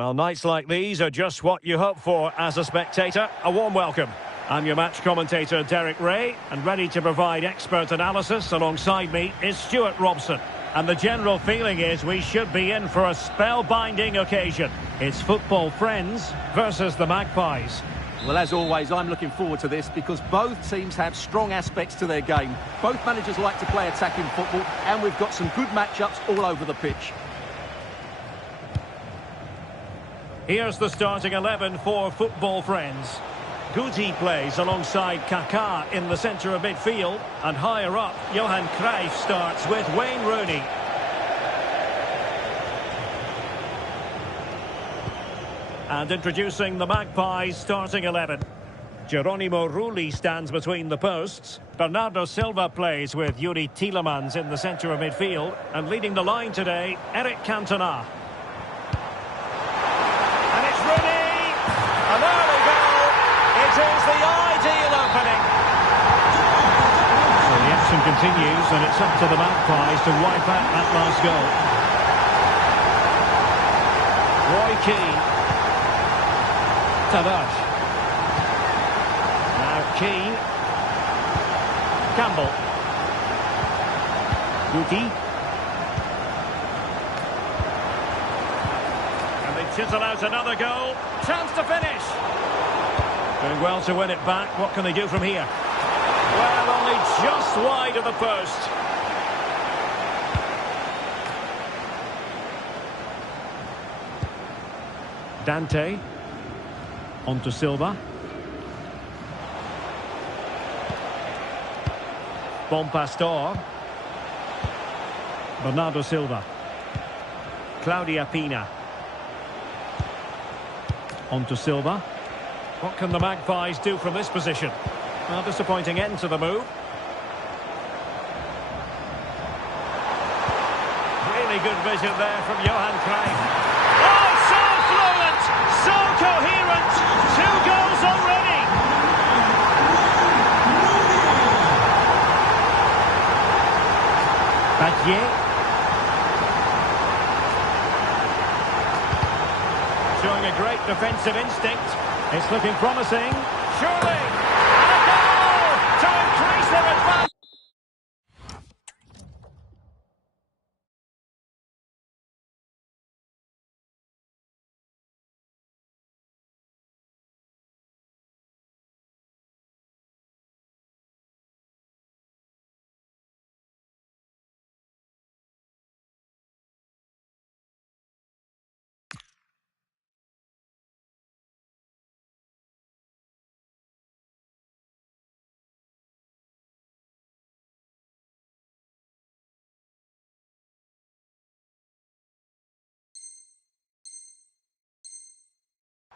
Well, nights like these are just what you hope for as a spectator. A warm welcome. I'm your match commentator, Derek Ray, and ready to provide expert analysis alongside me is Stuart Robson. And the general feeling is we should be in for a spellbinding occasion. It's football friends versus the Magpies. Well, as always, I'm looking forward to this because both teams have strong aspects to their game. Both managers like to play attacking football, and we've got some good matchups all over the pitch. Here's the starting 11 for football friends. Guti plays alongside Kaká in the centre of midfield, and higher up, Johan Cruyff starts with Wayne Rooney. And introducing the Magpies starting 11. Geronimo Rulli stands between the posts. Bernardo Silva plays with Yuri Tielemans in the centre of midfield, and leading the line today, Eric Cantona. And it's Rooney! And there we go! It is the ideal opening. So the action continues, and it's up to the Magpies to wipe out that last goal. Roy Keane. Tavares. Now Keane. Campbell. Guti. And they chisel out another goal. Chance to finish. Doing well to win it back. What can they do from here? Well, only just wide of the post. Dante. On to Silva. Bon Pastor. Bernardo Silva. Claudia Pina. On to Silva. What can the Magpies do from this position? Well, disappointing end to the move. Really good vision there from Johan Cruyff. Oh, so fluent! So coherent! 2 goals already! Battier. Showing a great defensive instinct. It's looking promising. Surely! And a goal! To increase their advantage!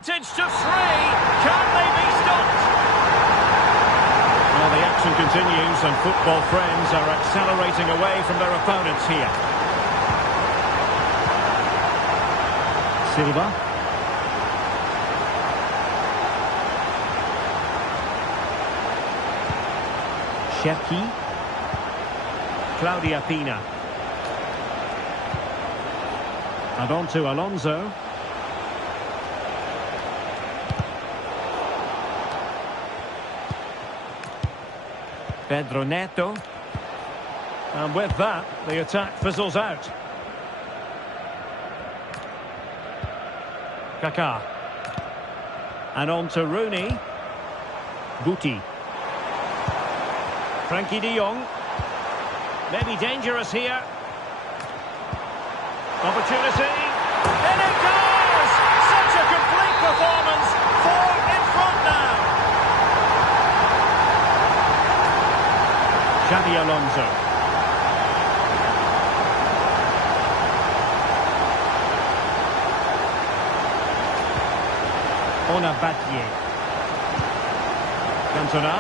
To 3, can they be stopped? Well, the action continues and football friends are accelerating away from their opponents here. Silva. Cherki. Claudia Pina. And on to Alonso. Pedro Neto. And with that, the attack fizzles out. Kaká. And on to Rooney. Guti. Frankie de Jong. Maybe dangerous here. Opportunity. And it goes! Such a complete performance. 4 in front now. Xabi Alonso. Ona Battier. Cantona.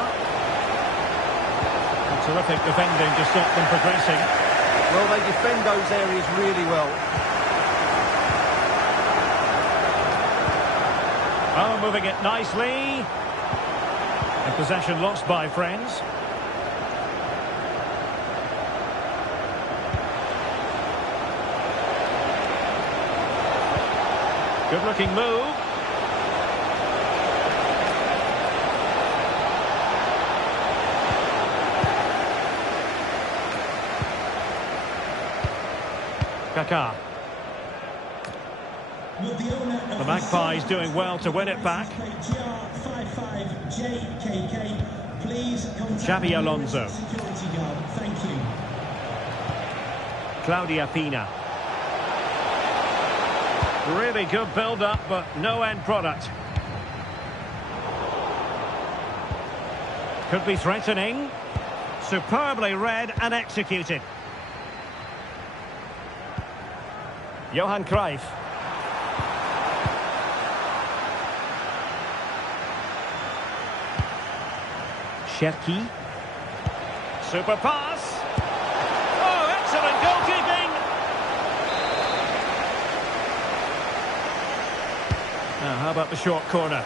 Terrific defending to stop them progressing. Well, they defend those areas really well. Oh, moving it nicely. And possession lost by friends. Good-looking move. Kaká. The Magpies doing well to win it back. Xabi Alonso. Claudia Pina. Really good build-up, but no end product. Could be threatening. Superbly read and executed. Johan Cruyff. Cherki. Super pass. Oh, excellent goalkeeping. Now, how about the short corner?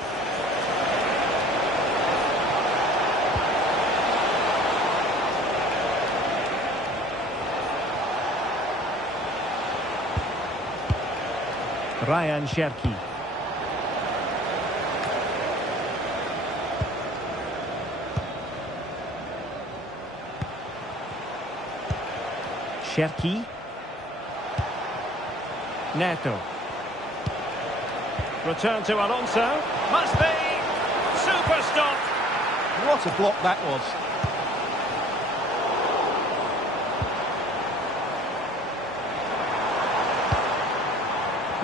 Ryan Cherki. Cherki. Neto. Return to Alonso. Must be. Super stop. What a block that was.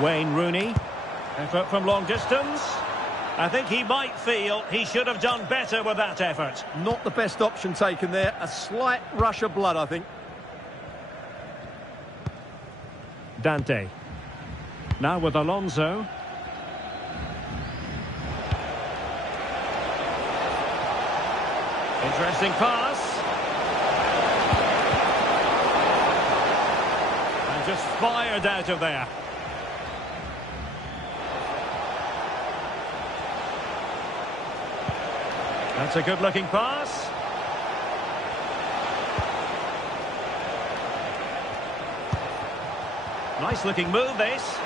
Wayne Rooney. Effort from long distance. I think he might feel he should have done better with that effort. Not the best option taken there. A slight rush of blood, I think. Dante. Now with Alonso. Interesting pass. And just fired out of there. That's a good-looking pass. Nice-looking move, this.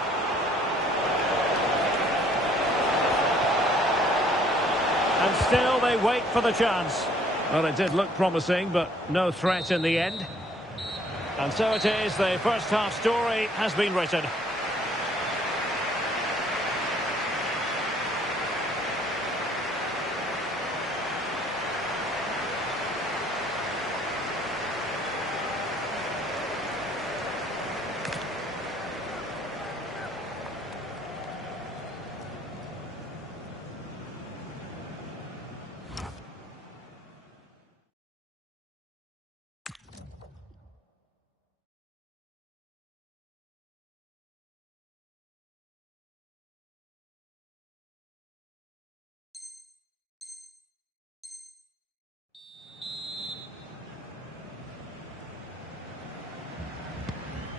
And still they wait for the chance. Well, it did look promising, but no threat in the end. And so it is, the first half story has been written.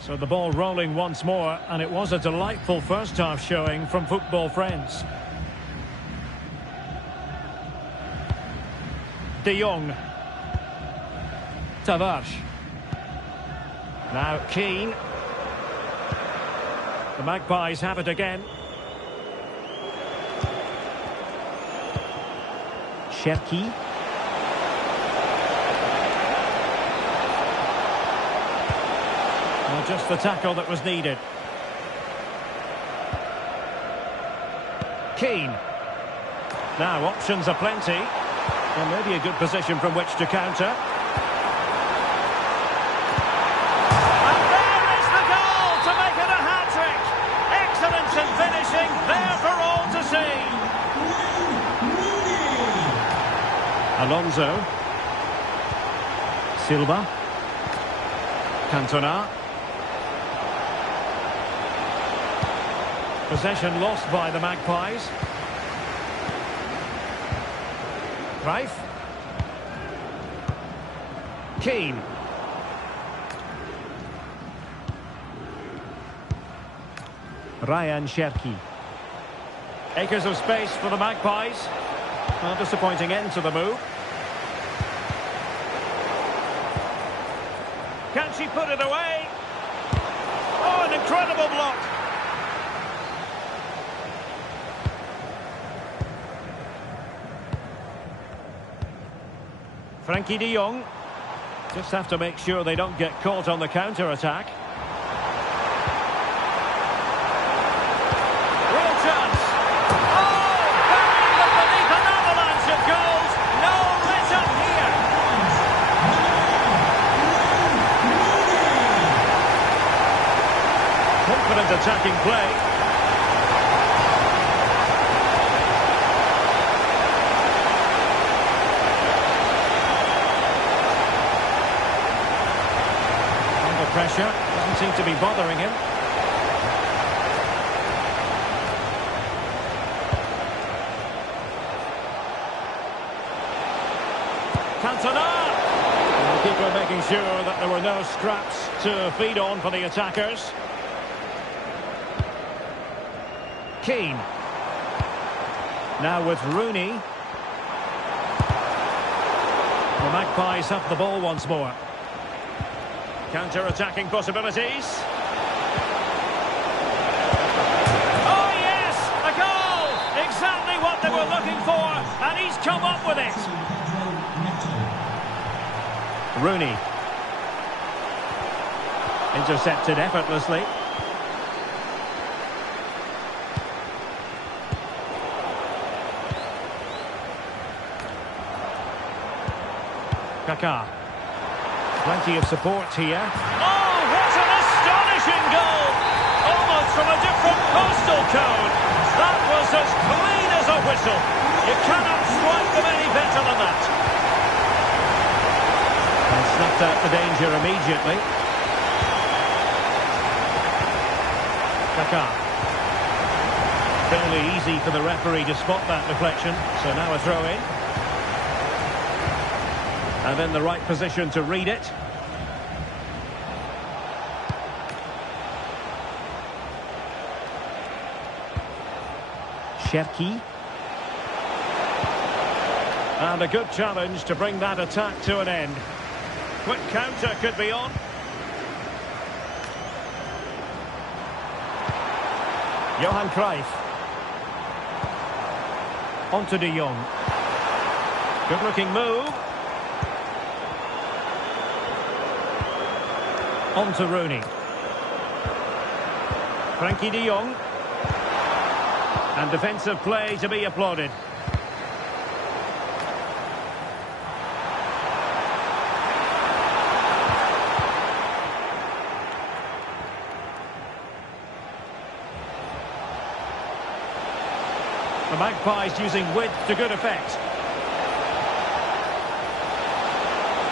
So the ball rolling once more, and it was a delightful first half showing from football friends. De Jong. Tavares. Now Keane. The Magpies have it again. Cherki. Well, just the tackle that was needed. Keane. Now options are plenty. And maybe a good position from which to counter. And there is the goal to make it a hat-trick. Excellence in finishing, there for all to see. Alonso. Silva. Cantona. Possession lost by the Magpies. Cruyff. Keane. Ryan Cherki. Acres of space for the Magpies. Well, disappointing end to the move. Can she put it away? Oh, an incredible block. Frankie de Jong. Just have to make sure they don't get caught on the counter-attack. Real chance. Oh, buried but beneath an avalanche of goals. No let up here. Confident attacking play. Pressure doesn't seem to be bothering him. Cantona! The keeper making sure that there were no scraps to feed on for the attackers. Keane. Now with Rooney. The Magpies have the ball once more. Counter-attacking possibilities. Oh yes, a goal! Exactly what they were looking for, and he's come up with it. Rooney. Intercepted effortlessly. Kaká. Plenty of support here. Oh, what an astonishing goal! Almost from a different postal code. That was as clean as a whistle. You cannot strike them any better than that. And snuffed out the danger immediately. Kaká. Fairly easy for the referee to spot that deflection. So now a throw in. And in the right position to read it. Cherki. And a good challenge to bring that attack to an end. Quick counter could be on. Johan Cruyff. On to de Jong. Good looking move. On to Rooney. Frankie de Jong. And defensive play to be applauded. The Magpies using width to good effect.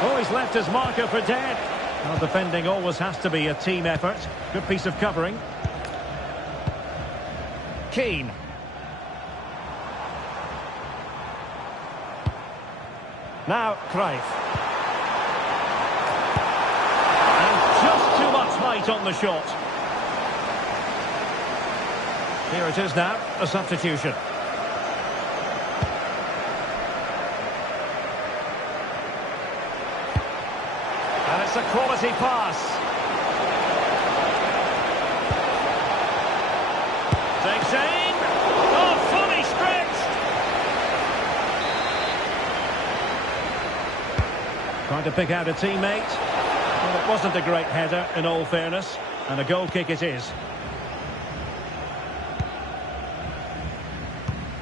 Oh, he's left his marker for dead. Well, defending always has to be a team effort. Good piece of covering. Keane. Now, Cruyff. And just too much height on the shot. Here it is now, a substitution. And it's a quality pass. Takes aim. Oh, fully stretched. Trying to pick out a teammate. Well, it wasn't a great header, in all fairness. And a goal kick it is.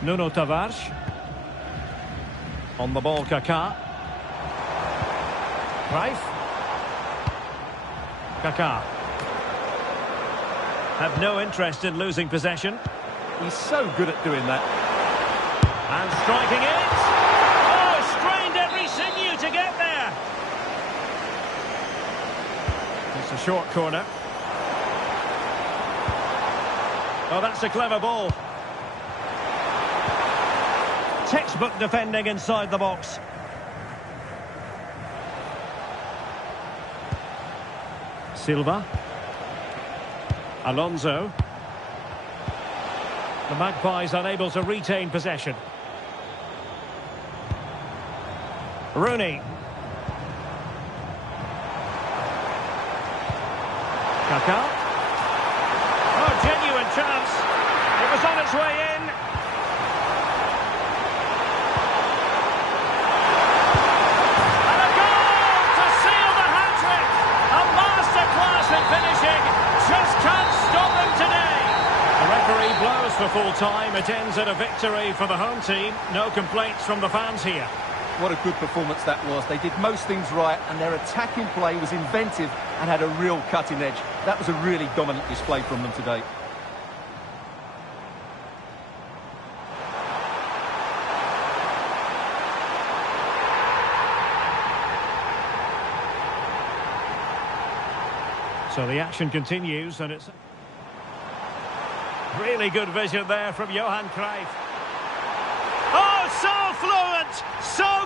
Nuno Tavares. On the ball, Kaká. Cruyff. Kaká. Have no interest in losing possession. He's so good at doing that. And striking it. Oh, strained every sinew to get there. It's a short corner. Oh, that's a clever ball. Textbook defending inside the box. Silva. Alonso. The Magpies unable to retain possession. Rooney. Kaká. Oh, genuine chance. It was on its way in. close for full time. It ends in a victory for the home team. No complaints from the fans here. What a good performance that was. They did most things right, and their attacking play was inventive and had a real cutting edge. That was a really dominant display from them today. So the action continues, and it's really good vision there from Johan Cruyff. Oh, so fluent! So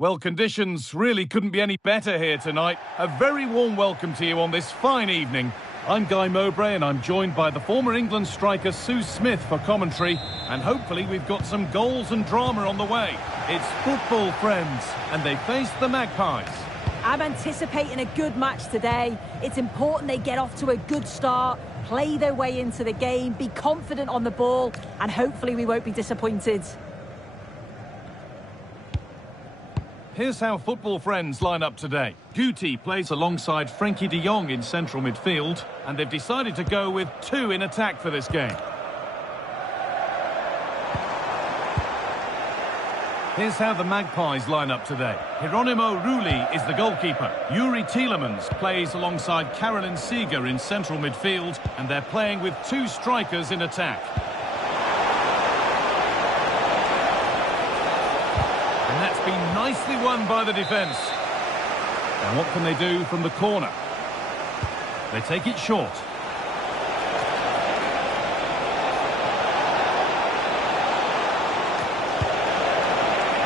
Well, conditions really couldn't be any better here tonight. A very warm welcome to you on this fine evening. I'm Guy Mowbray and I'm joined by the former England striker Sue Smith for commentary. And hopefully we've got some goals and drama on the way. It's football, friends, and they face the Magpies. I'm anticipating a good match today. It's important they get off to a good start, play their way into the game, be confident on the ball, and hopefully we won't be disappointed. Here's how football friends line up today. Guti plays alongside Frenkie de Jong in central midfield, and they've decided to go with two in attack for this game. Here's how the Magpies line up today. Hieronymo Rulli is the goalkeeper. Yuri Tielemans plays alongside Caroline Seeger in central midfield, and they're playing with two strikers in attack. And that's been nicely won by the defence. And what can they do from the corner? They take it short.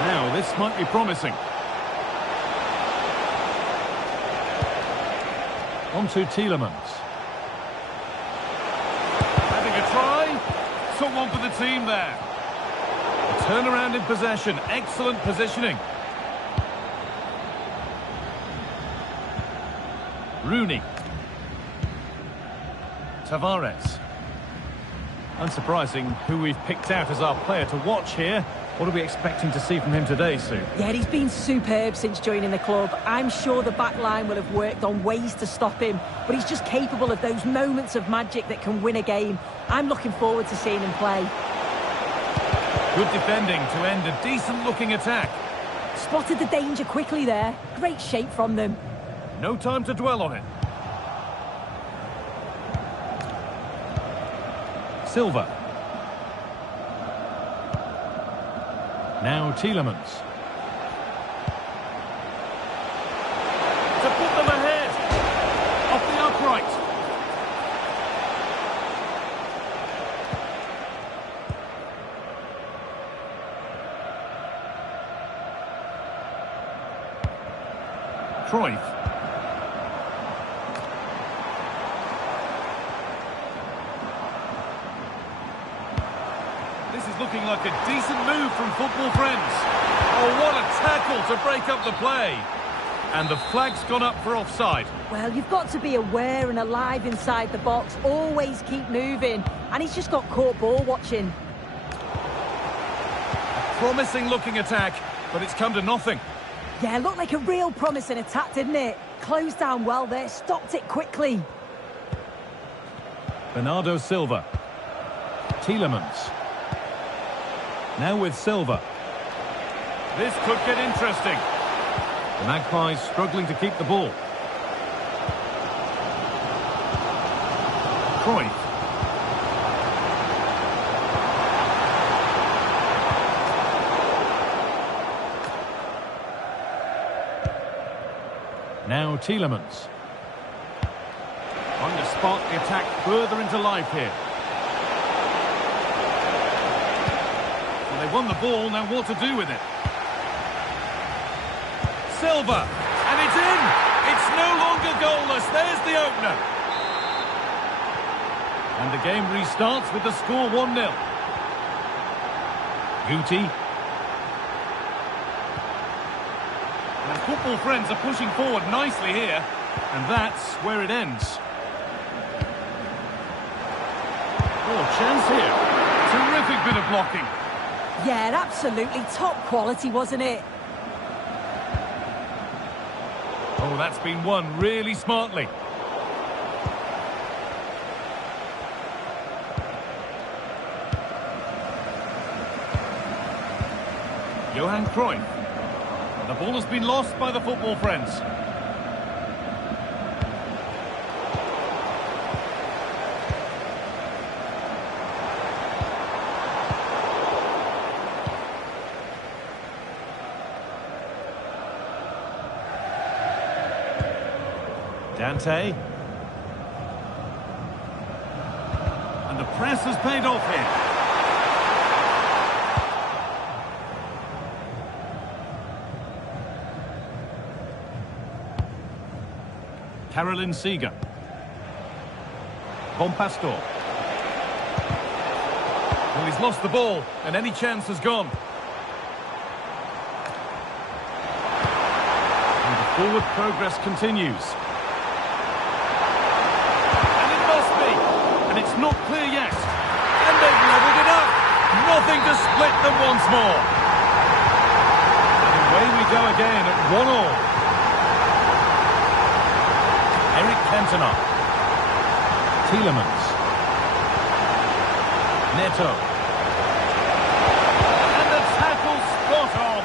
Now, this might be promising. On to Tielemans. Having a try. Someone for the team there. A turnaround in possession. Excellent positioning. Rooney. Tavares. Unsurprising who we've picked out as our player to watch here. What are we expecting to see from him today, Sue? Yeah, he's been superb since joining the club. I'm sure the back line will have worked on ways to stop him, but he's just capable of those moments of magic that can win a game. I'm looking forward to seeing him play. Good defending to end a decent-looking attack. Spotted the danger quickly there. Great shape from them. No time to dwell on it. Silva. Now Tielemans. To put them ahead. Off the upright. Cruyff. This is looking like a decent move from football friends. Oh, what a tackle to break up the play. And the flag's gone up for offside. Well, you've got to be aware and alive inside the box. Always keep moving. And he's just got caught ball watching. Promising looking attack, but it's come to nothing. Yeah, looked like a real promising attack, didn't it? Closed down well there, stopped it quickly. Bernardo Silva. Tielemans. Now with Silva. This could get interesting. The Magpies struggling to keep the ball. Cruyff. Now Tielemans. Trying to spark the attack further into life here. Well, they've won the ball, now what to do with it? Silva, and it's in! It's no longer goalless, there's the opener. And the game restarts with the score 1-0. Guti. And football friends are pushing forward nicely here, and that's where it ends. Oh, chance here. Terrific bit of blocking. Yeah, absolutely top quality, wasn't it? Oh, that's been won really smartly. Johan Cruyff. The ball has been lost by the football friends. Dante. And the press has paid off here. Caroline Seeger. Bonpastor. Well, he's lost the ball, and any chance has gone. And the forward progress continues. And it must be. And it's not clear yet. And they've levelled it up. Nothing to split them once more. And away we go again at 1-1. Eric Cantona. Tielemans. Neto. And the tackle spot on.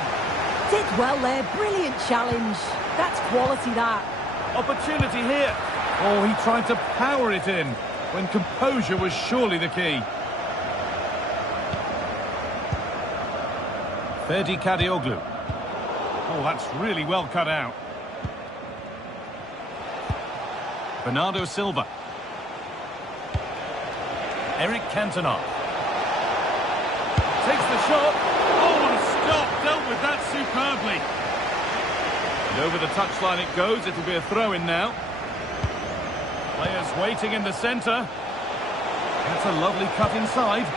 Did well there, brilliant challenge. That's quality, that. Opportunity here. Oh, he tried to power it in when composure was surely the key. Ferdi Kadioglu. Oh, that's really well cut out. Bernardo Silva. Eric Cantona. Takes the shot. Oh, what a stop. Dealt with that superbly. And over the touchline it goes. It'll be a throw-in now. Players waiting in the centre. That's a lovely cut inside.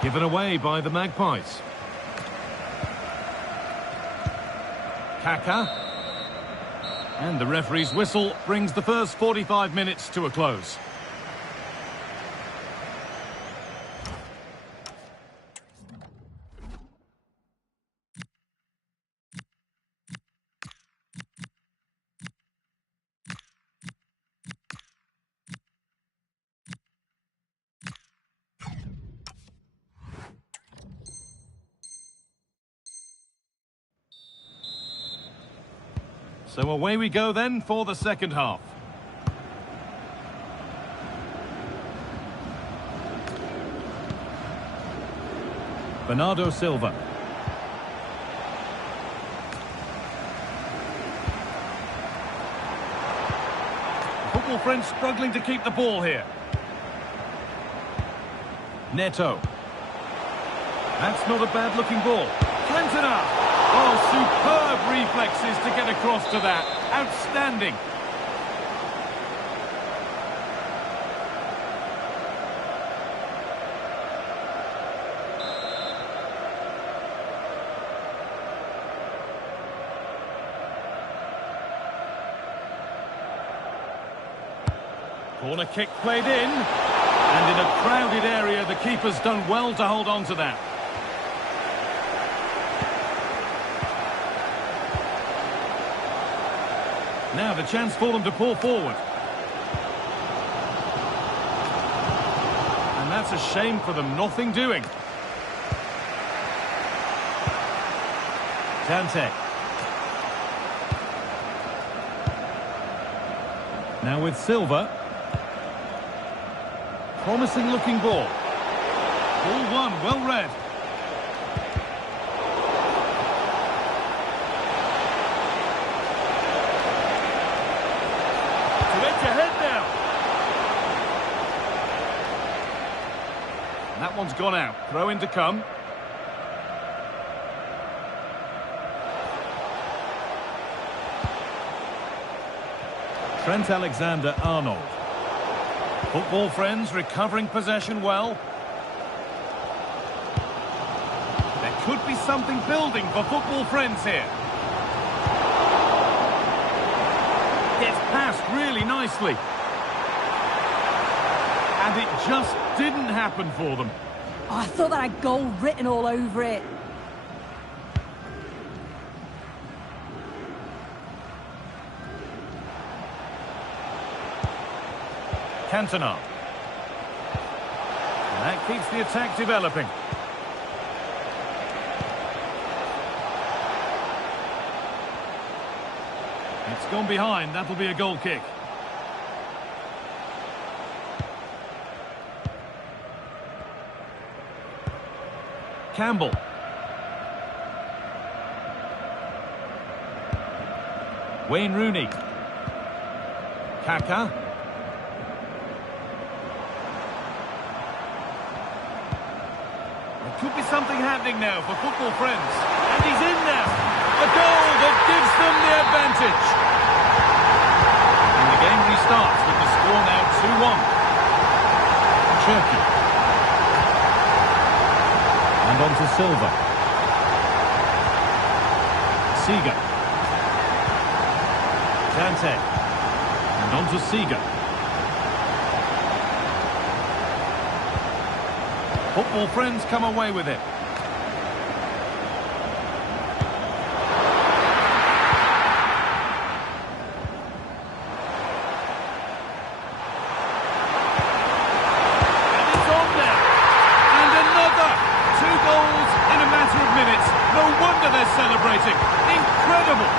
Given away by the Magpies. Kaka. And the referee's whistle brings the first 45 minutes to a close. So away we go then for the second half. Bernardo Silva. Football friends struggling to keep the ball here. Neto. That's not a bad looking ball. Cantona. Oh, superb reflexes to get across to that. Outstanding. Corner kick played in. And in a crowded area, the keeper's done well to hold on to that. Now the chance for them to pull forward. And that's a shame for them, nothing doing. Dante. Now with Silva. Promising looking ball. Ball one, well read. That one's gone out. Throw in to come. Trent Alexander-Arnold. Football friends recovering possession well. There could be something building for football friends here. Gets past really nicely. And it just didn't happen for them. Oh, I thought that had goal written all over it. Cantona. And that keeps the attack developing. It's gone behind. That'll be a goal kick. Campbell. Wayne Rooney. Kaka. There could be something happening now for football friends. And he's in now. A goal that gives them the advantage. And the game restarts with the score now 2-1. Cherky. And on to Silva. Seager. Dante. And on to Seager. Football friends come away with it. And it's on now. And another. 2 goals in a matter of minutes. No wonder they're celebrating. Incredible.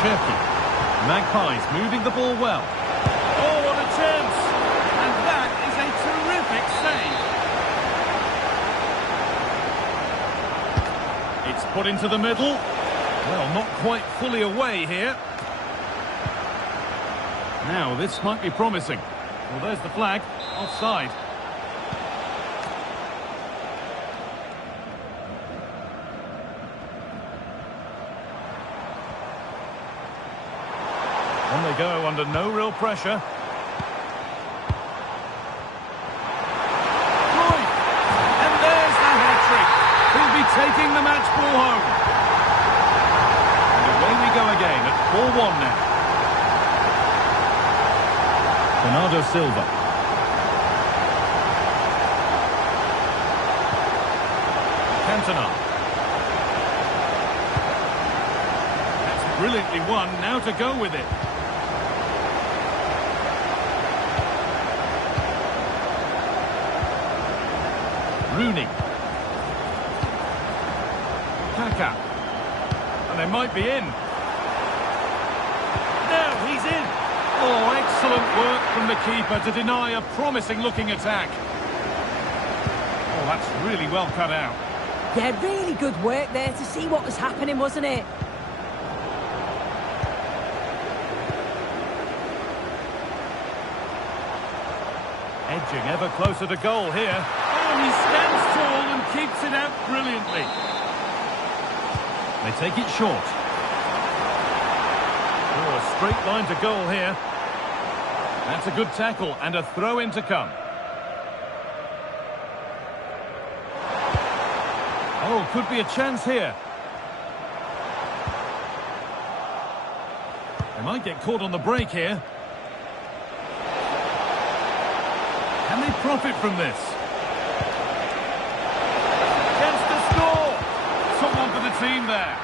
Cherky. Magpies moving the ball well. Oh, what a chance! And that is a terrific save. It's put into the middle. Well, not quite fully away here. Now, this might be promising. Well, there's the flag. Offside. On they go under no real pressure. Cruyff! And there's the hat-trick. He'll be taking the match ball home. And away we go again at 4-1 now. Bernardo Silva. Cantona. That's brilliantly won. Now to go with it. Rooney. Kaka. And they might be in. Now he's in. Oh, excellent work from the keeper to deny a promising-looking attack. Oh, that's really well cut out. Yeah, really good work there to see what was happening, wasn't it? Edging ever closer to goal here. Oh, he stands tall and keeps it out brilliantly. They take it short. Oh, a straight line to goal here. That's a good tackle and a throw-in to come. Oh, could be a chance here. They might get caught on the break here. Can they profit from this? Chance to score! Someone for the team there.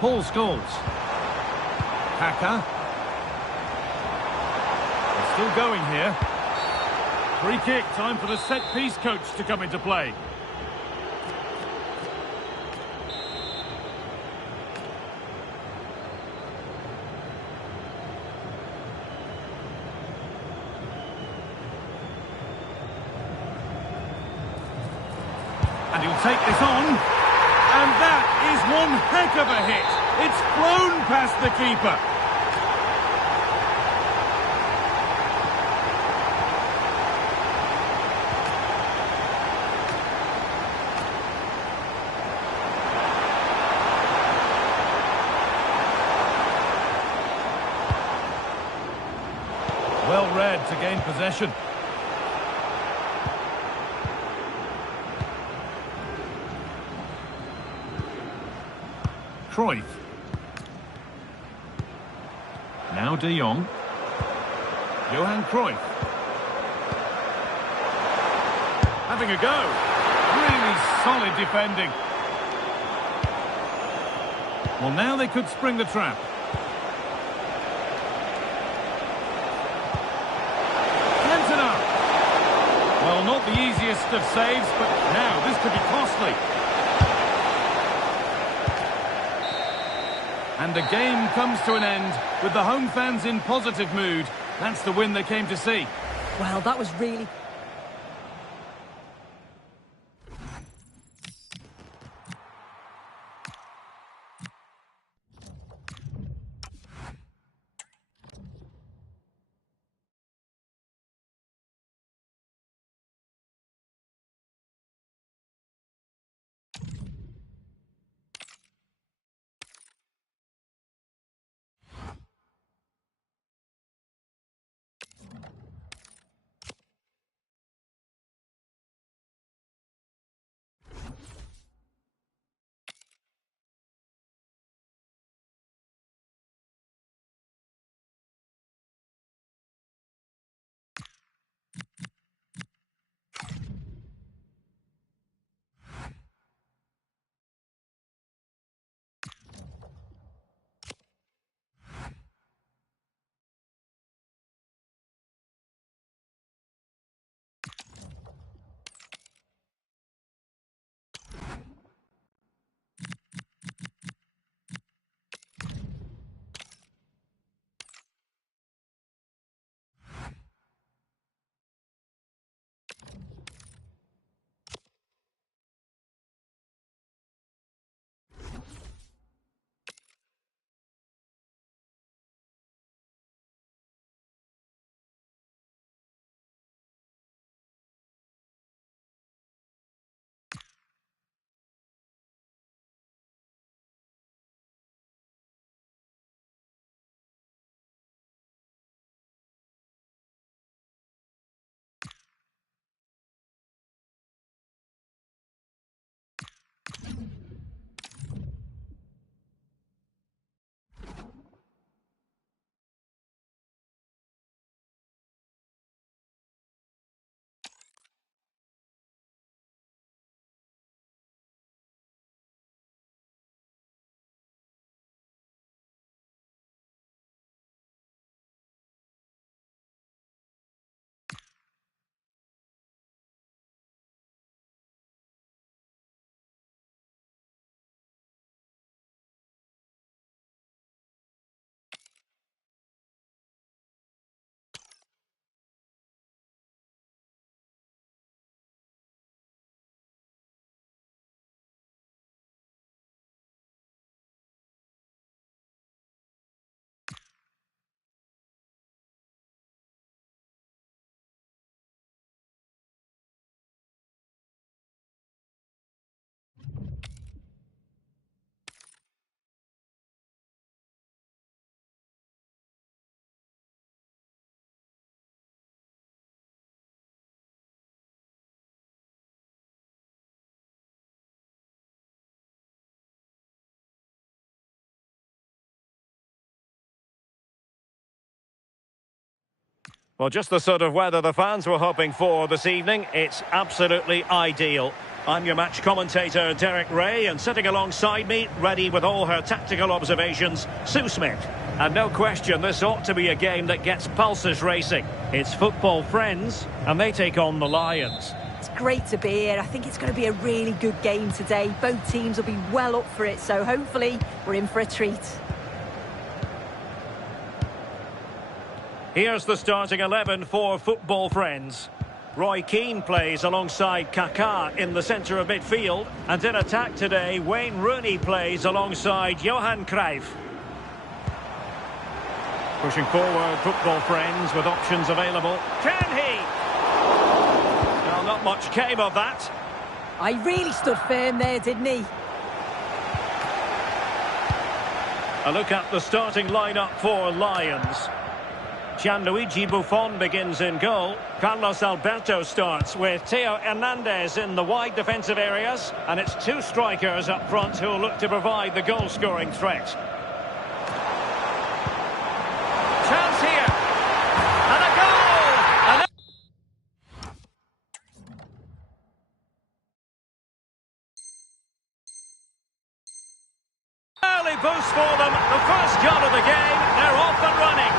Paul Scholes. Kaka. They're still going here. Free kick, time for the set-piece coach to come into play. And he'll take this on. And that is one heck of a hit. It's flown past the keeper. Well read to gain possession. Cruyff. Now De Jong. Johan Cruyff. Having a go. Really solid defending. Well, now they could spring the trap. Cantona. Well, not the easiest of saves, but now this could be costly. And the game comes to an end with the home fans in positive mood. That's the win they came to see. Well, that was really... Well, just the sort of weather the fans were hoping for this evening. It's absolutely ideal. I'm your match commentator, Derek Ray, and sitting alongside me, ready with all her tactical observations, Sue Smith. And no question, this ought to be a game that gets pulses racing. It's football friends, and they take on the Lions. It's great to be here. I think it's going to be a really good game today. Both teams will be well up for it, so hopefully we're in for a treat. Here's the starting 11 for football friends. Roy Keane plays alongside Kaká in the centre of midfield. And in attack today, Wayne Rooney plays alongside Johan Cruyff. Pushing forward, football friends with options available. Can he? Well, not much came of that. I really stood firm there, didn't he? A look at the starting lineup for Lions. Gianluigi Buffon begins in goal. Carlos Alberto starts with Theo Hernandez in the wide defensive areas. And it's two strikers up front who will look to provide the goal-scoring threat. Chance here. And a goal! Early boost for them. The first goal of the game. They're off and running.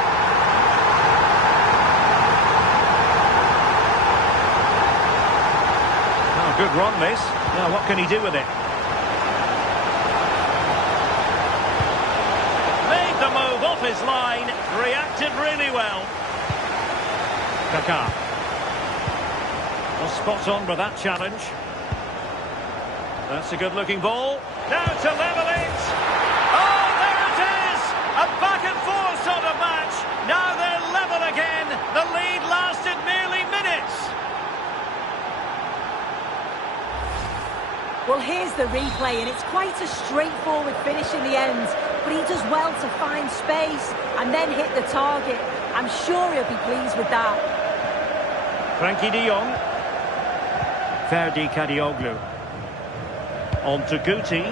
Good run, this. Now, what can he do with it? Made the move off his line. Reacted really well. Kaká. Well, spot on with that challenge. That's a good-looking ball. Now to level it. Oh, there it is! A back-and-forth sort of match. Now they're level again. The lead lasted merely minutes. Well, here's the replay, and it's quite a straightforward finish in the end. But he does well to find space and then hit the target. I'm sure he'll be pleased with that. Frankie de Jong. Ferdi Kadioglu. On to Guti.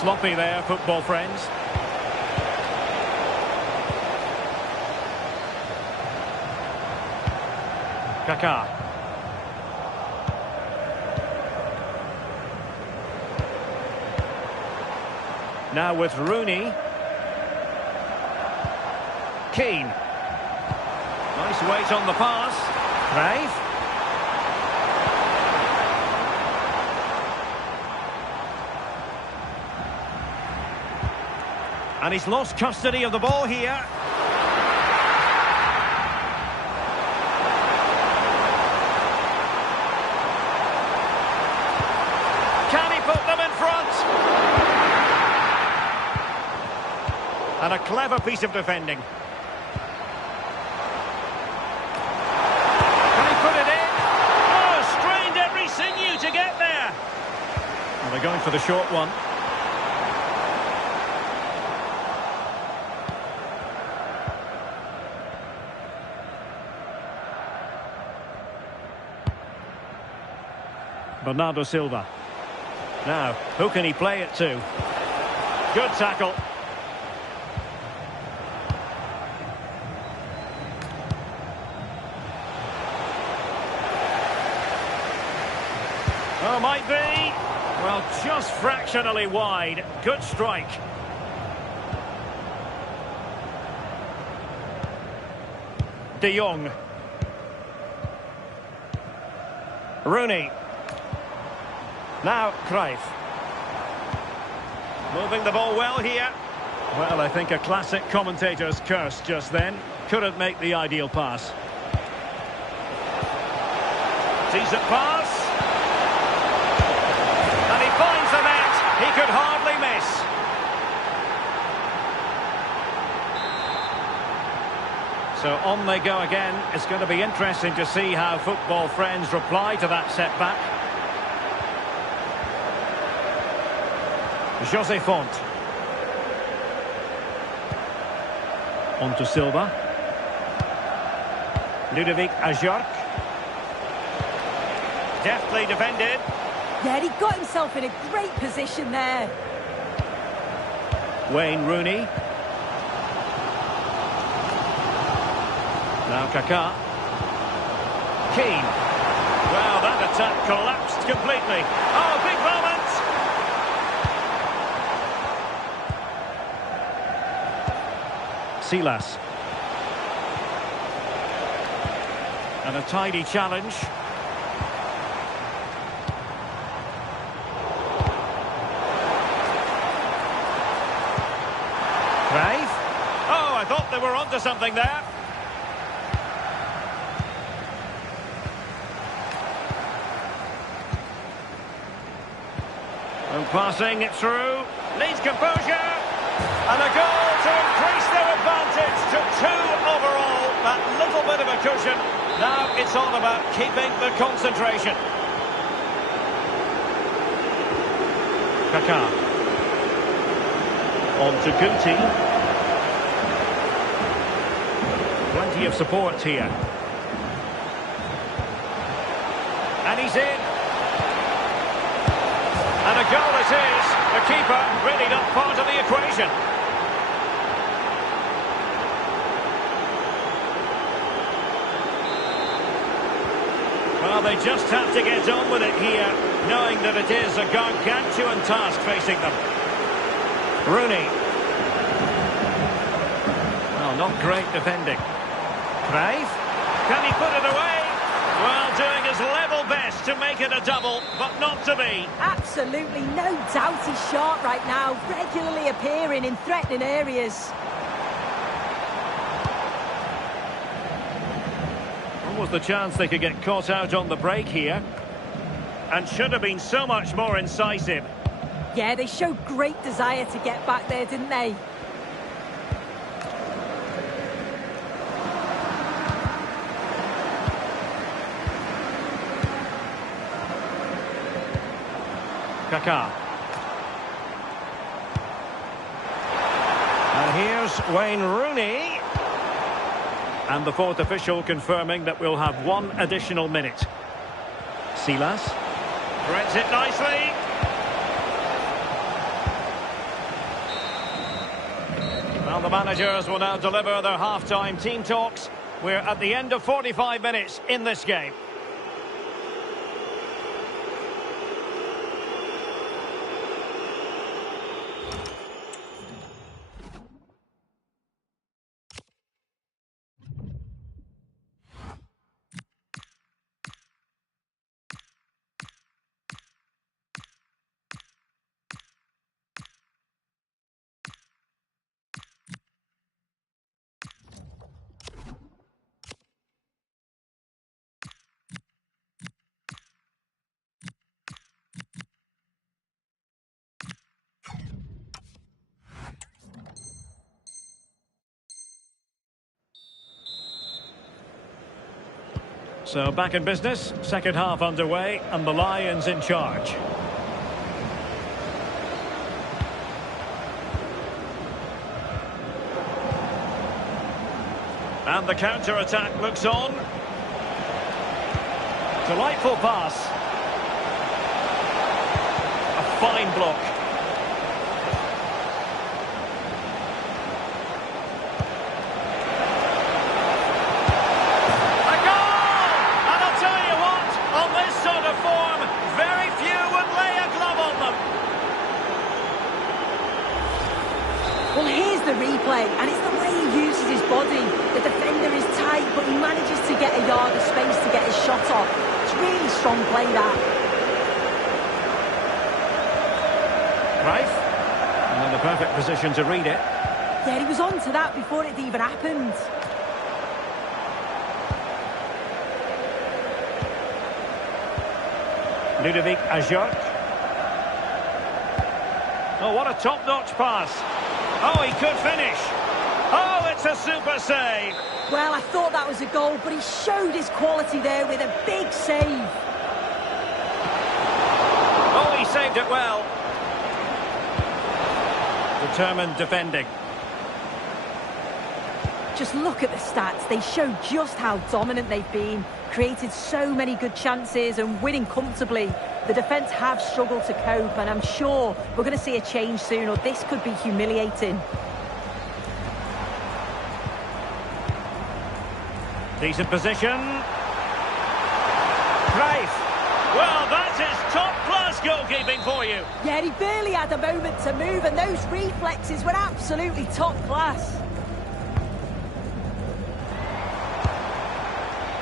Sloppy there, football friends. Kaká. Now with Rooney. Keane. Nice weight on the pass. Cruyff. And he's lost custody of the ball here. Can he put them in front? And a clever piece of defending. Can he put it in? Oh, strained every sinew to get there. Well, they're going for the short one. Bernardo Silva. Now, who can he play it to? Good tackle. Oh, might be. Well, just fractionally wide. Good strike. De Jong. Rooney. Now, Cruyff. Moving the ball well here. Well, I think a classic commentator's curse just then. Couldn't make the ideal pass. Decent pass. And he finds the net. He could hardly miss. So on they go again. It's going to be interesting to see how football friends reply to that setback. José Font. On to Silva. Ludovic Ajorc. Deftly defended. Yeah, he got himself in a great position there. Wayne Rooney. Now Kaká. Keane. Well, that attack collapsed completely. Oh, big moment! Silas. And a tidy challenge. Crave. Oh, I thought they were onto something there. And passing it through. Needs composure. And a goal to increase their advantage to 2 overall. That little bit of a cushion. Now it's all about keeping the concentration. Kaká. On to Guti. Plenty of support here. And he's in. And a goal it is. The keeper really not part of the equation. Well, they just have to get on with it here, knowing that it is a gargantuan task facing them. Rooney. Well, not great defending. Crave. Can he put it away? Well, doing his level best to make it a double, but not to be. Absolutely no doubt he's sharp right now, regularly appearing in threatening areas. Was the chance they could get caught out on the break here. And should have been so much more incisive. Yeah, they showed great desire to get back there, didn't they? Kaká. And here's Wayne Rooney. And the fourth official confirming that we'll have 1 additional minute. Silas. Threads it nicely. Well, the managers will now deliver their half-time team talks. We're at the end of 45 minutes in this game. So back in business, second half underway, and the Lions in charge. And the counter-attack looks on. Delightful pass. A fine block. Well, here's the replay, and it's the way he uses his body. The defender is tight, but he manages to get a yard of space to get his shot off. It's really strong play, that. Right. And in the perfect position to read it. Yeah, he was on to that before it even happened. Ludovic Ajorc. Oh, what a top-notch pass. Oh, he could finish. Oh, it's a super save. Well, I thought that was a goal, but he showed his quality there with a big save. Oh, he saved it well. Determined defending. Just look at the stats. They show just how dominant they've been. Created so many good chances and winning comfortably. The defence have struggled to cope, and I'm sure we're going to see a change soon, or this could be humiliating. Decent position. Greif. Well, that is top-class goalkeeping for you. Yeah, he barely had a moment to move, and those reflexes were absolutely top class.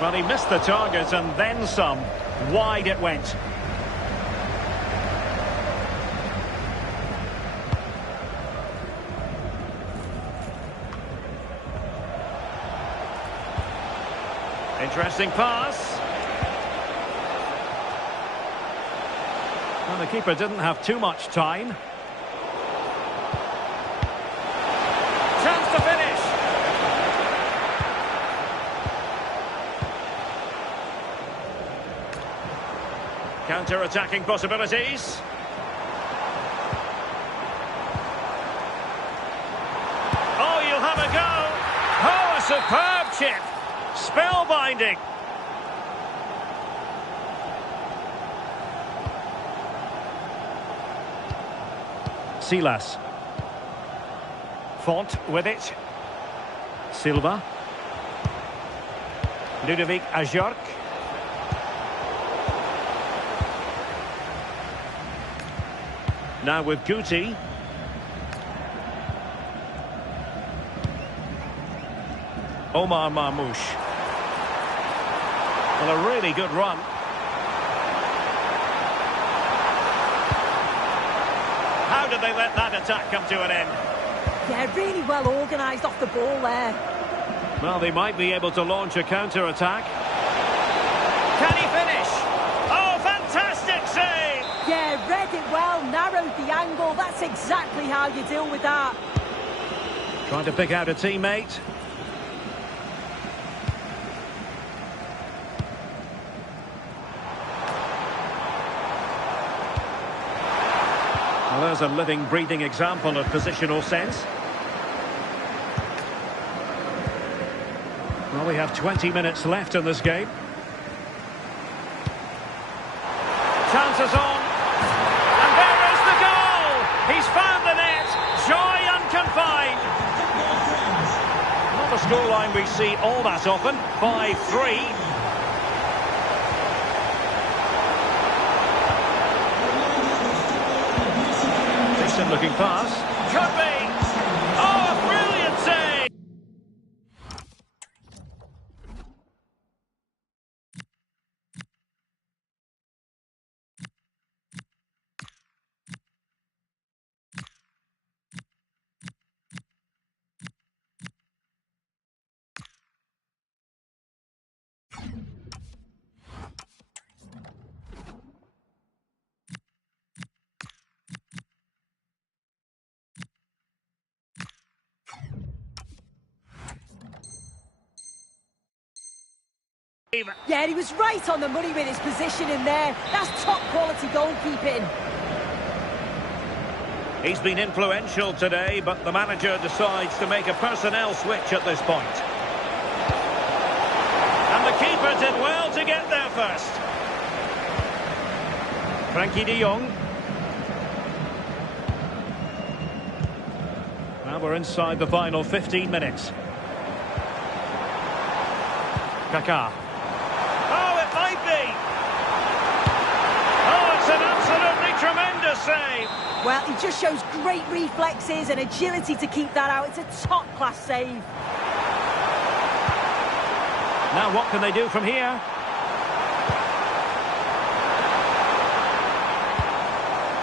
Well, he missed the target and then some. Wide it went. Interesting pass. Well, the keeper didn't have too much time. Chance to finish. Counter-attacking possibilities. Oh, you'll have a go. Oh, a superb chip. Spellbinding. Silas. Font with it. Silva. Ludovic Ajorc. Now with Guti. Omar Marmoush. Well, a really good run. How did they let that attack come to an end? Yeah, really well organised off the ball there. Well, they might be able to launch a counter-attack. Can he finish? Oh, fantastic save! Yeah, read it well, narrowed the angle. That's exactly how you deal with that. Trying to pick out a teammate. Well, there's a living, breathing example of positional sense. Well, we have 20 minutes left in this game. Chances on. And there is the goal! He's found the net. Joy unconfined. Not a scoreline we see all that often. 5-3. Looking pass. Could be. Oh, a brilliant save. Yeah, he was right on the money with his position in there. That's top quality goalkeeping. He's been influential today, but the manager decides to make a personnel switch at this point. And the keeper did well to get there first. Frankie de Jong. Well, we're inside the final 15 minutes. Kaká. Tremendous save. Well, he just shows great reflexes and agility to keep that out. It's a top-class save. Now what can they do from here?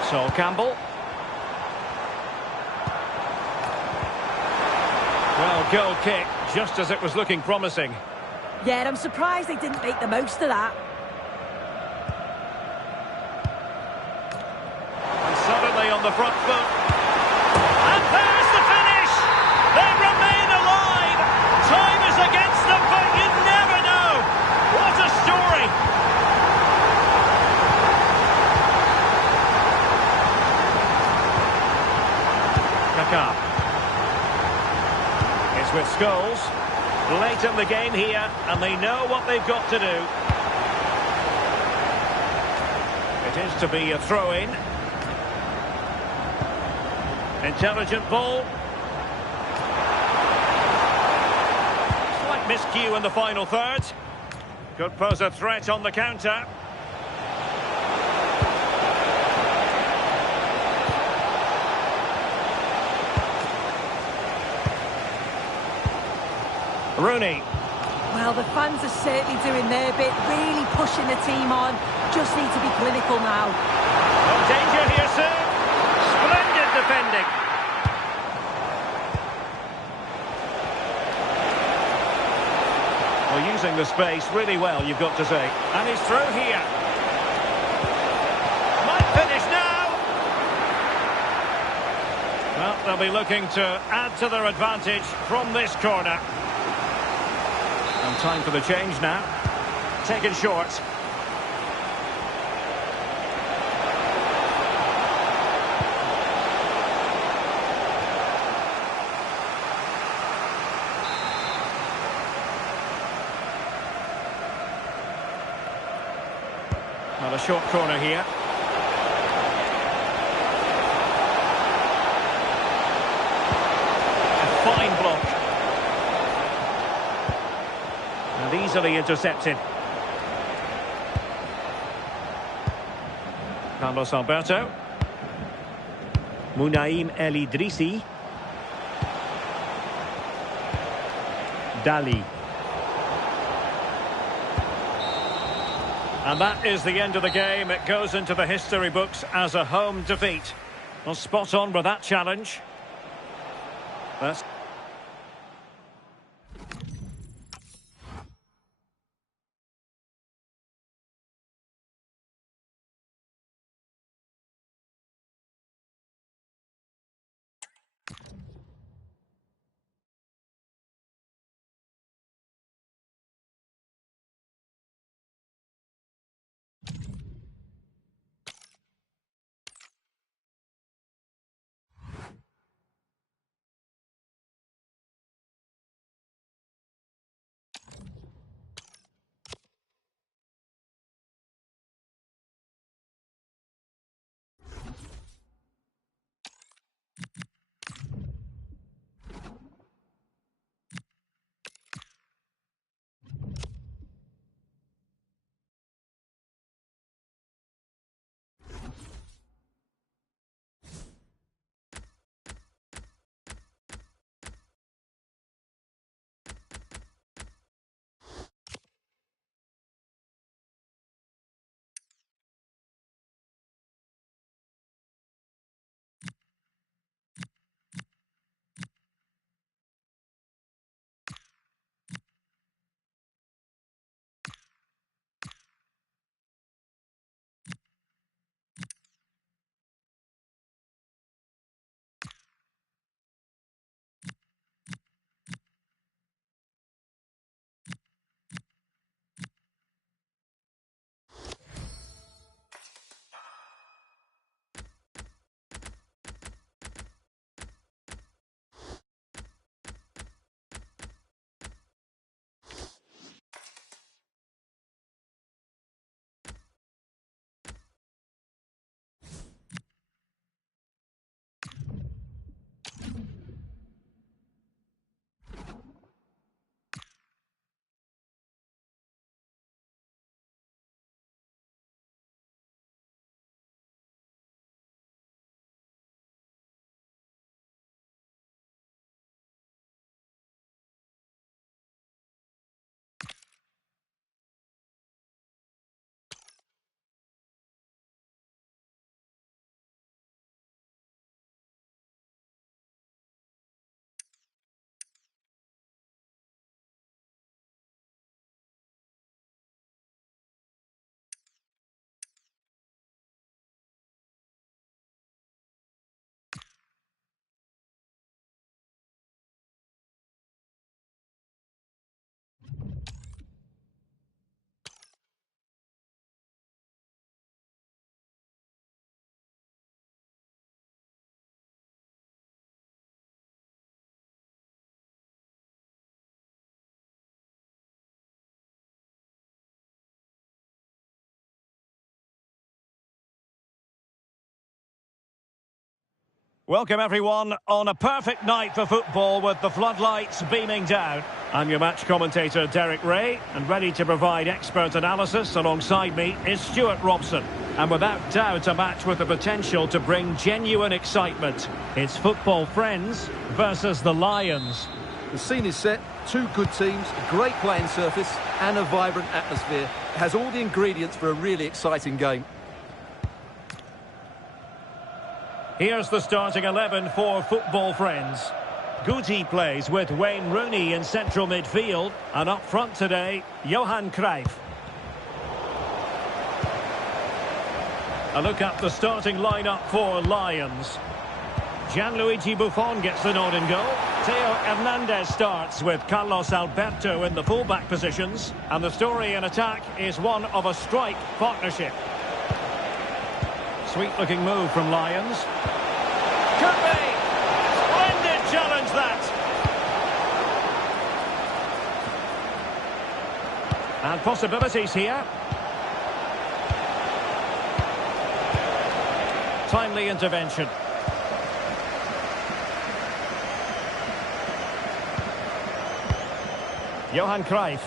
Sol Campbell. Well, goal kick, just as it was looking promising. Yeah, and I'm surprised they didn't make the most of that. On the front foot. And there's the finish! They remain alive! Time is against them, but you never know! What a story! Kaká. It's with Scholes. Late in the game here, and they know what they've got to do. It is to be a throw-in. Intelligent ball. Slight miscue in the final third. Could pose a threat on the counter. Rooney. Well, the fans are certainly doing their bit, really pushing the team on. Just need to be clinical now. Oh, danger here soon. Splendid defending. Well, using the space really well, you've got to say. And he's through here. Might finish now. Well, they'll be looking to add to their advantage from this corner. And time for the change now. Taken short. Well, a short corner here. A fine block. And easily intercepted. Carlos Alberto. Munaim El Idrissi. Dali. And that is the end of the game. It goes into the history books as a home defeat. Well, spot on with that challenge. That's... Welcome everyone on a perfect night for football with the floodlights beaming down. I'm your match commentator Derek Ray, and ready to provide expert analysis alongside me is Stuart Robson. And without doubt a match with the potential to bring genuine excitement. It's football friends versus the Lions. The scene is set, two good teams, a great playing surface and a vibrant atmosphere. It has all the ingredients for a really exciting game. Here's the starting 11 for Football Friends. Guti plays with Wayne Rooney in central midfield, and up front today, Johan Cruyff. A look at the starting lineup for Lions. Gianluigi Buffon gets the nod in goal. Theo Hernandez starts with Carlos Alberto in the full-back positions. And the story in attack is one of a strike partnership. Sweet-looking move from Lions. Could be! Splendid challenge, that! And possibilities here. Timely intervention. Johan Cruyff.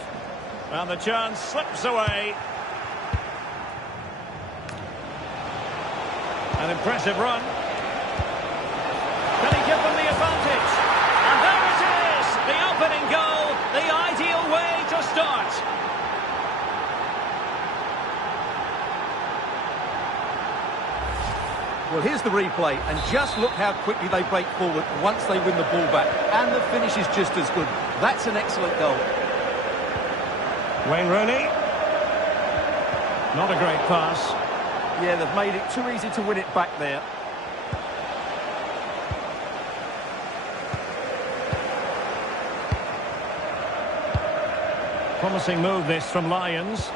And the chance slips away. An impressive run. Can he give them the advantage? And there it is! The opening goal, the ideal way to start. Well, here's the replay, and just look how quickly they break forward once they win the ball back. And the finish is just as good. That's an excellent goal. Wayne Rooney. Not a great pass. Yeah, they've made it too easy to win it back there. Promising move this from Lions.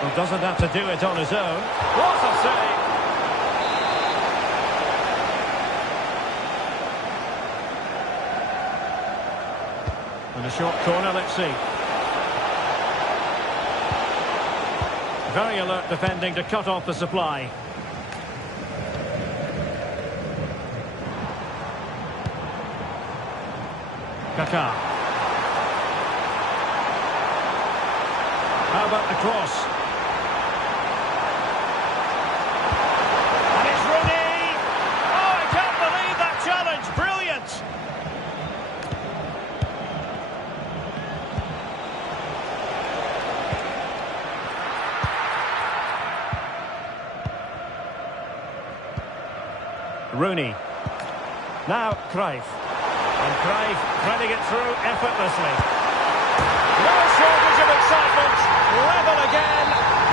Well, doesn't have to do it on his own. What a save! And a short corner, let's see. Very alert defending to cut off the supply. Kaká. How about the cross? And it's Rooney! Oh, I can't believe that challenge! Brilliant! Rooney. Now Cruyff. And Cruyff threading it through effortlessly. No shortage of excitement. Level again.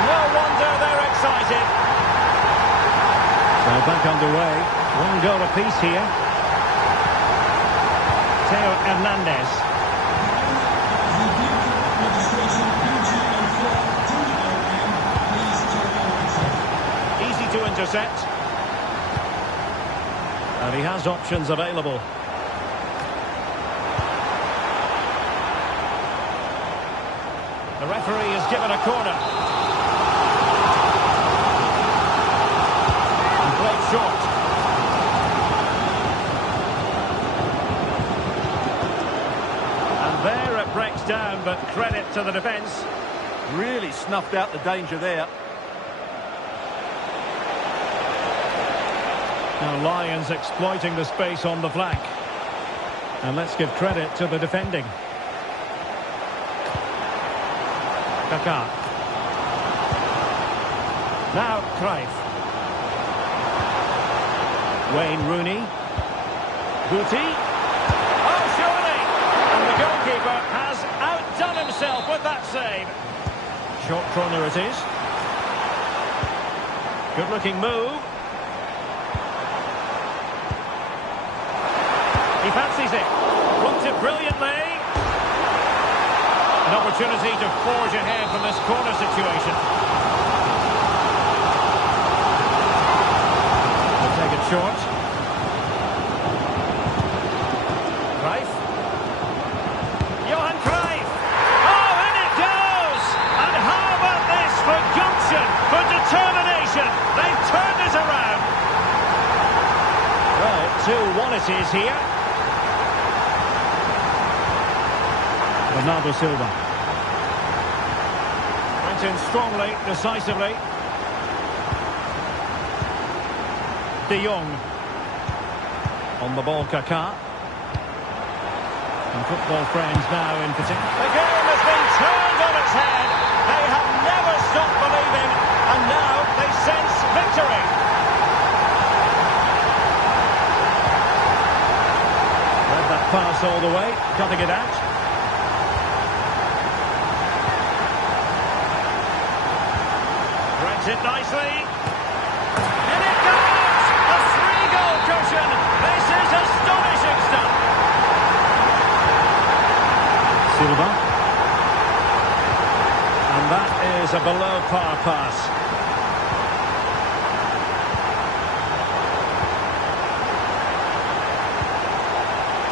No wonder they're excited. So back underway. One goal apiece here. Theo Hernandez. Easy to intercept. And he has options available. The referee has given a corner. And played short. And there it breaks down, but credit to the defence. Really snuffed out the danger there. Now Lions exploiting the space on the flank. And let's give credit to the defending. Kaká. Now Cruyff. Wayne Rooney. Guti. Oh, surely! And the goalkeeper has outdone himself with that save. Short corner it is. Good-looking move. He fancies it. Runs it brilliantly. An opportunity to forge ahead from this corner situation. They'll take it short. Cruyff. Johan Cruyff. Oh, in it goes! And how about this for gumption, for determination? They've turned it around. Well, 2-1 it is here. Bernardo Silva. Went in strongly, decisively. De Jong. On the ball, Kaká. And football friends now in particular. The game has been turned on its head. They have never stopped believing, and now they sense victory. Read that pass all the way, cutting it out. Threads it nicely. And it goes! A 3-goal cushion. This is astonishing stuff. Silva. And that is a below-par pass.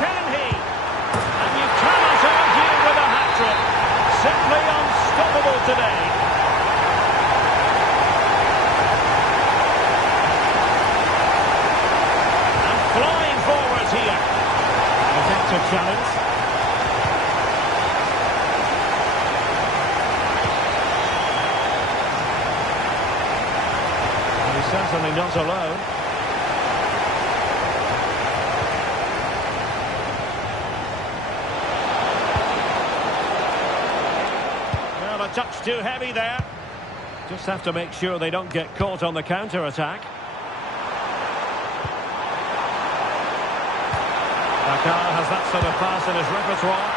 Can he? And you cannot argue with a hat-trick. Simply unstoppable today. And flying forwards here. Effective challenge. Certainly not alone. Well, a touch too heavy there. Just have to make sure they don't get caught on the counter-attack. Kaká has that sort of pass in his repertoire.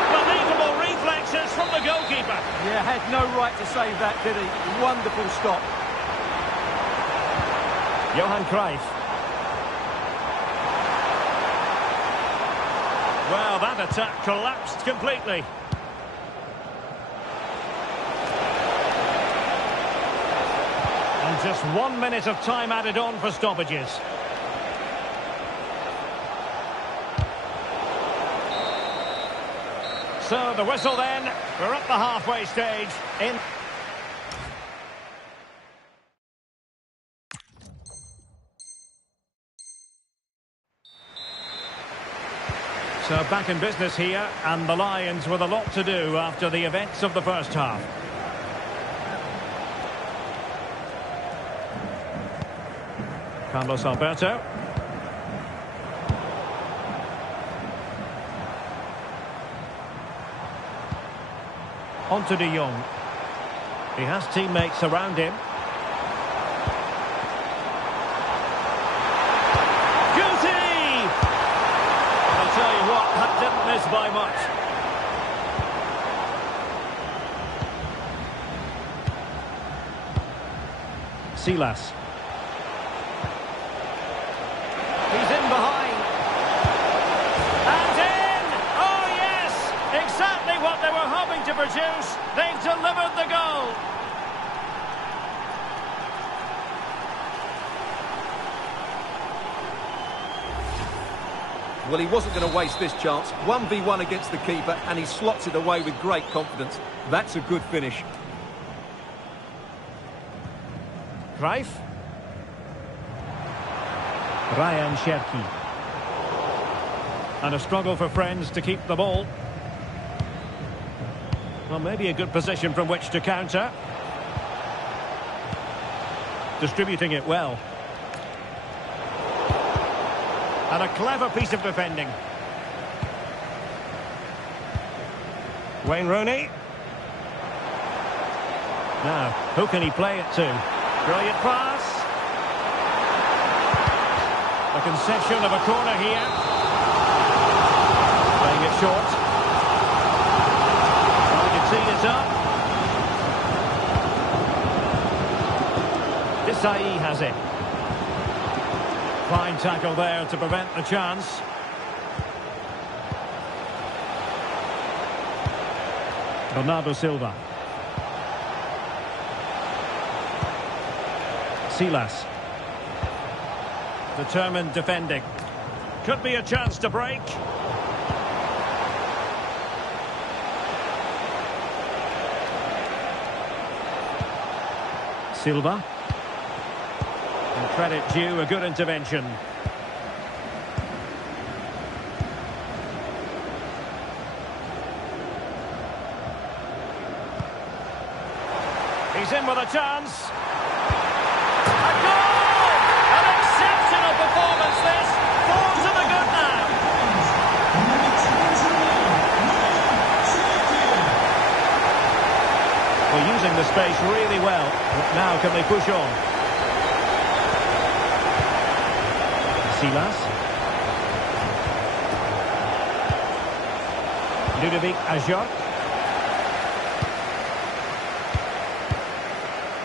Unbelievable reflexes from the goalkeeper. Yeah, had no right to save that, did he? Wonderful stop. Johan Cruyff. Well, that attack collapsed completely. And just 1 minute of time added on for stoppages. So the whistle then. We're at the halfway stage. So back in business here, and the Lions with a lot to do after the events of the first half. Carlos Alberto. On to De Jong. He has teammates around him. Tell you what, that didn't miss by much. Silas. He's in behind. And in! Oh yes! Exactly what they were hoping to produce. They've delivered the goal. Well, he wasn't going to waste this chance. 1v1 against the keeper, and he slots it away with great confidence. That's a good finish. Cruyff. Ryan Cherki. And a struggle for friends to keep the ball. Well, maybe a good position from which to counter. Distributing it well. And a clever piece of defending. Wayne Rooney. Now, who can he play it to? Brilliant pass. A concession of a corner here. Playing it short. Trying to tee it up. Desai has it. Fine tackle there to prevent the chance. Bernardo Silva. Silas. Determined defending. Could be a chance to break. Silva. And credit due, a good intervention. He's in with a chance. A goal! An exceptional performance this. 4 space really well. But now can they push on? Silas. Ludovic Ajorc.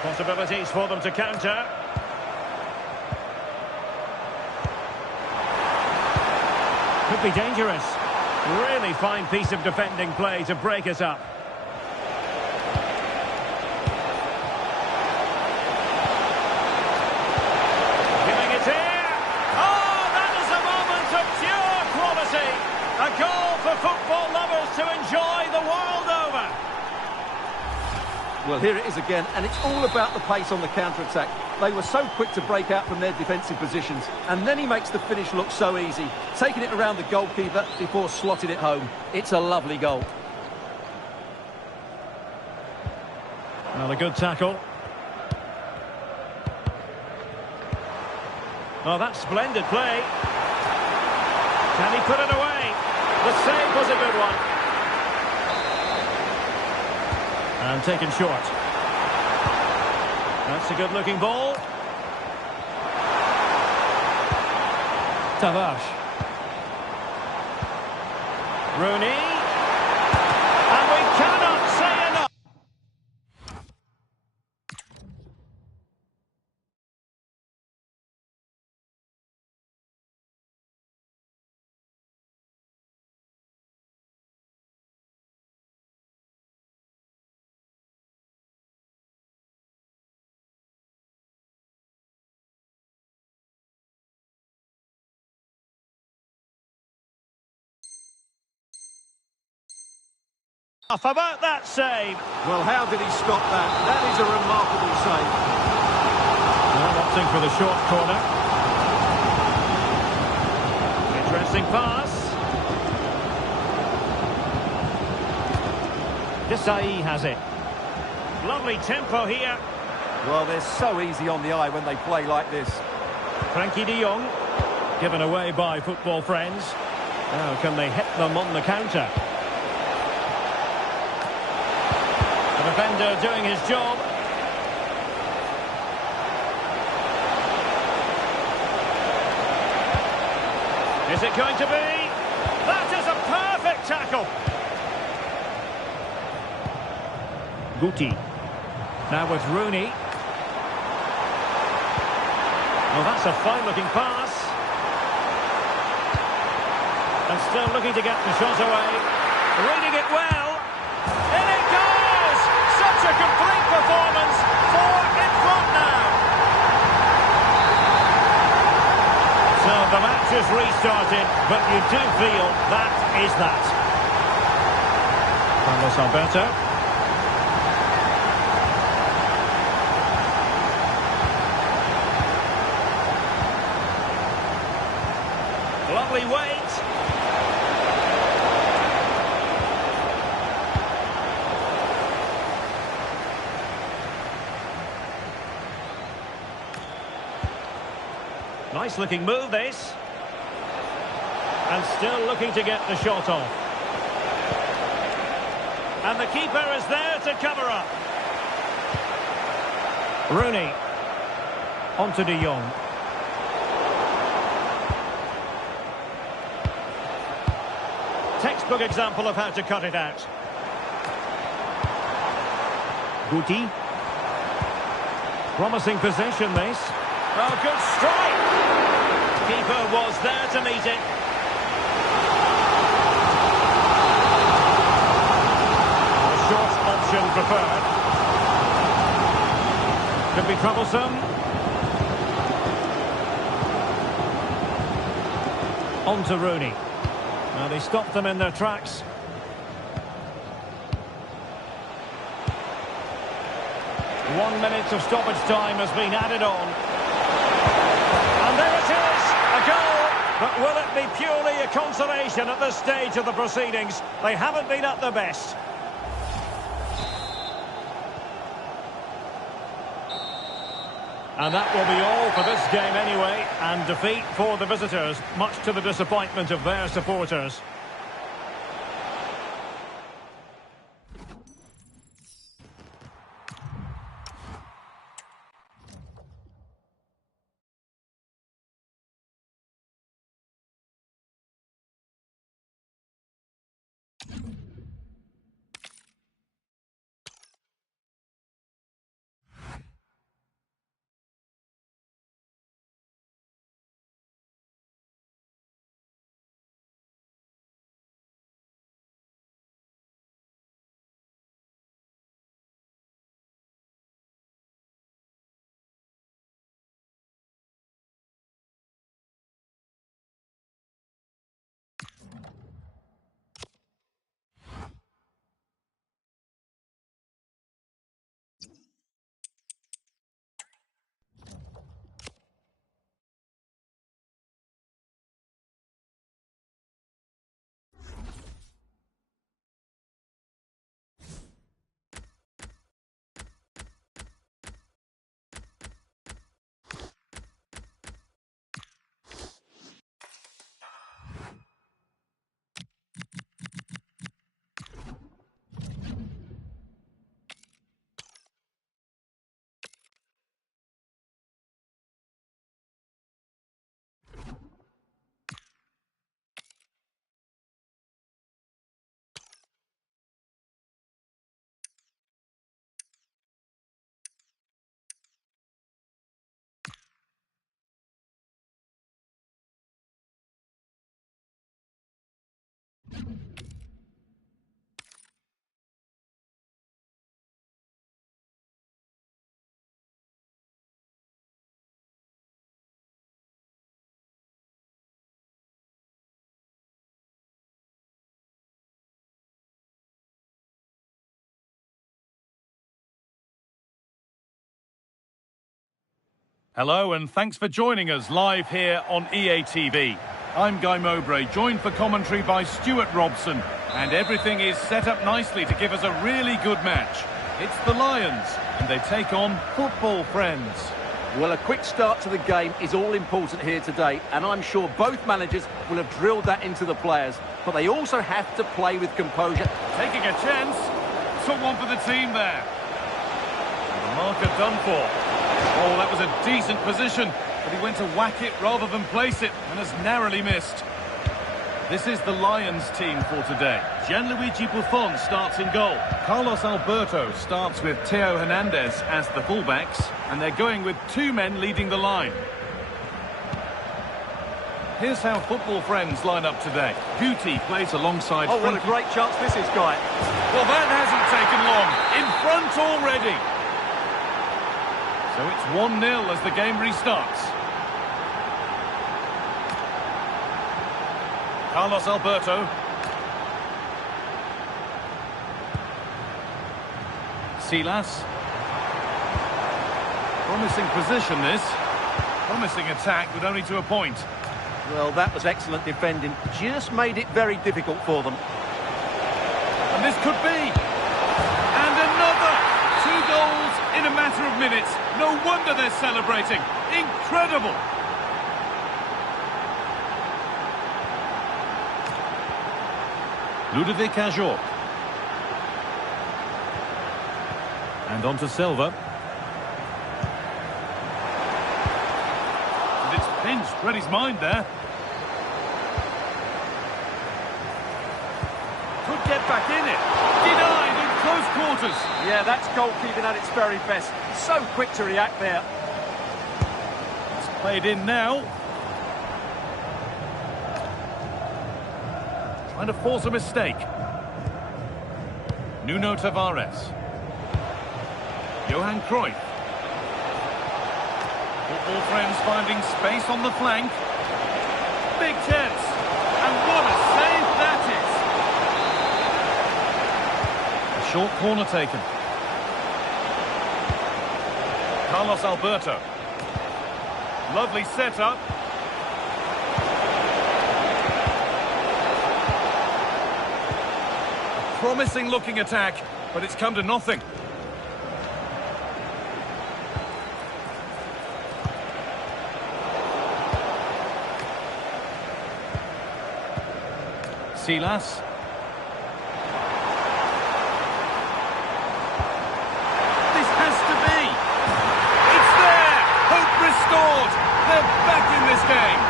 Possibilities for them to counter. Could be dangerous. Really fine piece of defending play to break it up. Giving it here. Oh, that is a moment of pure quality. A goal for football lovers to enjoy the world over. Well, here it is again, and it's all about the pace on the counter-attack. They were so quick to break out from their defensive positions, and then he makes the finish look so easy, taking it around the goalkeeper before slotting it home. It's a lovely goal. Well, a good tackle. Oh, that's splendid play. Can he put it away? The save was a good one. And taken short. That's a good-looking ball. Tavares. Rooney. And we cannot say enough. About that save. Well, how did he stop that? That is a remarkable save. Well, opting for the short corner. Interesting pass. Desai has it. Lovely tempo here. Well, they're so easy on the eye when they play like this. Frankie de Jong. Given away by football friends. Now can they hit them on the counter? The defender doing his job. Is it going to be? That is a perfect tackle. Guti. Now with Rooney. Well, that's a fine-looking pass. And still looking to get the shot away. Reading it well. In it goes! Such a complete performance. 4 in front now. So the match is restarted, but you do feel that is that. Carlos Alberto. Lovely weight. Nice looking move this. And still looking to get the shot off. And the keeper is there to cover up. Rooney. On to de Jong. Textbook example of how to cut it out. Guti. Promising possession this. Oh, good strike. Keeper was there to meet it. A short option preferred. Could be troublesome. On to Rooney. Now they stopped them in their tracks. One minute of stoppage time has been added on. And there it is, a goal. But will it be purely a consolation at this stage of the proceedings? They haven't been at their best. And that will be all for this game anyway. And defeat for the visitors, much to the disappointment of their supporters. Hello and thanks for joining us live here on EA TV. I'm Guy Mowbray, joined for commentary by Stuart Robson, and everything is set up nicely to give us a really good match. It's the Lions, and they take on Football Friends. Well, a quick start to the game is all important here today, and I'm sure both managers will have drilled that into the players, but they also have to play with composure. Taking a chance, took one for the team there. And the marker done for. Oh, that was a decent position, but he went to whack it rather than place it, and has narrowly missed. This is the Lions team for today. Gianluigi Buffon starts in goal. Carlos Alberto starts with Theo Hernandez as the fullbacks, and they're going with two men leading the line. Here's how Football Friends line up today. Guti plays alongside... Oh, what a great chance this is, Guy. Well, that hasn't taken long. In front already. So it's 1-0 as the game restarts. Carlos Alberto. Silas. Promising position this. Promising attack with only to a point. Well, that was excellent defending. Just made it very difficult for them. And this could be. And another. 2 goals in a matter of minutes. No wonder they're celebrating. Incredible. Ludovic Ajor. And on to Silva. And it's pinched. Read his mind there. Could get back in it. Denied in close quarters. Yeah, that's goalkeeping at its very best. So quick to react there. It's played in now. Trying to force a mistake. Nuno Tavares. Johan Cruyff. Football Friends finding space on the flank. Big chance. And what a save that is. A short corner taken. Carlos Alberto. Lovely setup. Promising looking attack, but it's come to nothing. Silas. This has to be. It's there. Hope restored. They're back in this game.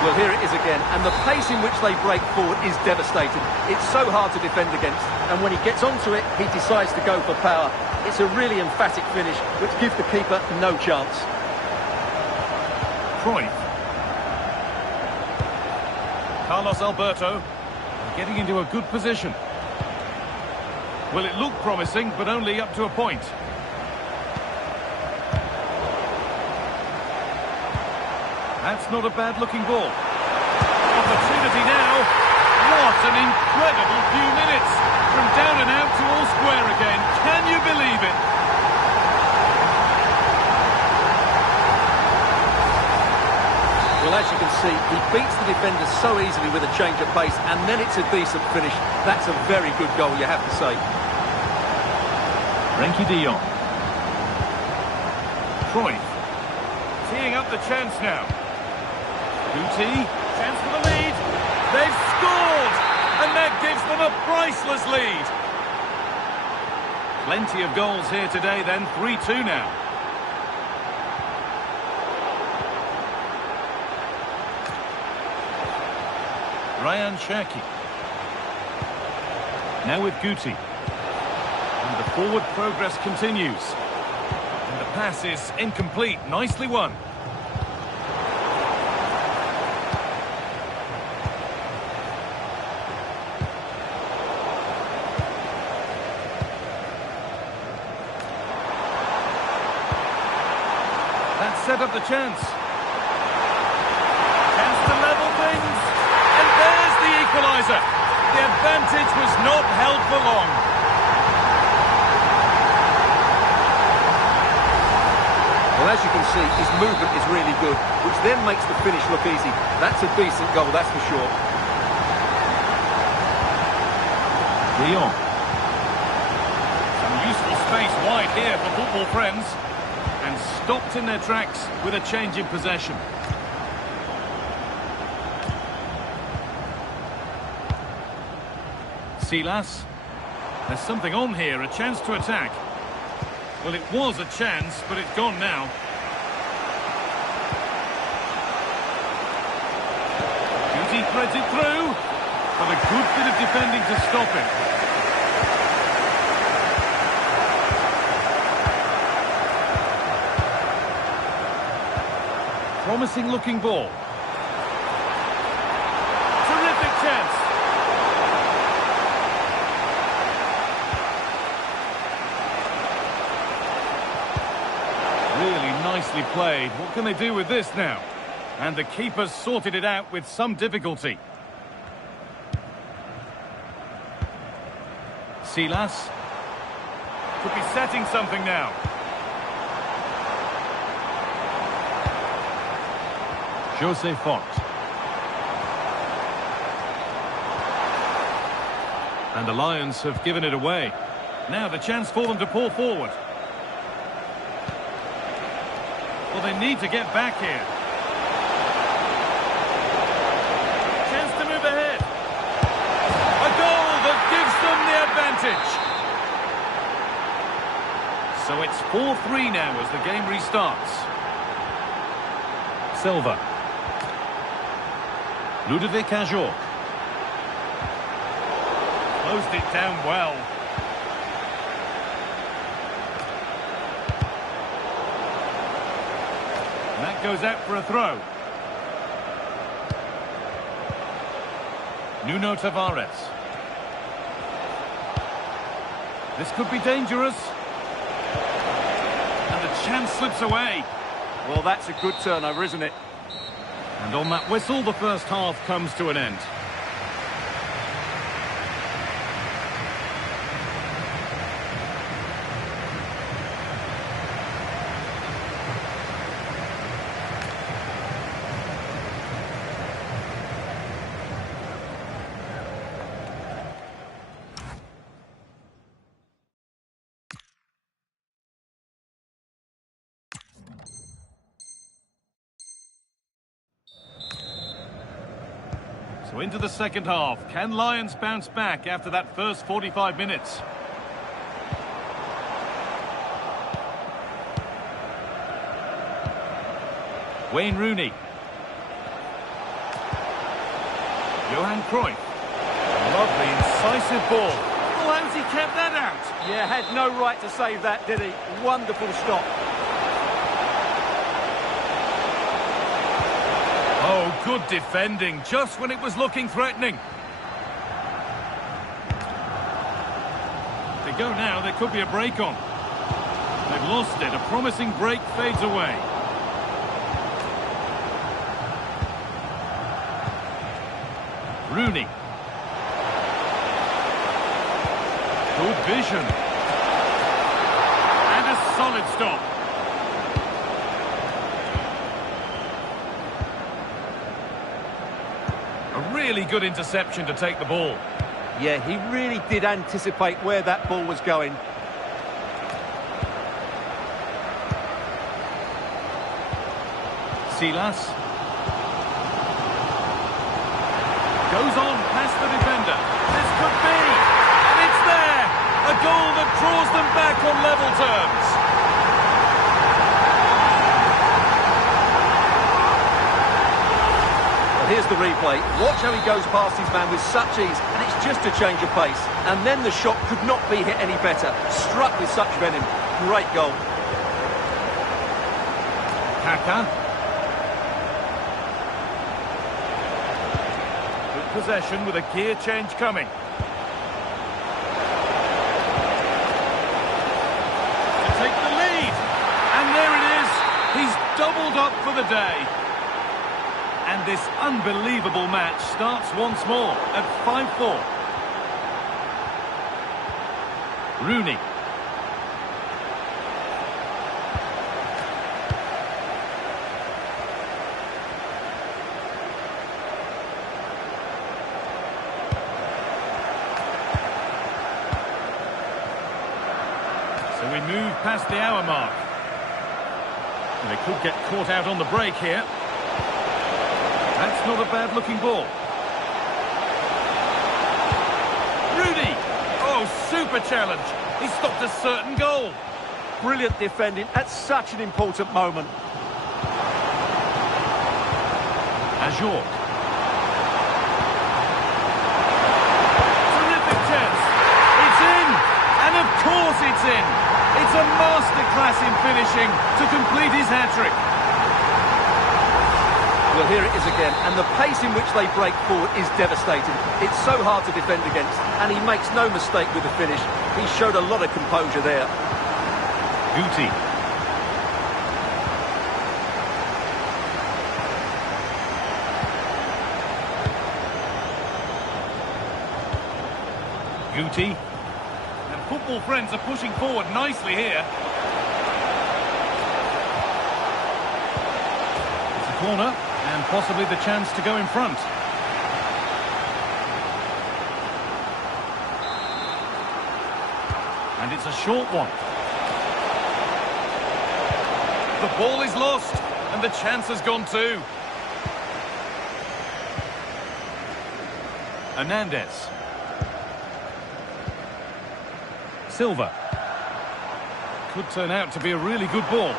Well, here it is again, and the pace in which they break forward is devastating. It's so hard to defend against, and when he gets onto it, he decides to go for power. It's a really emphatic finish, which gives the keeper no chance. Cruyff. Carlos Alberto getting into a good position. Well, it looked promising, but only up to a point. That's not a bad-looking ball. Opportunity now. What an incredible few minutes. From down and out to all square again. Can you believe it? Well, as you can see, he beats the defender so easily with a change of pace, and then it's a decent finish. That's a very good goal, you have to say. Frenkie de Jong. Cruyff. Teeing up the chance now. Guti, chance for the lead. They've scored! And that gives them a priceless lead. Plenty of goals here today then, 3-2 now. Ryan Cherki. Now with Guti. And the forward progress continues. And the pass is incomplete, nicely won. set up the chance. Chance to level things. And there's the equaliser. The advantage was not held for long. Well, as you can see, his movement is really good, which then makes the finish look easy. That's a decent goal, that's for sure. Dion. Some useful space wide here for football friends. And stopped in their tracks with a change in possession. Silas. There's something on here, a chance to attack. Well, it was a chance, but it's gone now. Duty threads it through, but a good bit of defending to stop him. Promising looking ball. Terrific chance. Really nicely played. What can they do with this now? And the keeper's sorted it out with some difficulty. Silas. Could be setting something now. Jose Font. And the Lions have given it away. Now the chance for them to pull forward. Well, they need to get back here. Chance to move ahead. A goal that gives them the advantage. So it's 4-3 now as the game restarts. Silva. Ludovic Ajor. Closed it down well. And that goes out for a throw. Nuno Tavares. This could be dangerous. And the chance slips away. Well, that's a good turnover, isn't it? And on that whistle, the first half comes to an end. So into the second half. Can Lions bounce back after that first 45 minutes? Wayne Rooney. Johan Cruyff. Lovely, incisive ball. Oh, how's he kept that out? Yeah, had no right to save that, did he? Wonderful stop. Oh, good defending, just when it was looking threatening. If they go now, there could be a break on. They've lost it. A promising break fades away. Rooney. Good vision. And a solid stop. A really good interception to take the ball. Yeah, he really did anticipate where that ball was going. Silas. Goes on past the defender. This could be. And it's there. A goal that draws them back on level terms. Here's the replay. Watch how he goes past his man with such ease, and it's just a change of pace. And then the shot could not be hit any better. Struck with such venom. Great goal. Kaka. Good possession with a gear change coming. To take the lead. And there it is. He's doubled up for the day. And this unbelievable match starts once more at 5-4. Rooney. So we move past the hour mark. And they could get caught out on the break here. That's not a bad-looking ball. Rooney! Oh, super challenge. He stopped a certain goal. Brilliant defending at such an important moment. Ajorc. Terrific chance. It's in! And of course it's in! It's a masterclass in finishing to complete his hat-trick. Well, here it is again, and the pace in which they break forward is devastating. It's so hard to defend against, and he makes no mistake with the finish. He showed a lot of composure there. Guti. Guti. And football friends are pushing forward nicely here. It's a corner. And possibly the chance to go in front. And it's a short one. The ball is lost, and the chance has gone too. Hernandez. Silva. Could turn out to be a really good ball.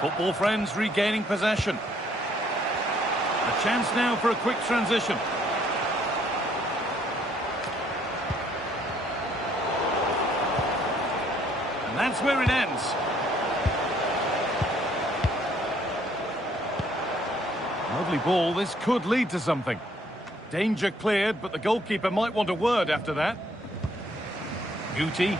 Football friends regaining possession. A chance now for a quick transition. And that's where it ends. Lovely ball, this could lead to something. Danger cleared, but the goalkeeper might want a word after that. Guti.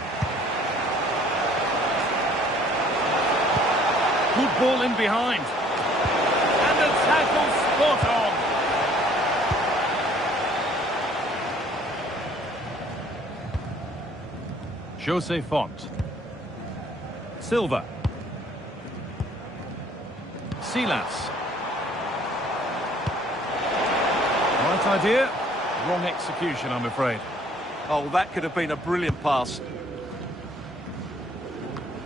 Good ball in behind. And the tackle spot on. Jose Font. Silva. Silas. Right idea. Wrong execution, I'm afraid. Oh, that could have been a brilliant pass.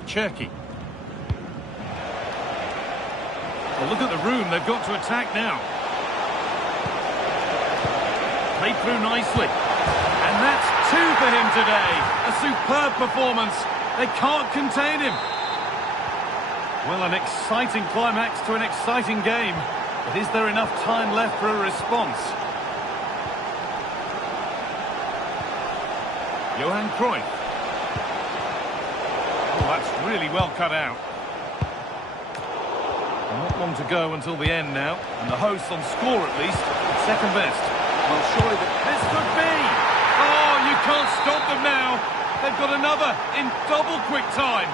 Cherki. Well, look at the room they've got to attack now. Played through nicely. And that's two for him today. A superb performance. They can't contain him. Well, an exciting climax to an exciting game. But is there enough time left for a response? Johan Cruyff. Oh, that's really well cut out. Not long to go until the end now, and the hosts on score at least, second best. Well, surely this could be! Oh, you can't stop them now! They've got another in double quick time!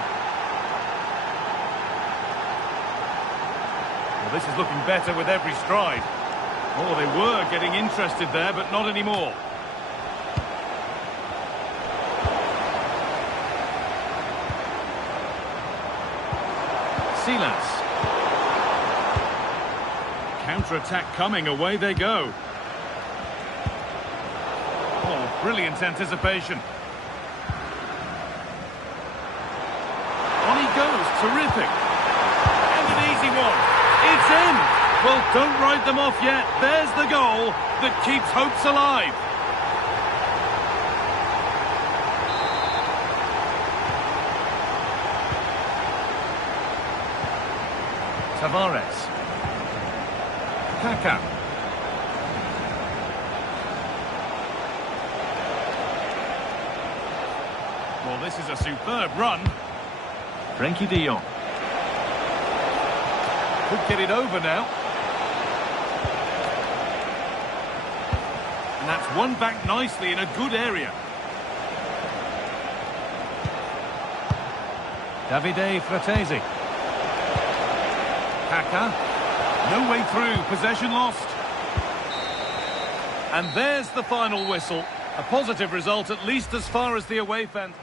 Well, this is looking better with every stride. Oh, they were getting interested there, but not anymore. Silas. Counter-attack coming, away they go. Oh, brilliant anticipation. On he goes, terrific. And an easy one. It's in! Well, don't write them off yet. There's the goal that keeps hopes alive. Tavares. Kaka. Well, this is a superb run. Frenkie de Jong. Could get it over now. And that's won back nicely in a good area. Davide Fratesi. Kaka. No way through, possession lost. And there's the final whistle. A positive result, at least as far as the away fans.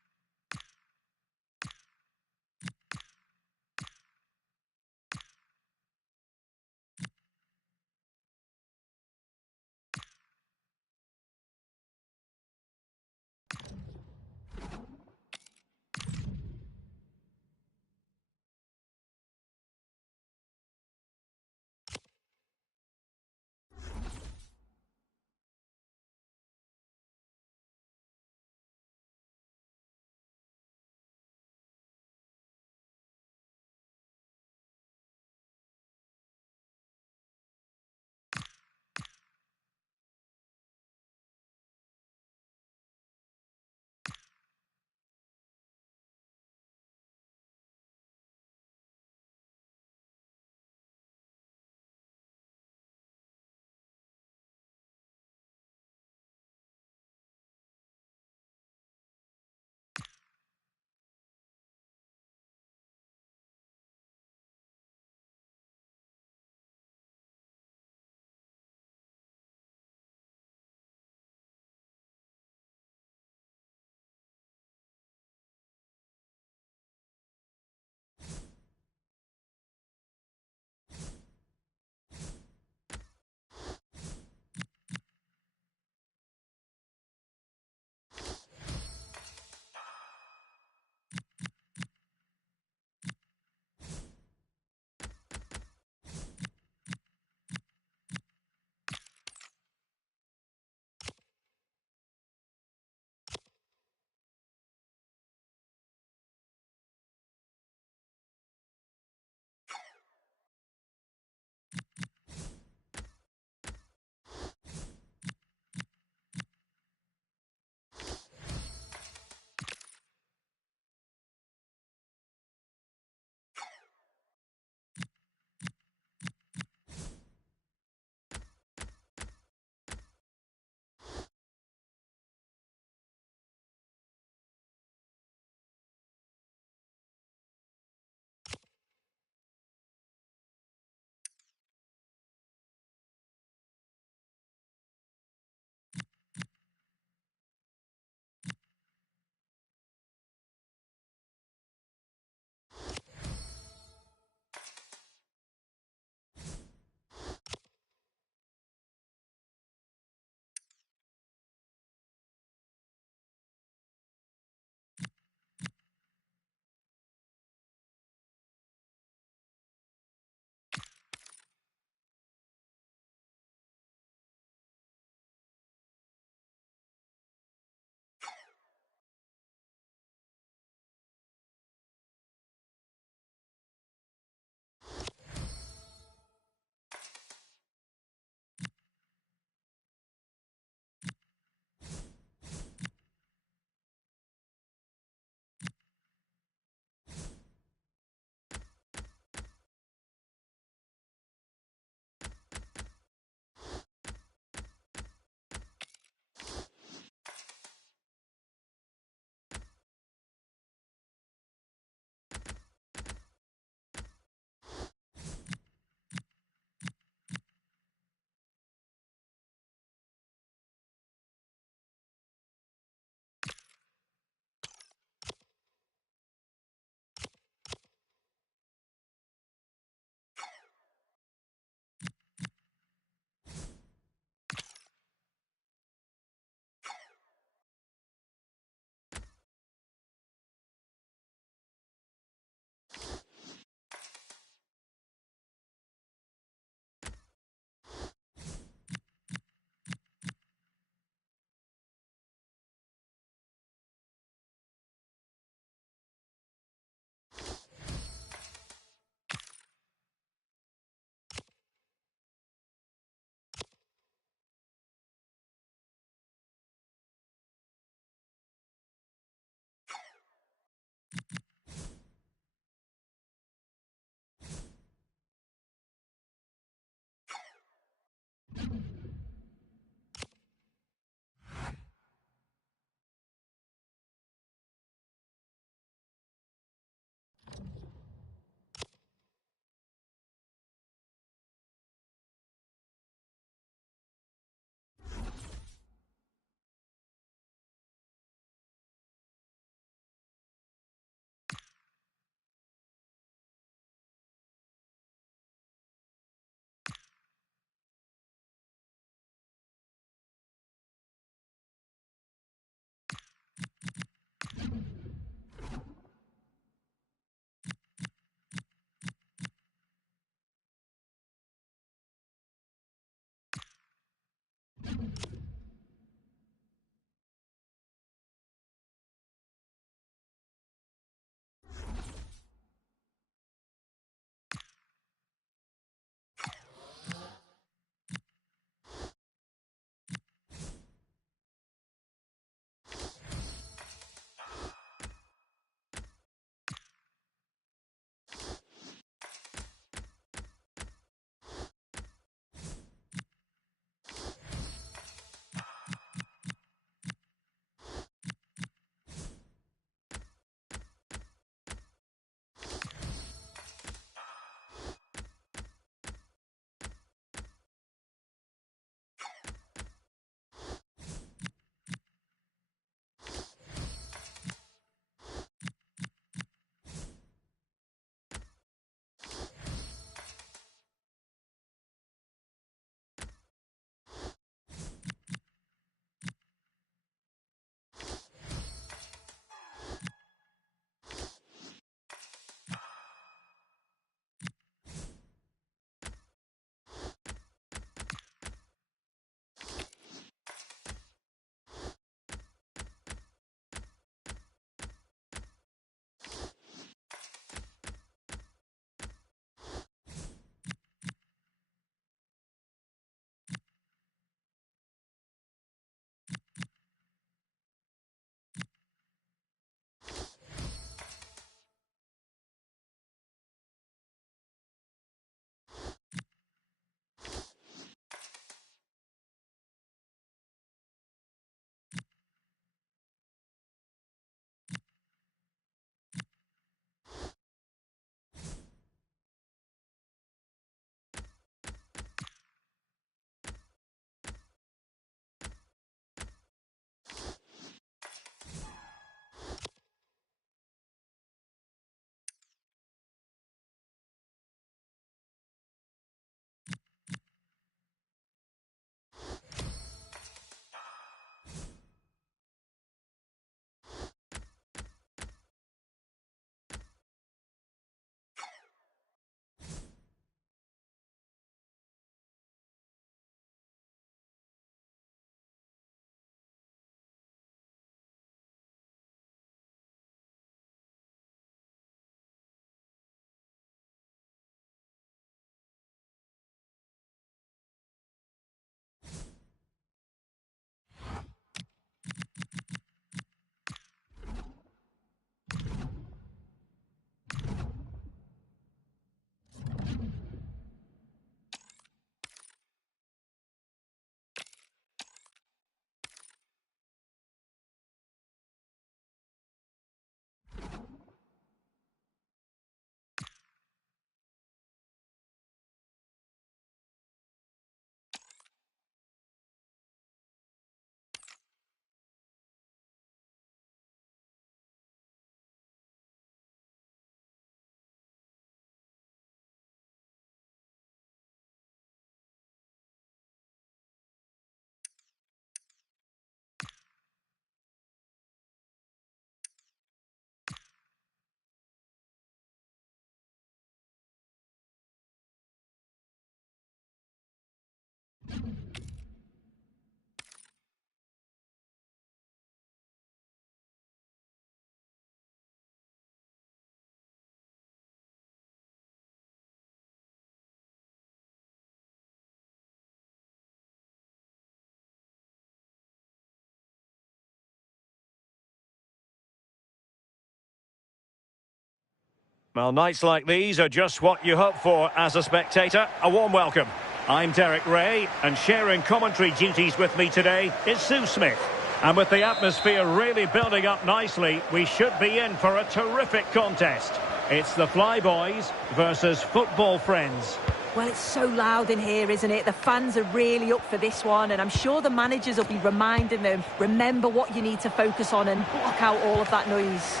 Well, nights like these are just what you hope for as a spectator. A warm welcome. I'm Derek Ray, and sharing commentary duties with me today is Sue Smith. And with the atmosphere really building up nicely, we should be in for a terrific contest. It's the Flyboys versus Football Friends. Well, it's so loud in here, isn't it? The fans are really up for this one, and I'm sure the managers will be reminding them, remember what you need to focus on and block out all of that noise.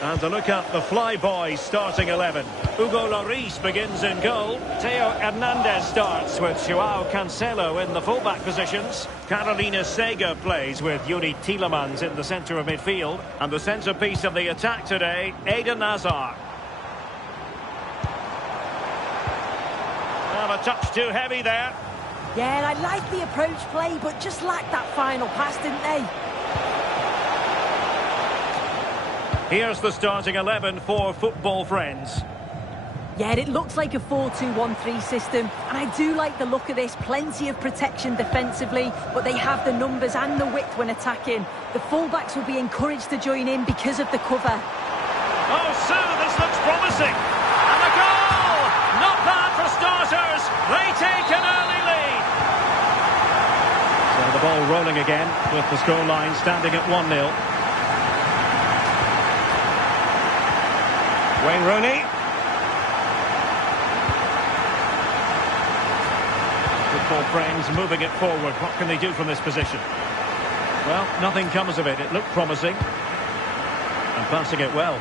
And to look at the Flyboys starting 11. Hugo Lloris begins in goal. Theo Hernandez starts with Joao Cancelo in the fullback positions. Carolina Sega plays with Yuri Tielemans in the centre of midfield. And the centrepiece of the attack today, Eden Hazard. Well, a touch too heavy there. Yeah, and I like the approach play, but just lacked that final pass, didn't they? Here's the starting 11 for Football Friends. Yeah, it looks like a 4-2-1-3 system, and I do like the look of this. Plenty of protection defensively, but they have the numbers and the width when attacking. The fullbacks will be encouraged to join in because of the cover. Oh, Sue, this looks promising. And a goal! Not bad for starters. They take an early lead. So the ball rolling again with the scoreline standing at 1-0. Wayne Rooney. Football Friends moving it forward. What can they do from this position? Well, nothing comes of it. It looked promising. And passing it well.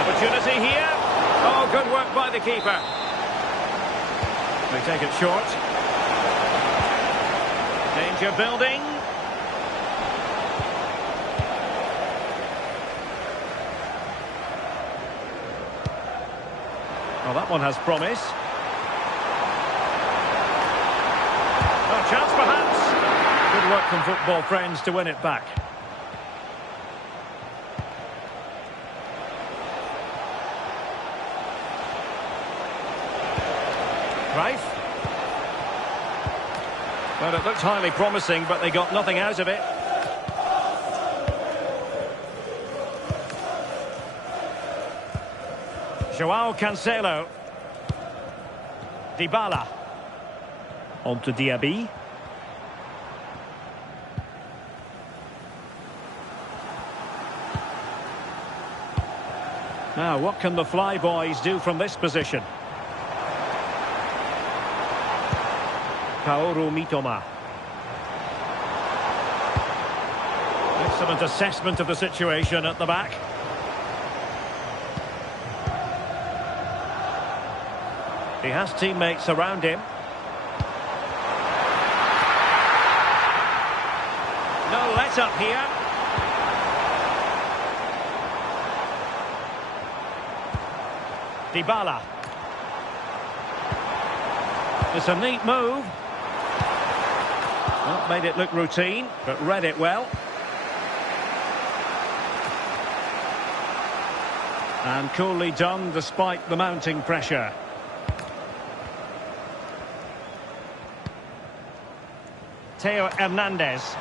Opportunity here. Oh, good work by the keeper. They take it short. Danger building. Well, that one has promise. Oh, chance perhaps. Good work from Football Friends to win it back. Right. Well, it looked highly promising, but they got nothing out of it. Joao Cancelo. Dybala. On to Diaby. Now, what can the Flyboys do from this position? Kaoru Mitoma. Excellent assessment of the situation at the back. He has teammates around him. No let up here. Dybala. It's a neat move. Well, made it look routine, but read it well. And coolly done despite the mounting pressure. Theo Hernandez.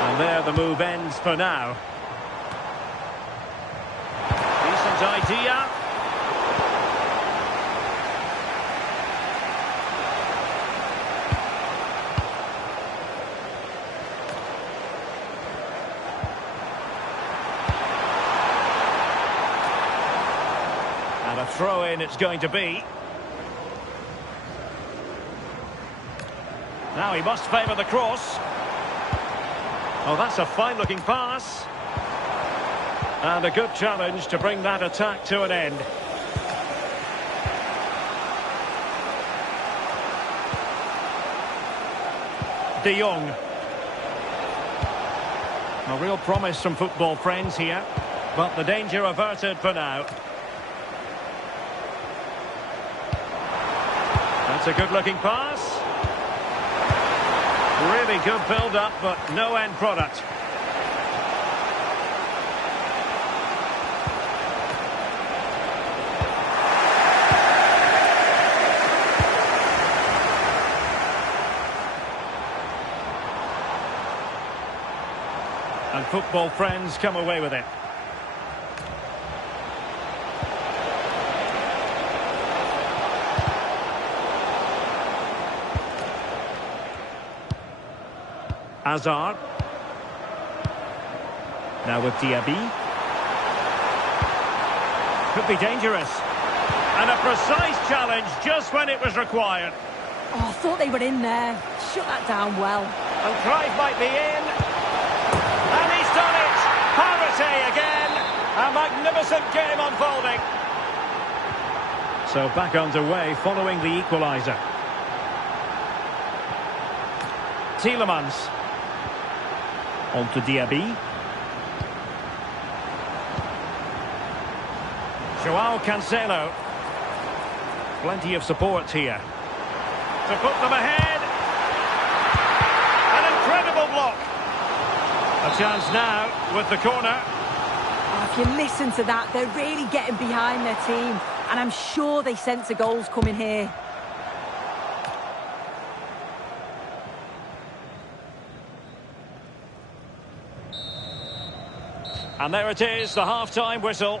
And there the move ends for now. Decent idea. And a throw-in it's going to be. Now he must favour the cross. Oh, that's a fine-looking pass. And a good challenge to bring that attack to an end. De Jong. A real promise from Football Friends here, but the danger averted for now. That's a good-looking pass. Really good build-up, but no end product. And football friends come away with it. Hazard. Now with Diaby. Could be dangerous. And a precise challenge just when it was required. Oh, I thought they were in there. Shut that down well. And Clive might be in. And he's done it! Parity again! A magnificent game unfolding. So back underway following the equaliser. Tielemans. On to Diaby. Joao Cancelo. Plenty of support here. To put them ahead. An incredible block. A chance now with the corner. Oh, if you listen to that, they're really getting behind their team. And I'm sure they sense a goal's coming here. And there it is, the half-time whistle.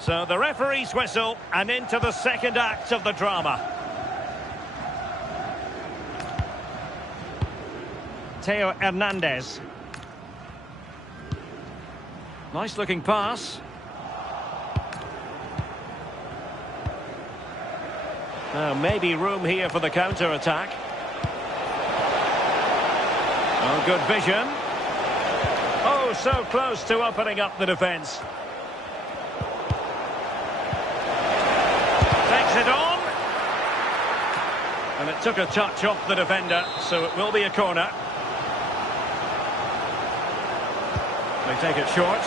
So the referee's whistle, and into the second act of the drama. Theo Hernandez. Nice looking pass. Now maybe room here for the counter-attack. Oh, good vision. Oh, so close to opening up the defence. Takes it on. And it took a touch off the defender, so it will be a corner. They take it short.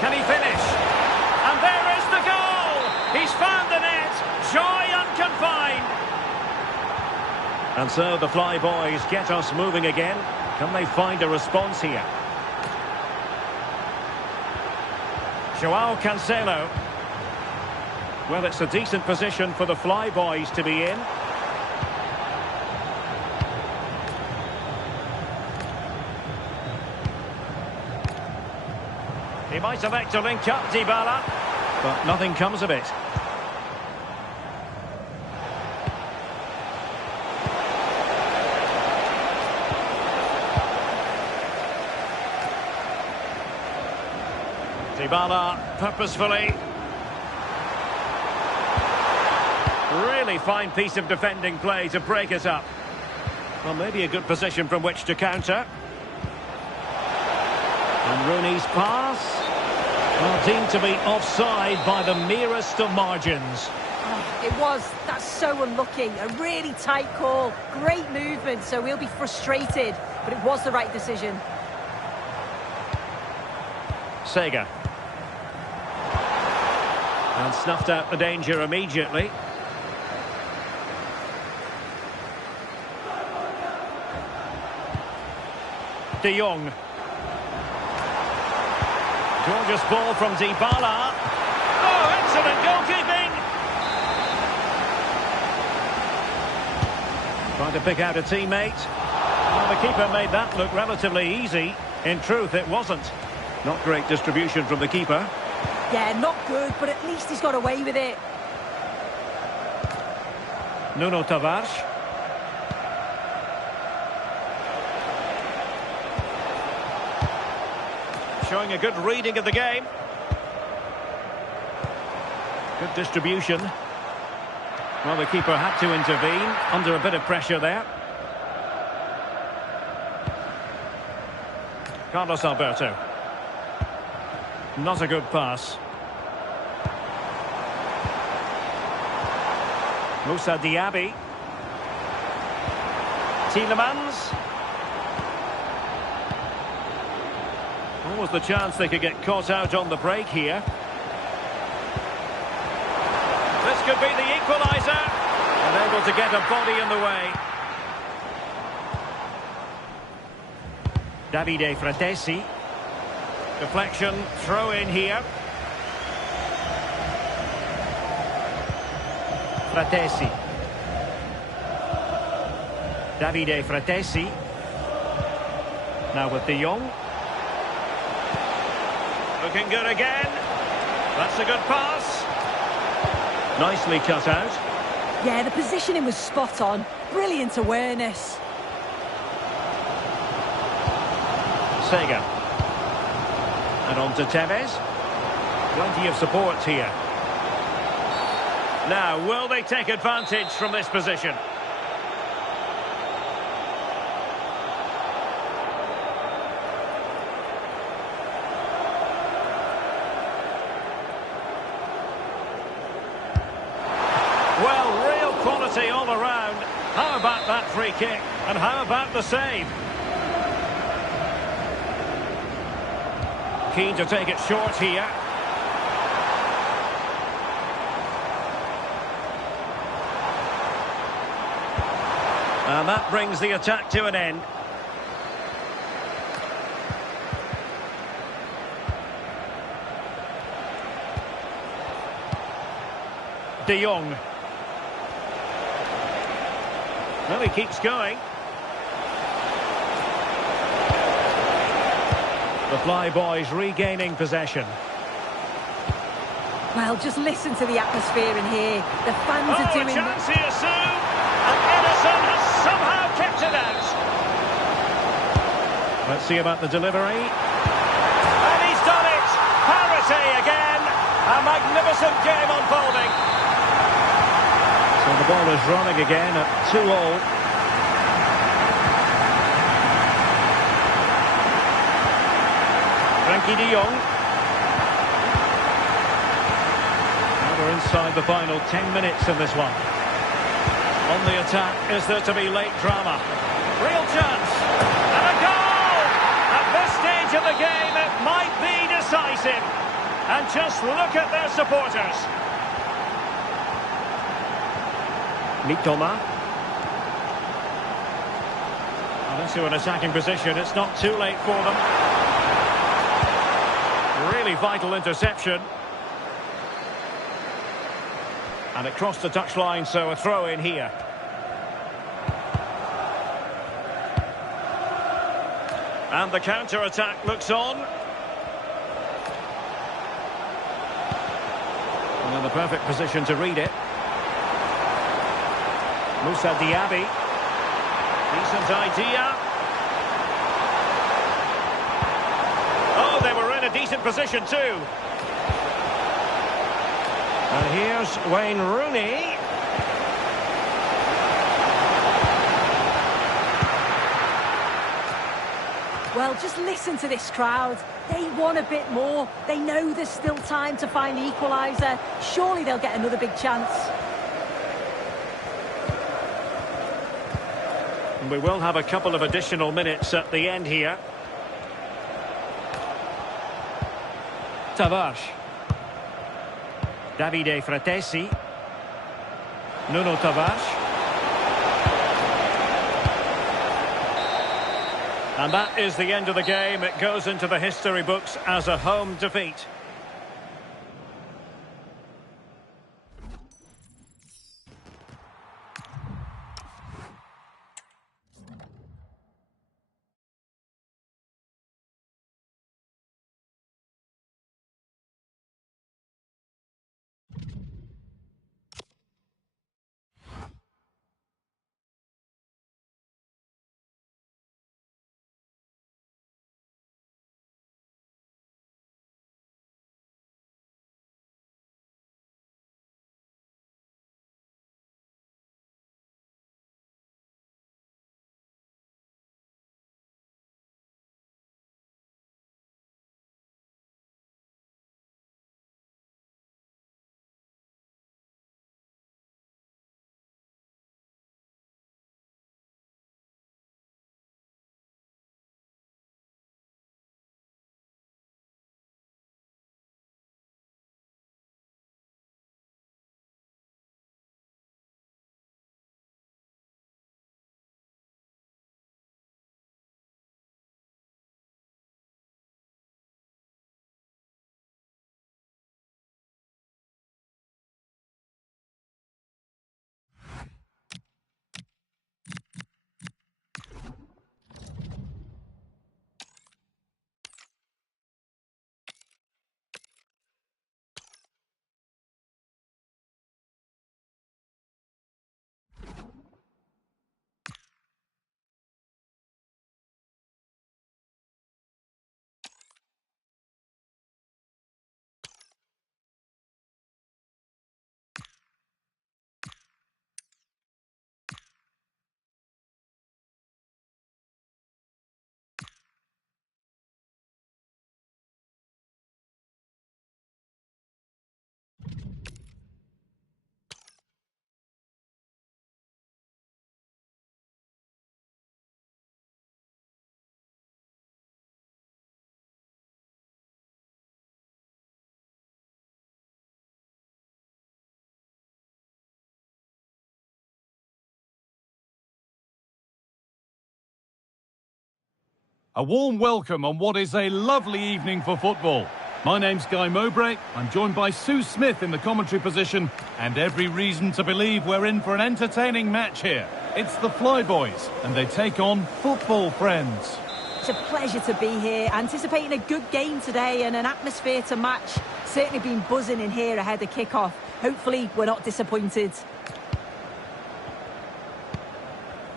Can he finish? And there is the goal! He's found the net! Joy unconfined! And so the Fly Boys get us moving again. Can they find a response here? Joao Cancelo. Well, it's a decent position for the Fly Boys to be in. He might elect to link up Dybala, but nothing comes of it. Dybala purposefully. Really fine piece of defending play to break it up. Well, maybe a good position from which to counter. And Rooney's pass. Well, deemed to be offside by the merest of margins. Oh, it was. That's so unlucky. A really tight call. Great movement, so we'll be frustrated. But it was the right decision. Sega. And snuffed out the danger immediately. De Jong. Gorgeous ball from Dybala. Oh, excellent goalkeeping! Trying to pick out a teammate. Well, the keeper made that look relatively easy. In truth, it wasn't. Not great distribution from the keeper. Yeah, not good, but at least he's got away with it. Nuno Tavares. Showing a good reading of the game. Good distribution. Well, the keeper had to intervene under a bit of pressure there. Carlos Alberto. Not a good pass. Moussa Diaby. Tielemans. Almost the chance they could get caught out on the break here. could be the equaliser. Unable to get a body in the way. Davide Fratesi. Deflection, throw in here. Fratesi. Davide Fratesi. Now with De Jong. Looking good again. That's a good pass. Nicely cut out. Yeah, the positioning was spot on. Brilliant awareness. Sega. And on to Tevez. Plenty of support here. Now, will they take advantage from this position? Well, real quality all around. How about that free kick? And how about the save? Keen to take it short here. And that brings the attack to an end. De Jong. Well, he keeps going. The Flyboys regaining possession. Well, just listen to the atmosphere in here. The fans are doing... a chance here soon! And Edison has somehow kept it out. Let's see about the delivery. And he's done it! Parity again! A magnificent game unfolding. So the ball is running again at 2-2. Frankie de Jong. Now we're inside the final 10 minutes of this one. On the attack, is there to be late drama? Real chance! And a goal! At this stage of the game, it might be decisive. And just look at their supporters. Mitoma. Well, into an attacking position. It's not too late for them. Really vital interception. And it crossed the touchline, so a throw in here. And the counter-attack looks on. And in the perfect position to read it. Moussa Diaby. Decent idea. Oh, they were in a decent position too. And here's Wayne Rooney. Well, just listen to this crowd. They want a bit more. They know there's still time to find the equaliser. Surely they'll get another big chance. And we will have a couple of additional minutes at the end here. Tavares. Davide Fratesi. Nuno Tavares. And that is the end of the game. It goes into the history books as a home defeat. A warm welcome on what is a lovely evening for football. My name's Guy Mowbray. I'm joined by Sue Smith in the commentary position, and every reason to believe we're in for an entertaining match here. It's the Flyboys, and they take on football friends. It's a pleasure to be here, anticipating a good game today and an atmosphere to match. Certainly been buzzing in here ahead of kick-off. Hopefully we're not disappointed.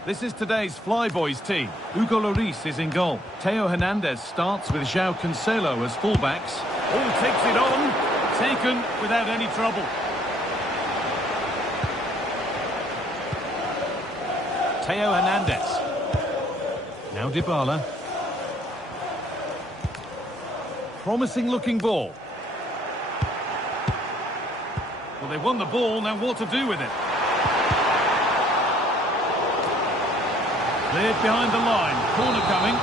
This is today's Flyboys team. Hugo Lloris is in goal. Theo Hernandez starts with João Cancelo as fullbacks. All takes it on. Taken without any trouble. Theo Hernandez. Now Dybala. Promising looking ball. Well, they've won the ball, now what to do with it? Cleared behind the line. Corner coming.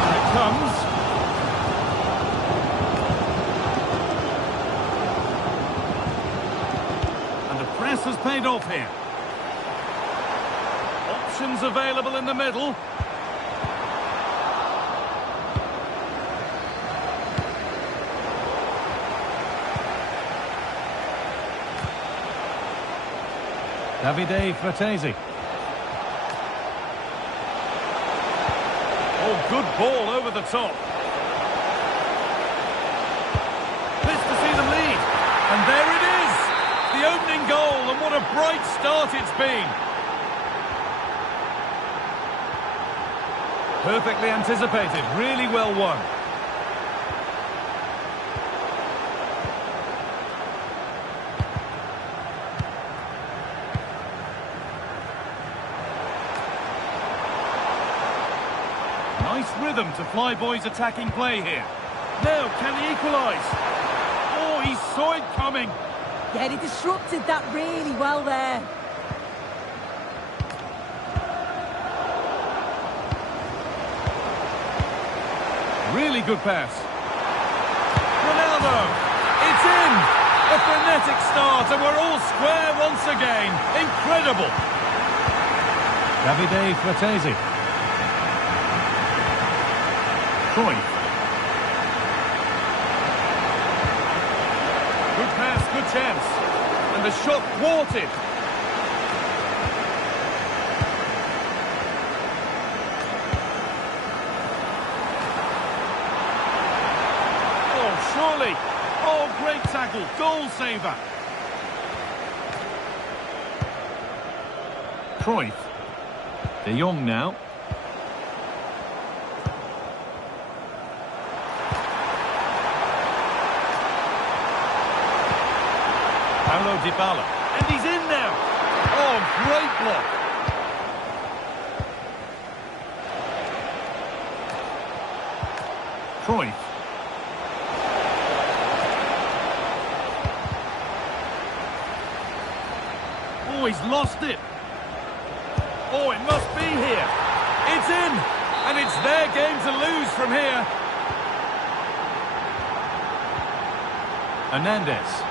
Here it comes. And the press has paid off here. Options available in the middle. Davide Fratesi. Oh, good ball over the top. Pleased to see them lead. And there it is! The opening goal, and what a bright start it's been. Perfectly anticipated, really well won. Nice rhythm to Flyboys' attacking play here. Now, can he equalise? Oh, he saw it coming. Yeah, he disrupted that really well there. Really good pass. Ronaldo! It's in! A frenetic start, and we're all square once again. Incredible! Davide Fratesi. Cruyff. Good pass, good chance. And the shot thwarted. Oh, surely. Oh, great tackle. Goal saver. Cruyff. De Jong now. Paulo Dybala, and he's in now. Oh, great block. Cruyff. Oh, he's lost it. Oh, it must be here. It's in, and it's their game to lose from here. Hernandez.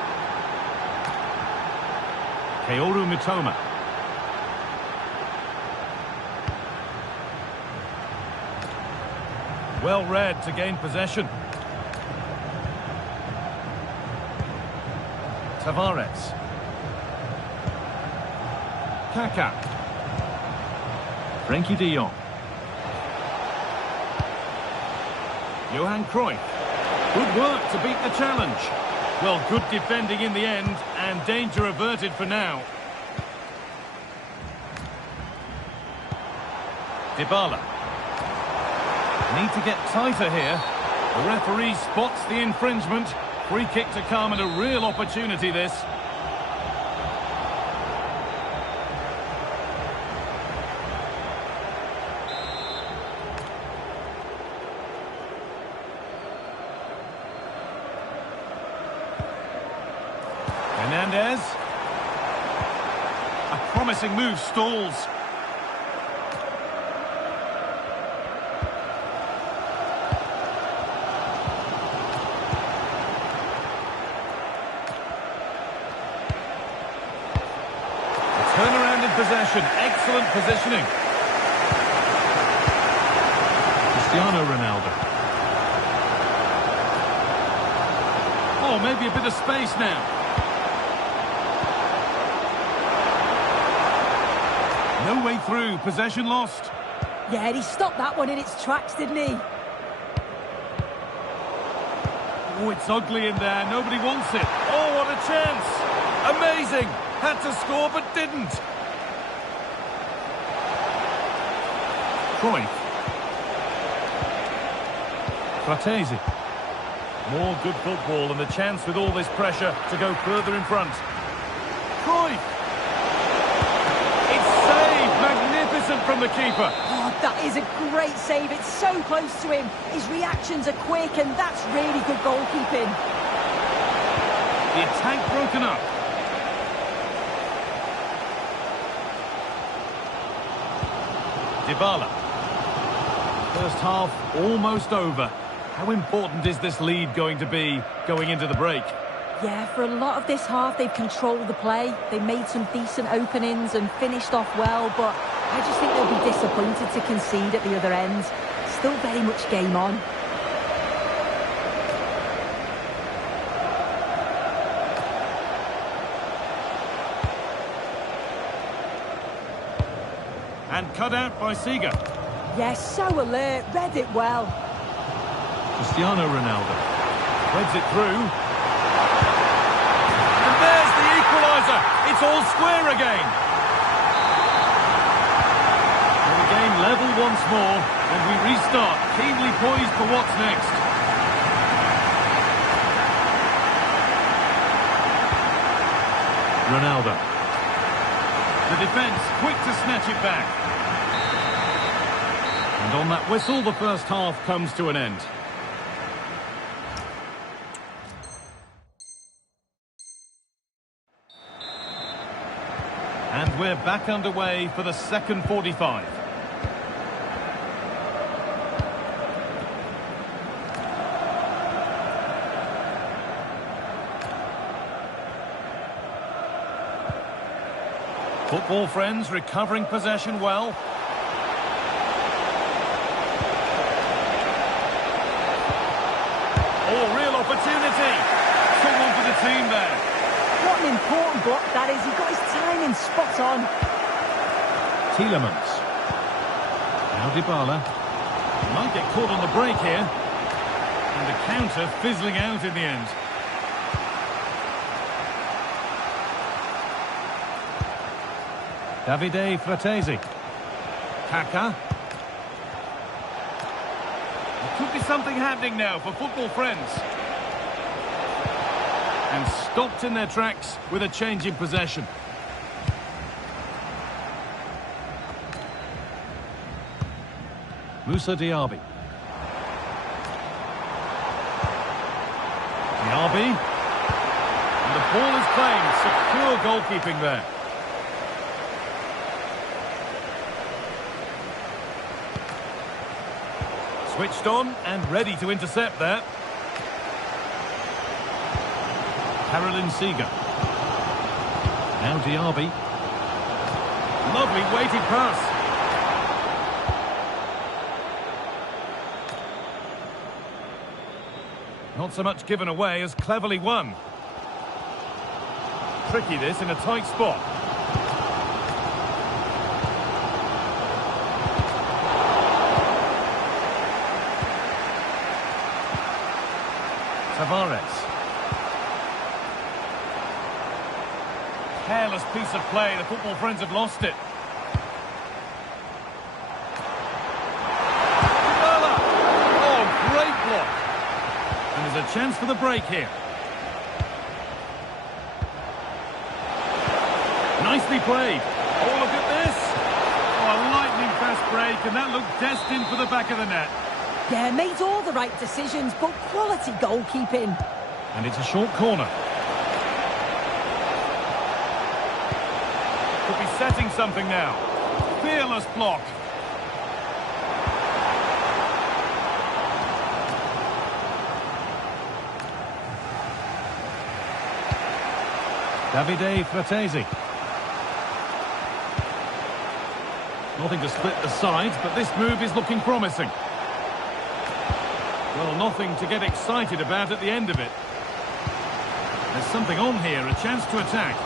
Kaoru Mitoma. Well read to gain possession. Tavares. Kaká. Frenkie de Jong. Johan Cruyff. Good work to beat the challenge. Well, good defending in the end, and danger averted for now. Dybala. Need to get tighter here. The referee spots the infringement. Free kick to come, and a real opportunity this. Hernandez. A promising move stalls. Turnaround in possession. possession. Excellent positioning. Cristiano Ronaldo. Oh, maybe a bit of space now. No way through. Possession lost. Yeah, he stopped that one in its tracks, didn't he? Oh, it's ugly in there. Nobody wants it. Oh, what a chance. Amazing. Had to score, but didn't. Cruyff. Fratesi. More good football and the chance with all this pressure to go further in front. Cruyff. It's saved. Magnificent from the keeper. Oh, that is a great save. It's so close to him. His reactions are quick, and that's really good goalkeeping. The attack broken up. Dybala. First half almost over. How important is this lead going to be going into the break? Yeah, for a lot of this half, they've controlled the play. They made some decent openings and finished off well, but I just think they'll be disappointed to concede at the other end. Still very much game on. And cut out by Seager. Yes, so alert, read it well. Cristiano Ronaldo. Threads it through. And there's the equaliser. It's all square again. And the game level once more, and we restart, keenly poised for what's next. Ronaldo. The defence quick to snatch it back. And on that whistle, the first half comes to an end. And we're back underway for the second 45. Football friends recovering possession well. Oh, real opportunity. Someone for the team there. What an important block that is. He got his timing spot on. Tielemans. Now Dybala. Might get caught on the break here. And the counter fizzling out in the end. Davide Fratesi. Kaka. There could be something happening now for football friends. And stopped in their tracks with a change in possession. Moussa Diaby. Diaby. And the ball is claimed. Secure goalkeeping there. Switched on and ready to intercept there. Caroline Seager. Now Diaby. Lovely weighted pass. Not so much given away as cleverly won. Tricky this in a tight spot. Tavares. Careless piece of play. The football friends have lost it. Dybala. Oh, great block. And there's a chance for the break here. Nicely played. Oh, look at this. Oh, a lightning fast break, and that looked destined for the back of the net. Yeah, made all the right decisions, but quality goalkeeping. And it's a short corner. Could be setting something now. Fearless block. Davide Fratesi. Nothing to split the sides, but this move is looking promising. Well, nothing to get excited about at the end of it. There's something on here, a chance to attack.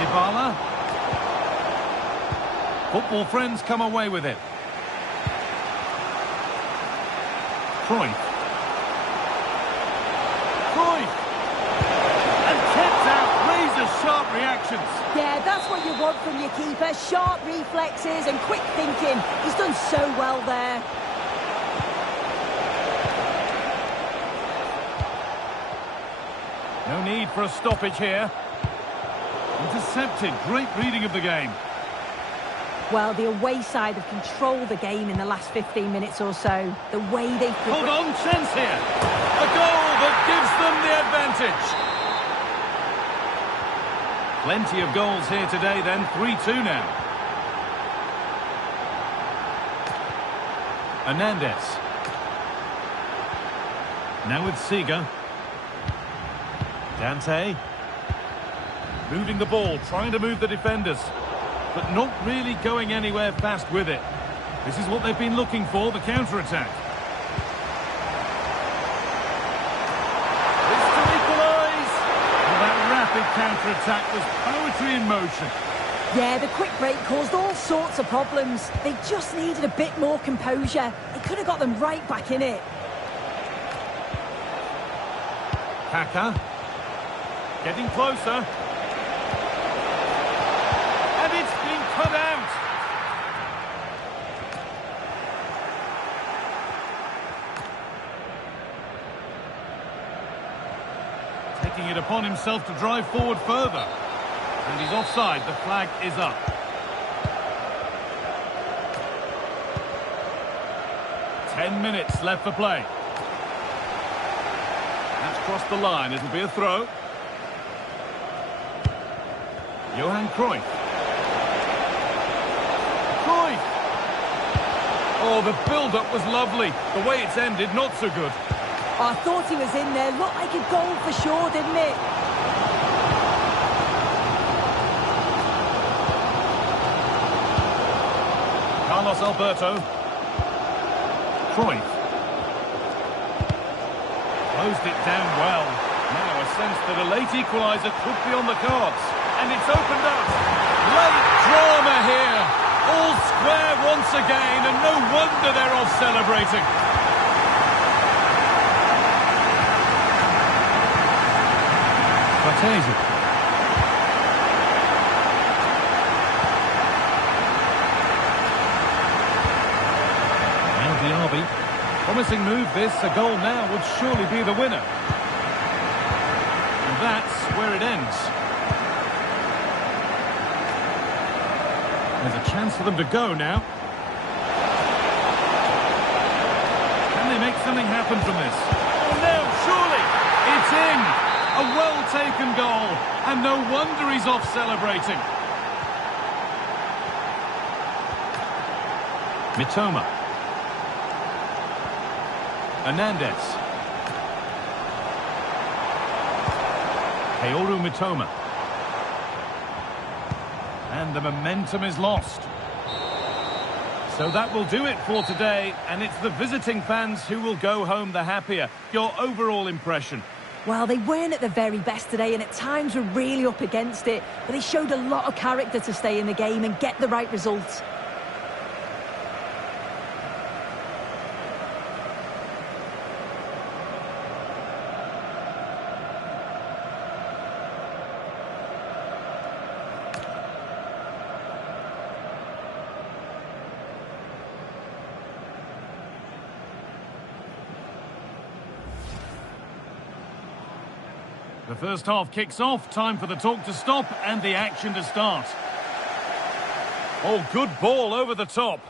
Dybala. Football friends come away with it. Cruyff. And kept out, razor-sharp reactions. Yeah, that's what you want from your keeper. Sharp reflexes and quick thinking. He's done so well there. No need for a stoppage here. Intercepted, great reading of the game. Well, the away side have controlled the game in the last 15 minutes or so. The way they've... Hold on, chance here. A goal that gives them the advantage. Plenty of goals here today then, 3-2 now. Hernandez. Now with Seager. Dante. Moving the ball, trying to move the defenders, but not really going anywhere fast with it. This is what they've been looking for, the counter-attack. This to equalise. Well, that rapid counter-attack was poetry in motion. Yeah, the quick break caused all sorts of problems. They just needed a bit more composure. It could have got them right back in it. Kaka. Getting closer. And it's been cut out. Taking it upon himself to drive forward further. And he's offside. The flag is up. Ten minutes left for play. That's crossed the line. It'll be a throw. Johan Cruyff. Oh, the build-up was lovely. The way it's ended, not so good. I thought he was in there. Looked like a goal for sure, didn't it? Carlos Alberto. Cruyff. Closed it down well. Now a sense that a late equaliser could be on the cards. And it's opened up. Late drama here. All square once again, and no wonder they're off celebrating. Cortese. Now Diaby. Promising move this. A goal now would surely be the winner. And that's where it ends. There's a chance for them to go now. Can they make something happen from this? Oh no, surely! It's in! A well-taken goal, and no wonder he's off celebrating. Mitoma. Hernandez. Kaoru Mitoma. And the momentum is lost. So that will do it for today, and it's the visiting fans who will go home the happier. Your overall impression? Well, they weren't at the very best today, and at times were really up against it, but they showed a lot of character to stay in the game and get the right results. The first half kicks off, time for the talk to stop and the action to start. Oh, good ball over the top.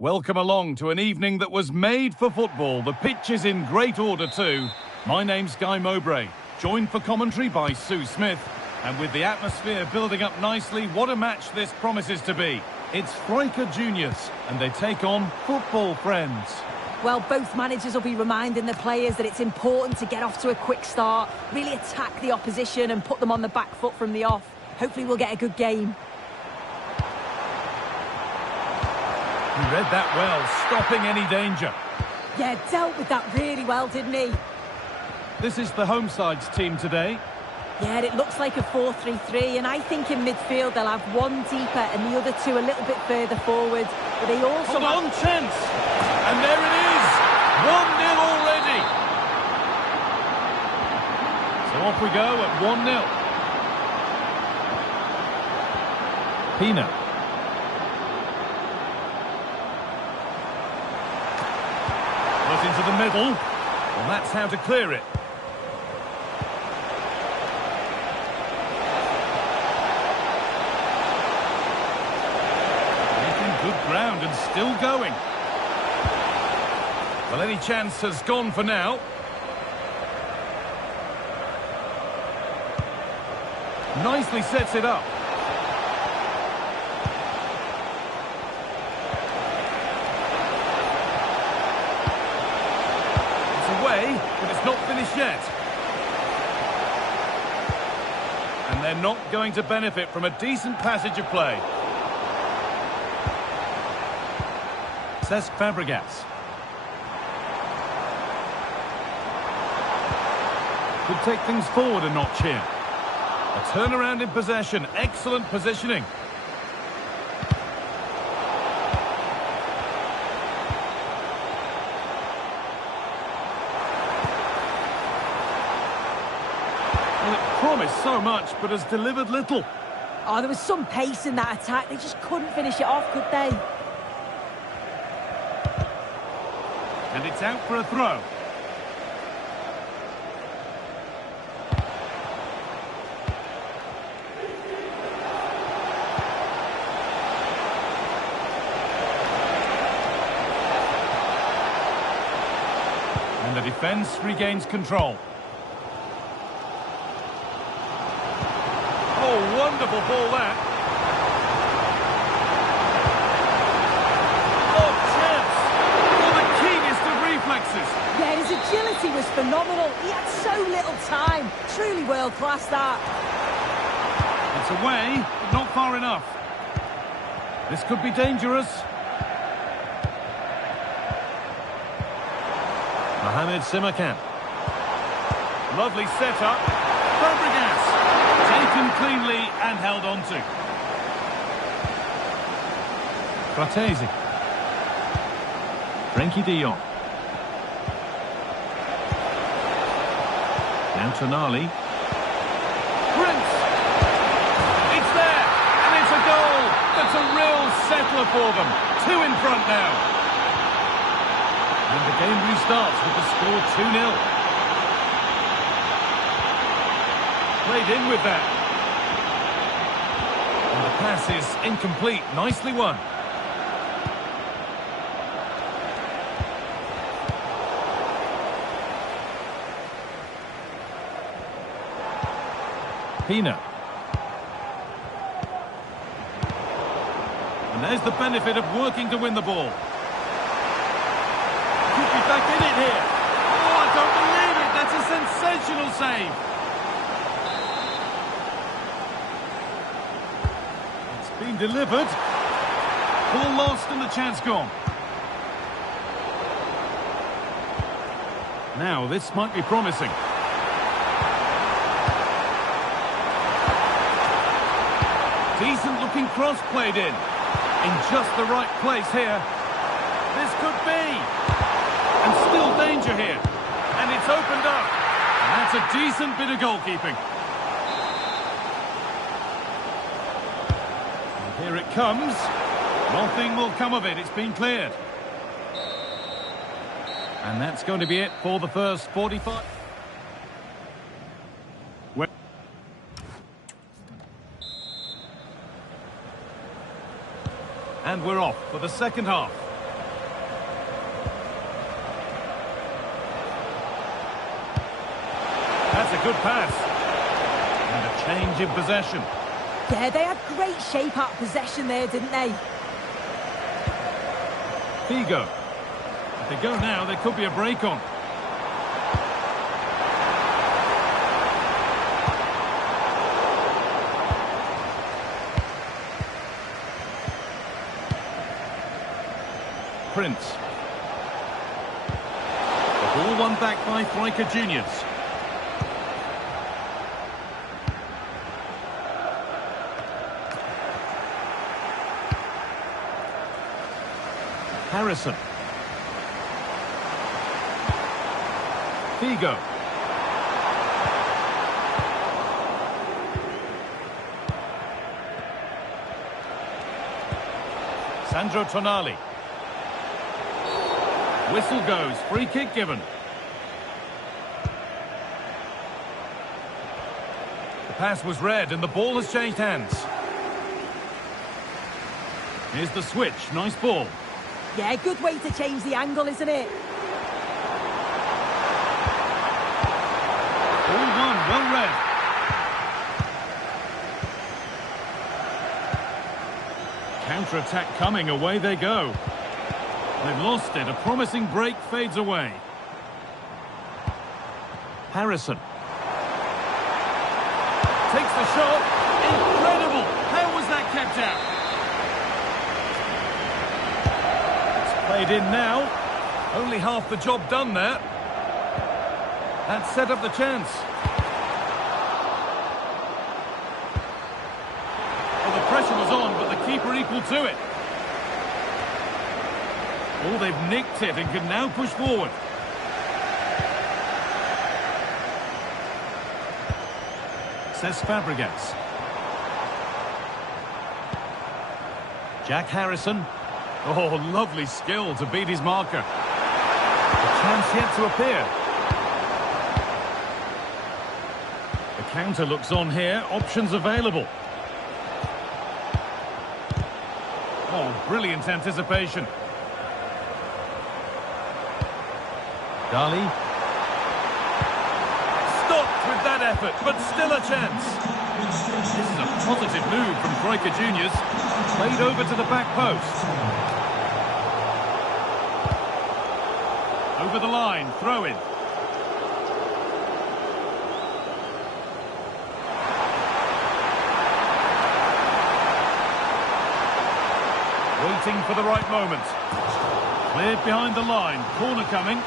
Welcome along to an evening that was made for football. The pitch is in great order too. My name's Guy Mowbray, joined for commentary by Sue Smith. And with the atmosphere building up nicely, what a match this promises to be. It's Striker Juniors, and they take on football friends. Well, both managers will be reminding the players that it's important to get off to a quick start, really attack the opposition and put them on the back foot from the off. Hopefully we'll get a good game. He read that well, stopping any danger. Yeah, dealt with that really well, didn't he? This is the home side's team today. Yeah, it looks like a 4-3-3, and I think in midfield they'll have one deeper and the other two a little bit further forward. But they also... Hold on, chance! And there it is! 1-0 already! So off we go at 1-0. Pina. Put into the middle. Well, that's how to clear it. Good ground and still going. Well, any chance has gone for now. Nicely sets it up. It's away, but it's not finished yet. And they're not going to benefit from a decent passage of play. Cesc Fabregas. Could take things forward a notch here. A turnaround in possession. Excellent positioning. Well, it promised so much, but has delivered little. Oh, there was some pace in that attack. They just couldn't finish it off, could they? And it's out for a throw. And the defence regains control. Oh, wonderful ball that. Yeah, his agility was phenomenal. He had so little time. Truly world-class, that. It's away, but not far enough. This could be dangerous. Mohamed Simakan. Lovely setup. Fabregas. Taken cleanly and held on to. Fratesi. Frenkie de Jong. Now Tonali. Prince! It's there! And it's a goal! That's a real settler for them. 2 in front now. And the game restarts with the score 2-0. Played in with that. And the pass is incomplete. Nicely won. Pina. And there's the benefit of working to win the ball. Could be back in it here. Oh, I don't believe it. That's a sensational save. It's been delivered. Ball lost and the chance gone. Now, this might be promising. Decent looking cross played in just the right place here. This could be. And still danger here. And it's opened up. And that's a decent bit of goalkeeping. And here it comes. Nothing will come of it. It's been cleared. And that's going to be it for the first 45. And we're off for the second half. a good pass. And a change in possession. Yeah, they had great shape out of possession there, didn't they? Figo. If they go now, there could be a break on. Prince. The ball won back by striker Juniors. Harrison. Figo. Sandro Tonali. Whistle goes, free kick given. The pass was read and the ball has changed hands. Here's the switch, nice ball. Yeah, good way to change the angle, isn't it? All one, well read. Counter-attack coming, away they go. They've lost it, a promising break fades away. Harrison. Takes the shot, incredible! How was that kept out? It's played in now. Only half the job done there. That set up the chance. Well, the pressure was on, but the keeper equal to it. Oh, they've nicked it and can now push forward. Cesc Fabregas. Jack Harrison. Oh, lovely skill to beat his marker. A chance yet to appear. The counter looks on here. Options available. Oh, brilliant anticipation. Dali. Stopped with that effort, but still a chance. This is a positive move from striker Juniors. Played over to the back post. Over the line, throw in. Waiting for the right moment. Cleared behind the line, corner coming.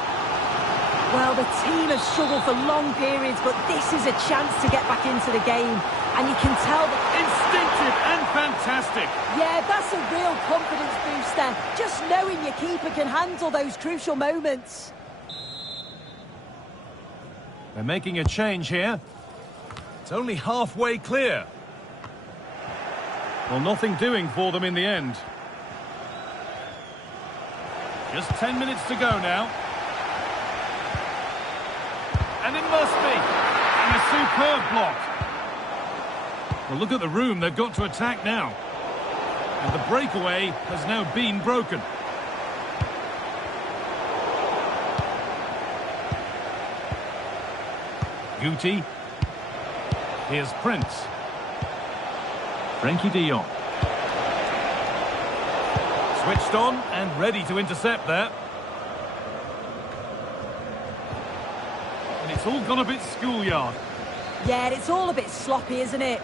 Well, the team has struggled for long periods, but this is a chance to get back into the game. And you can tell that... Instinctive and fantastic. Yeah, that's a real confidence booster. Just knowing your keeper can handle those crucial moments. They're making a change here. It's only halfway clear. Well, nothing doing for them in the end. Just 10 minutes to go now. And it must be. And a superb block. Well, look at the room they've got to attack now. And the breakaway has now been broken. Guti. Here's Prince. Frankie de Jong. Switched on and ready to intercept there. And it's all gone a bit schoolyard. Yeah, it's all a bit sloppy, isn't it?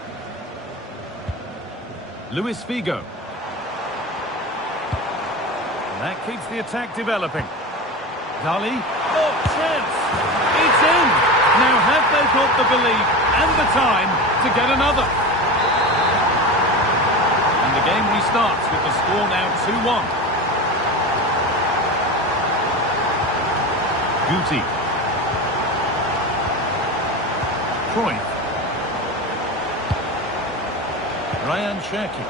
Luis Figo. And that keeps the attack developing. Dali. Oh, chance! It's in! Now have they got the belief and the time to get another? And the game restarts with the score now 2-1. Guti. Cruyff. Ryan Cherki.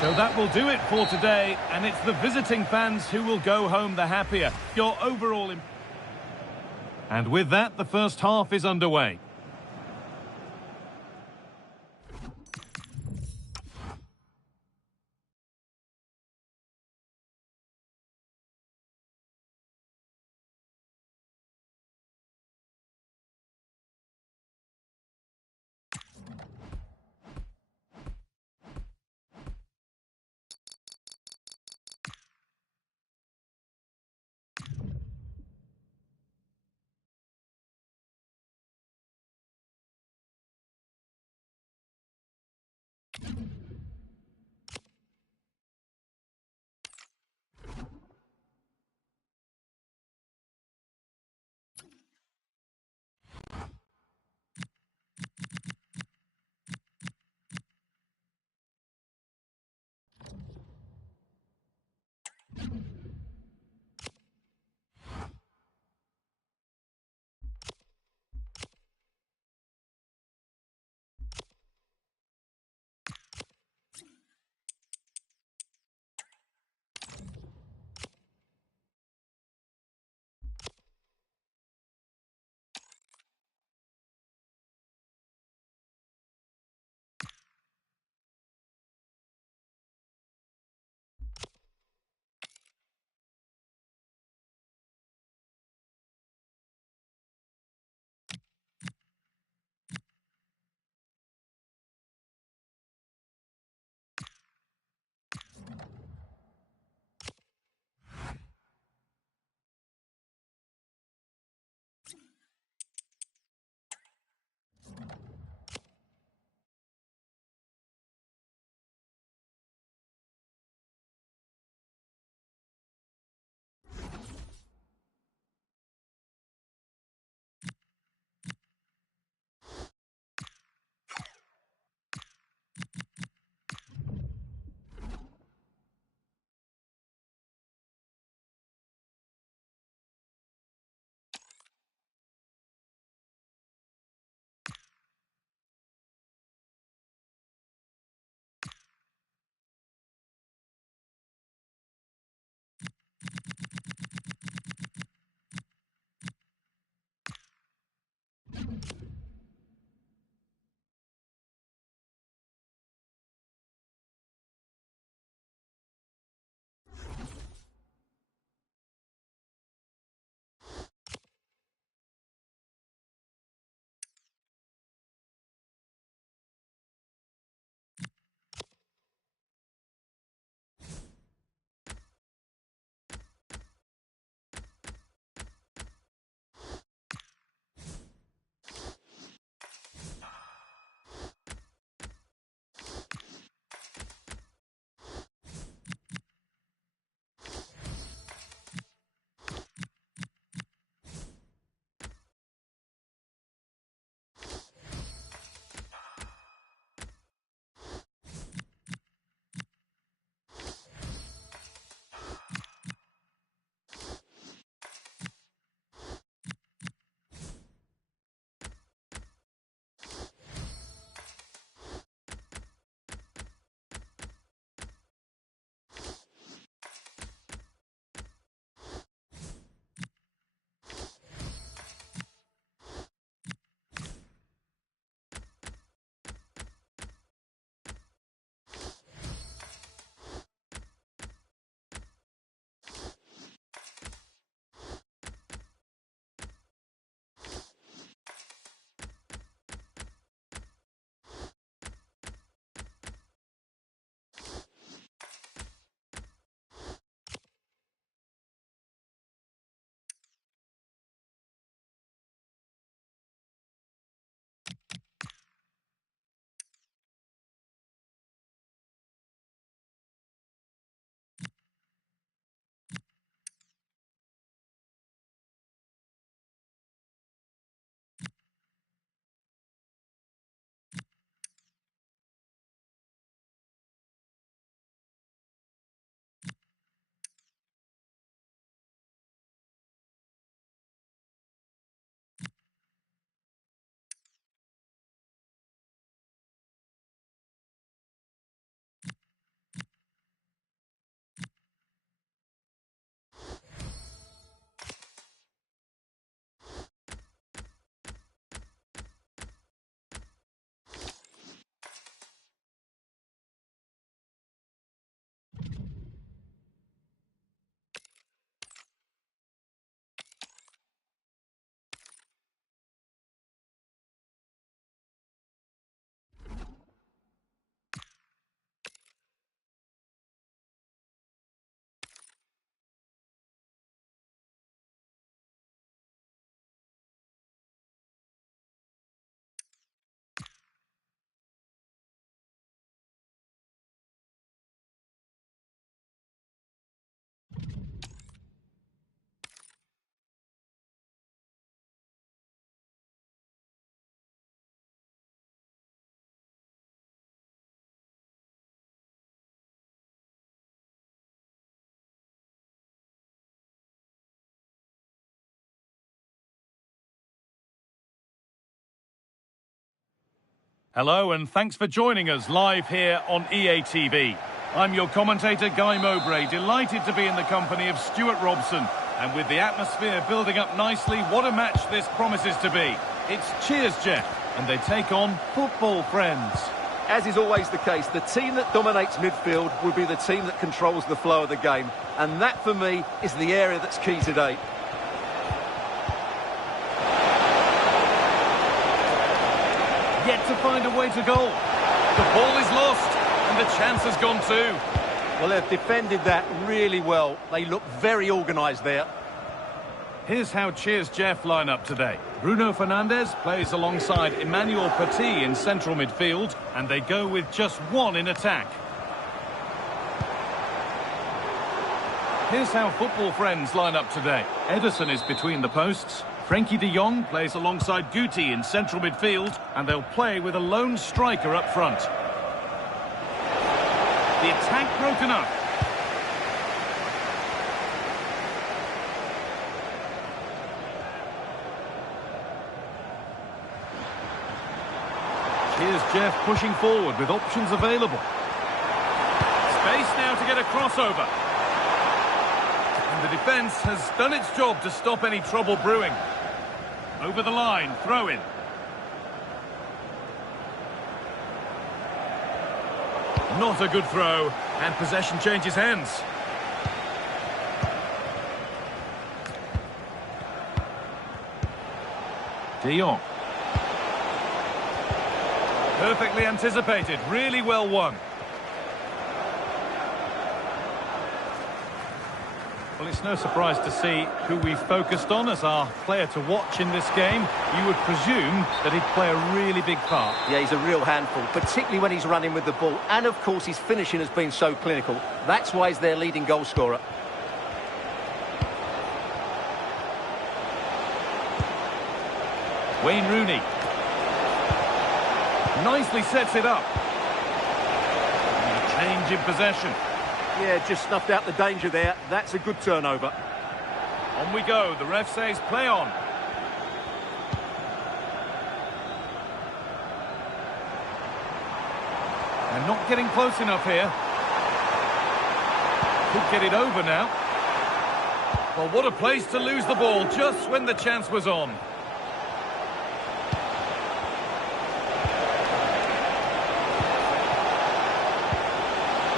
So that will do it for today, and it's the visiting fans who will go home the happier. Your overall... And with that, the first half is underway. Hello and thanks for joining us live here on EA TV. I'm your commentator Guy Mowbray, delighted to be in the company of Stuart Robson. And with the atmosphere building up nicely, what a match this promises to be. It's Cheers Jeff, and they take on Football Friends. As is always the case, the team that dominates midfield will be the team that controls the flow of the game. And that, for me, is the area that's key today. Yet to find a way to goal. The ball is lost, and the chance has gone too. Well, they've defended that really well. They look very organised there. Here's how Cheers Jeff line up today. Bruno Fernandes plays alongside Emmanuel Petit in central midfield, and they go with just one in attack. Here's how Football Friends line up today. Ederson is between the posts. Frenkie de Jong plays alongside Guti in central midfield, and they'll play with a lone striker up front. The attack broken up. Here's Jeff pushing forward with options available. Space now to get a crossover. And the defence has done its job to stop any trouble brewing. Over the line, throw in. Not a good throw, and possession changes hands. De Jong. Perfectly anticipated, really well won. Well, it's no surprise to see who we've focused on as our player to watch in this game. You would presume that he'd play a really big part. Yeah, he's a real handful, particularly when he's running with the ball. And, of course, his finishing has been so clinical. That's why he's their leading goal scorer. Wayne Rooney. Nicely sets it up. And a change in possession. Yeah, just snuffed out the danger there. That's a good turnover. On we go. The ref says play on. And not getting close enough here. Could get it over now. Well, what a place to lose the ball just when the chance was on.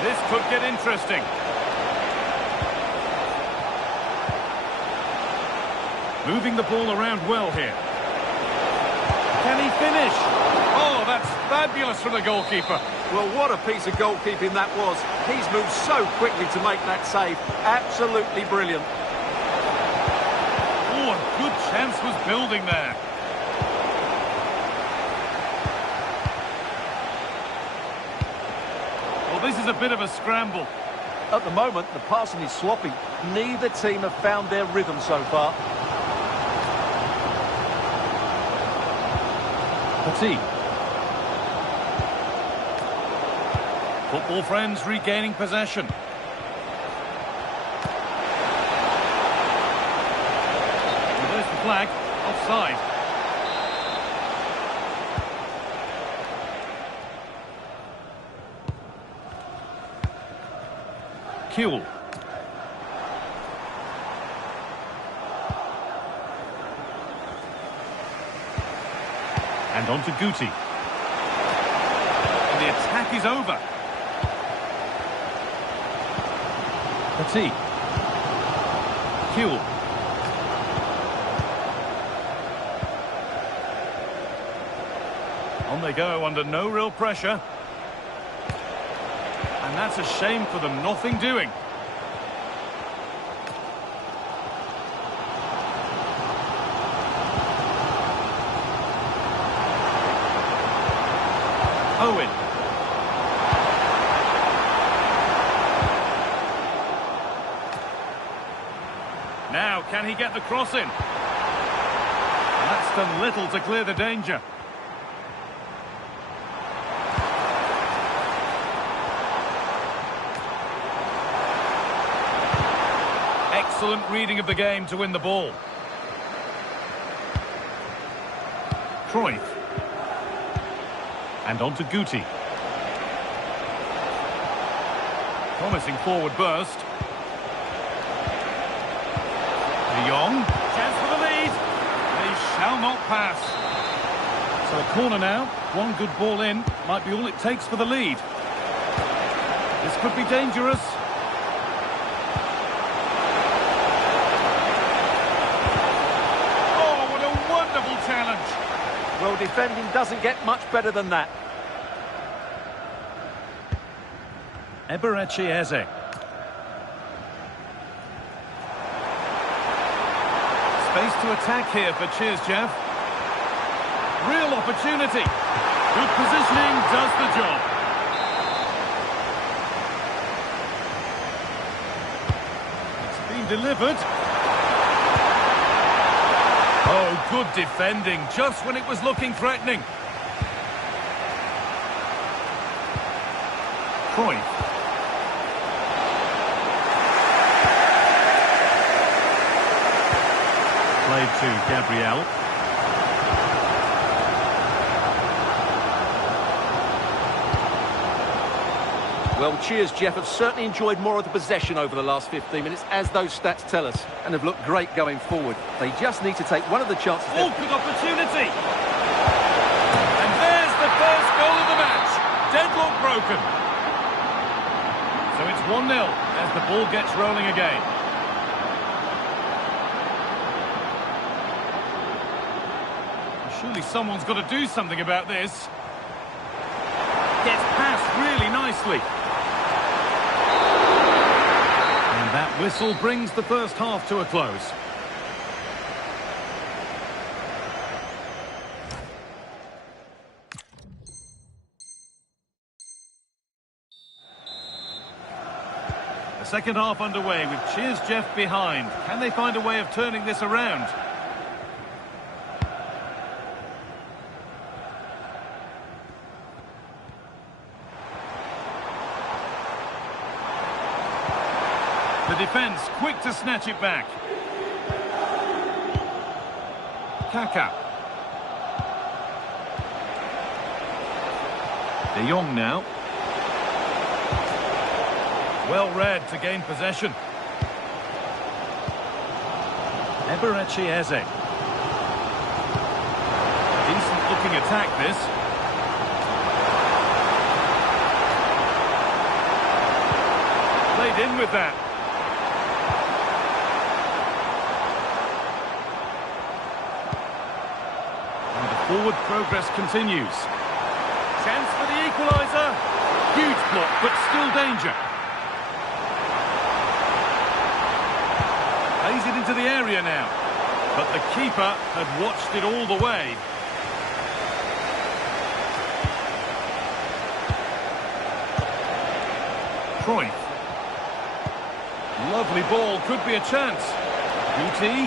This could get interesting. Moving the ball around well here. Can he finish? Oh, that's fabulous from the goalkeeper. Well, what a piece of goalkeeping that was. He's moved so quickly to make that save. Absolutely brilliant. Oh, a good chance was building there. This is a bit of a scramble. At the moment, the passing is sloppy. Neither team have found their rhythm so far. Petit. Football Friends regaining possession. Well, there's the flag. Offside. Kuhl. And on to Guti. And the attack is over. Petit. Kuhl. On they go under no real pressure. And that's a shame for them, nothing doing. Owen. Now, can he get the cross in? That's done little to clear the danger. Excellent reading of the game to win the ball. Cruyff. And on to Guti. Promising forward burst. De Jong. Chance for the lead. They shall not pass. So a corner now. One good ball in. Might be all it takes for the lead. This could be dangerous. Oh, what a wonderful challenge. Well, defending doesn't get much better than that. Eberechi Eze. Space to attack here for Jeff. Real opportunity. Good positioning does the job. It's been delivered. Oh, good defending, just when it was looking threatening. Cruyff. Played to Gabriel. Well, cheers, Jeff have certainly enjoyed more of the possession over the last 15 minutes, as those stats tell us, and have looked great going forward. They just need to take one of the chances. Oh, good opportunity! And there's the first goal of the match. Deadlock broken. So it's 1-0 as the ball gets rolling again. Surely someone's got to do something about this. Gets past really nicely. And that whistle brings the first half to a close. The second half underway with Jeff behind. Can they find a way of turning this around? The defence quick to snatch it back. Kaka. De Jong now. Well read to gain possession. Eberechi Eze. Decent looking attack this. Played in with that. Forward progress continues. Chance for the equaliser. Huge block, but still danger. Plays it into the area now. But the keeper had watched it all the way. Cruyff. Lovely ball, could be a chance. Guti.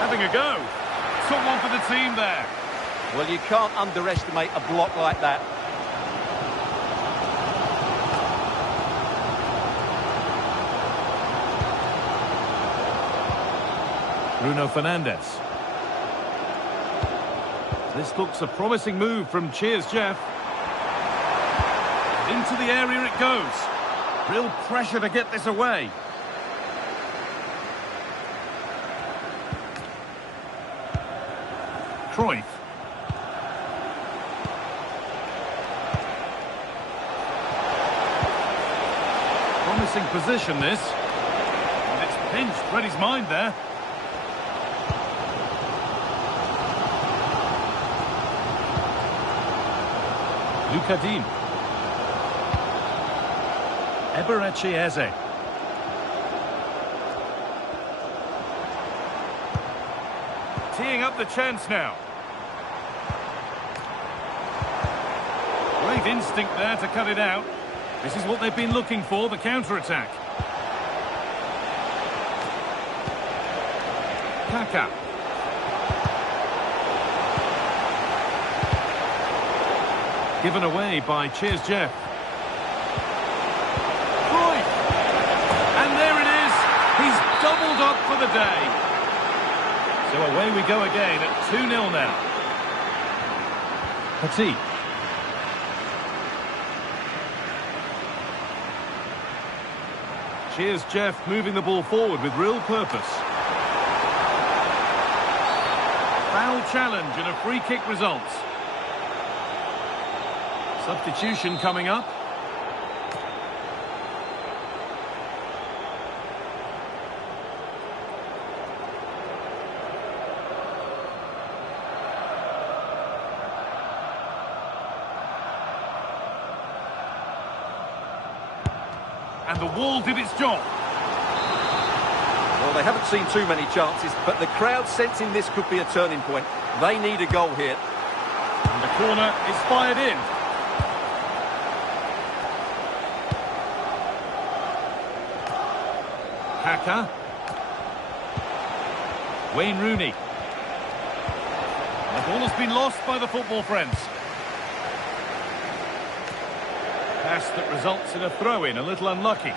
Having a go. Took one for the team there. Well, you can't underestimate a block like that. Bruno Fernandes. This looks a promising move from Jeff. Into the area it goes. Real pressure to get this away. Cruyff. From Promising position, this. And it's pinched, read his mind there. Lucadine. Eberechi Eze. Teeing up the chance now. Great instinct there to cut it out. This is what they've been looking for, the counter-attack. Kaka. Given away by Cheers Jeff. Cruyff. And there it is. He's doubled up for the day. So away we go again at 2-0 now. Petit. Cheers Jeff moving the ball forward with real purpose. Foul challenge and a free kick results. Substitution coming up. And the wall did its job. Well, they haven't seen too many chances, but the crowd sensing this could be a turning point. They need a goal here. And the corner is fired in. Kaka. Wayne Rooney. The ball has been lost by the football friends. Pass that results in a throw-in, a little unlucky.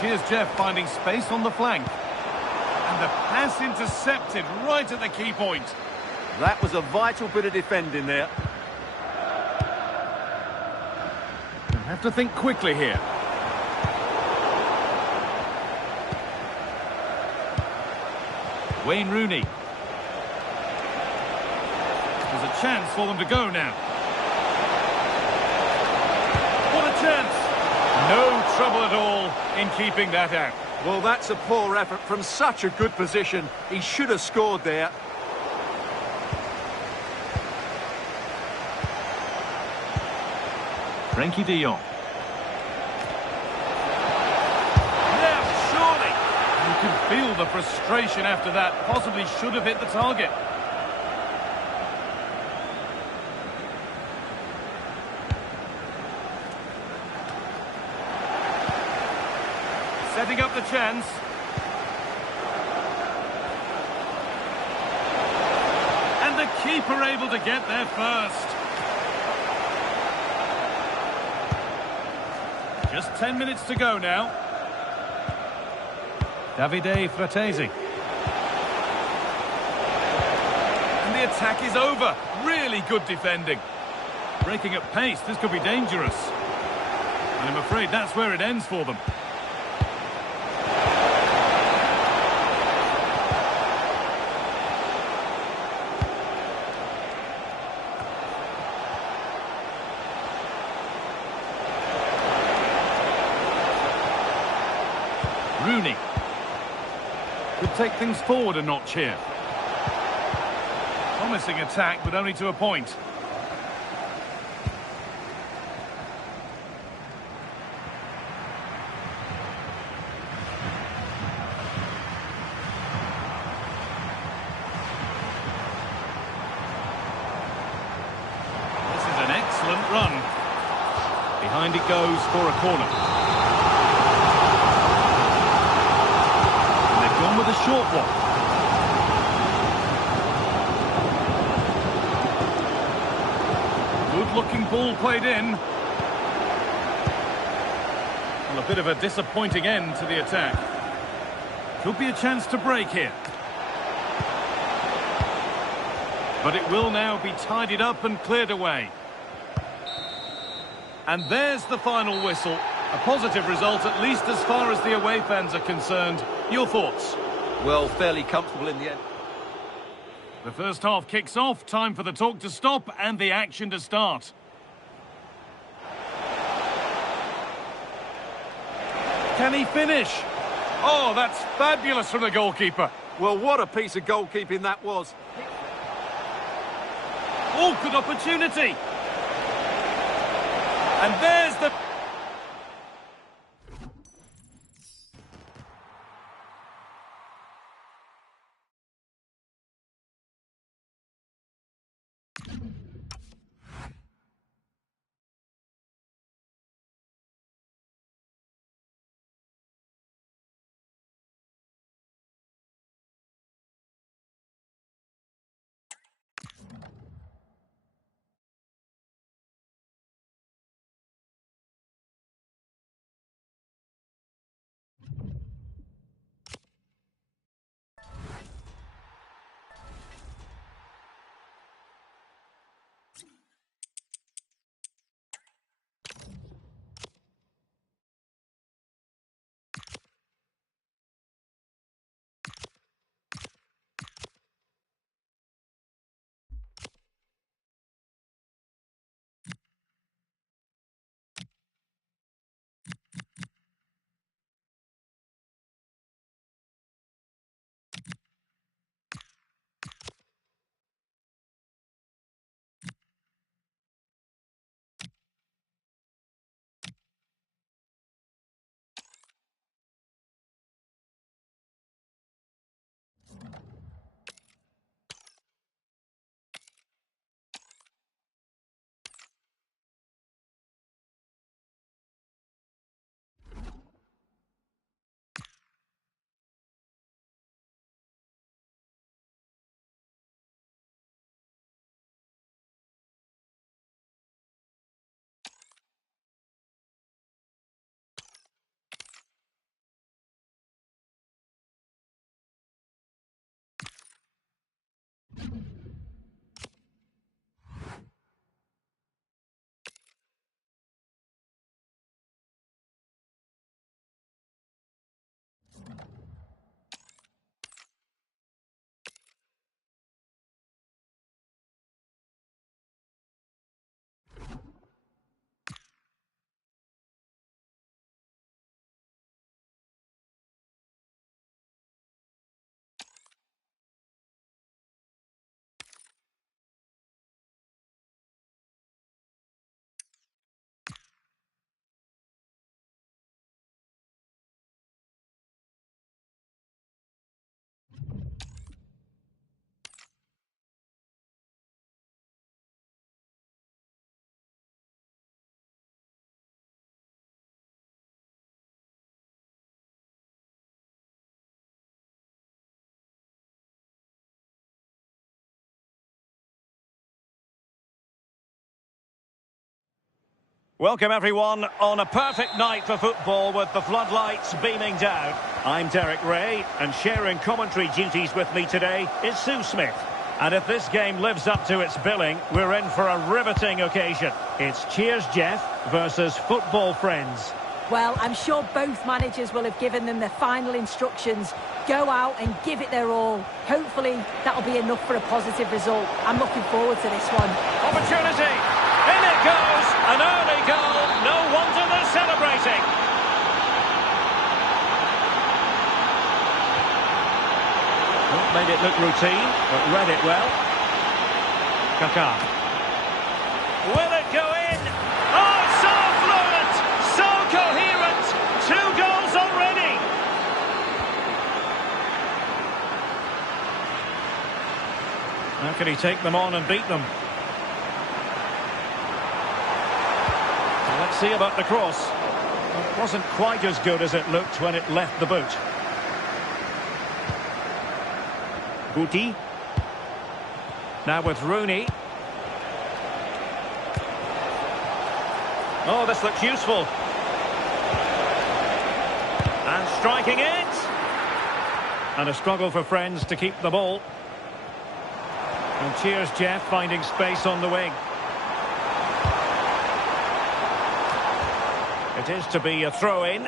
Cheers Jeff finding space on the flank. And the pass intercepted right at the key point. That was a vital bit of defending there. They'll have to think quickly here. Wayne Rooney. There's a chance for them to go now. What a chance! No trouble at all in keeping that out. Well, that's a poor effort from such a good position. He should have scored there. Frankie de Jong. You can feel the frustration after that. Possibly should have hit the target. Setting up the chance. And the keeper able to get there first. Just 10 minutes to go now. Davide Fratesi. And the attack is over. Really good defending. Breaking at pace, this could be dangerous. And I'm afraid that's where it ends for them. Rooney. Could take things forward a notch here. Promising attack, but only to a point. This is an excellent run. Behind it goes for a corner. With a short one. Good looking ball played in. Well, a bit of a disappointing end to the attack. Could be a chance to break here. But it will now be tidied up and cleared away. And there's the final whistle. A positive result, at least as far as the away fans are concerned. Your thoughts? Well, fairly comfortable in the end. The first half kicks off. Time for the talk to stop and the action to start. Can he finish? Oh, that's fabulous from the goalkeeper. Well, what a piece of goalkeeping that was. Oh, good opportunity. And there's the... Welcome everyone on a perfect night for football with the floodlights beaming down. I'm Derek Ray, and sharing commentary duties with me today is Sue Smith. And if this game lives up to its billing, we're in for a riveting occasion. It's Cheers Jeff versus Football Friends. Well, I'm sure both managers will have given them their final instructions. Go out and give it their all. Hopefully, that'll be enough for a positive result. I'm looking forward to this one. Opportunity! In it goes! An early goal! No wonder they're celebrating! Not made it look routine, but read it well. Kaká. Will it go in? Oh, so fluent! So coherent! 2 goals already! How can he take them on and beat them? Let's see about the cross. Well, it wasn't quite as good as it looked when it left the boot. Guti. Now with Rooney. Oh, this looks useful. And striking it. And a struggle for Friends to keep the ball. And Cheers Jeff finding space on the wing. It is to be a throw-in.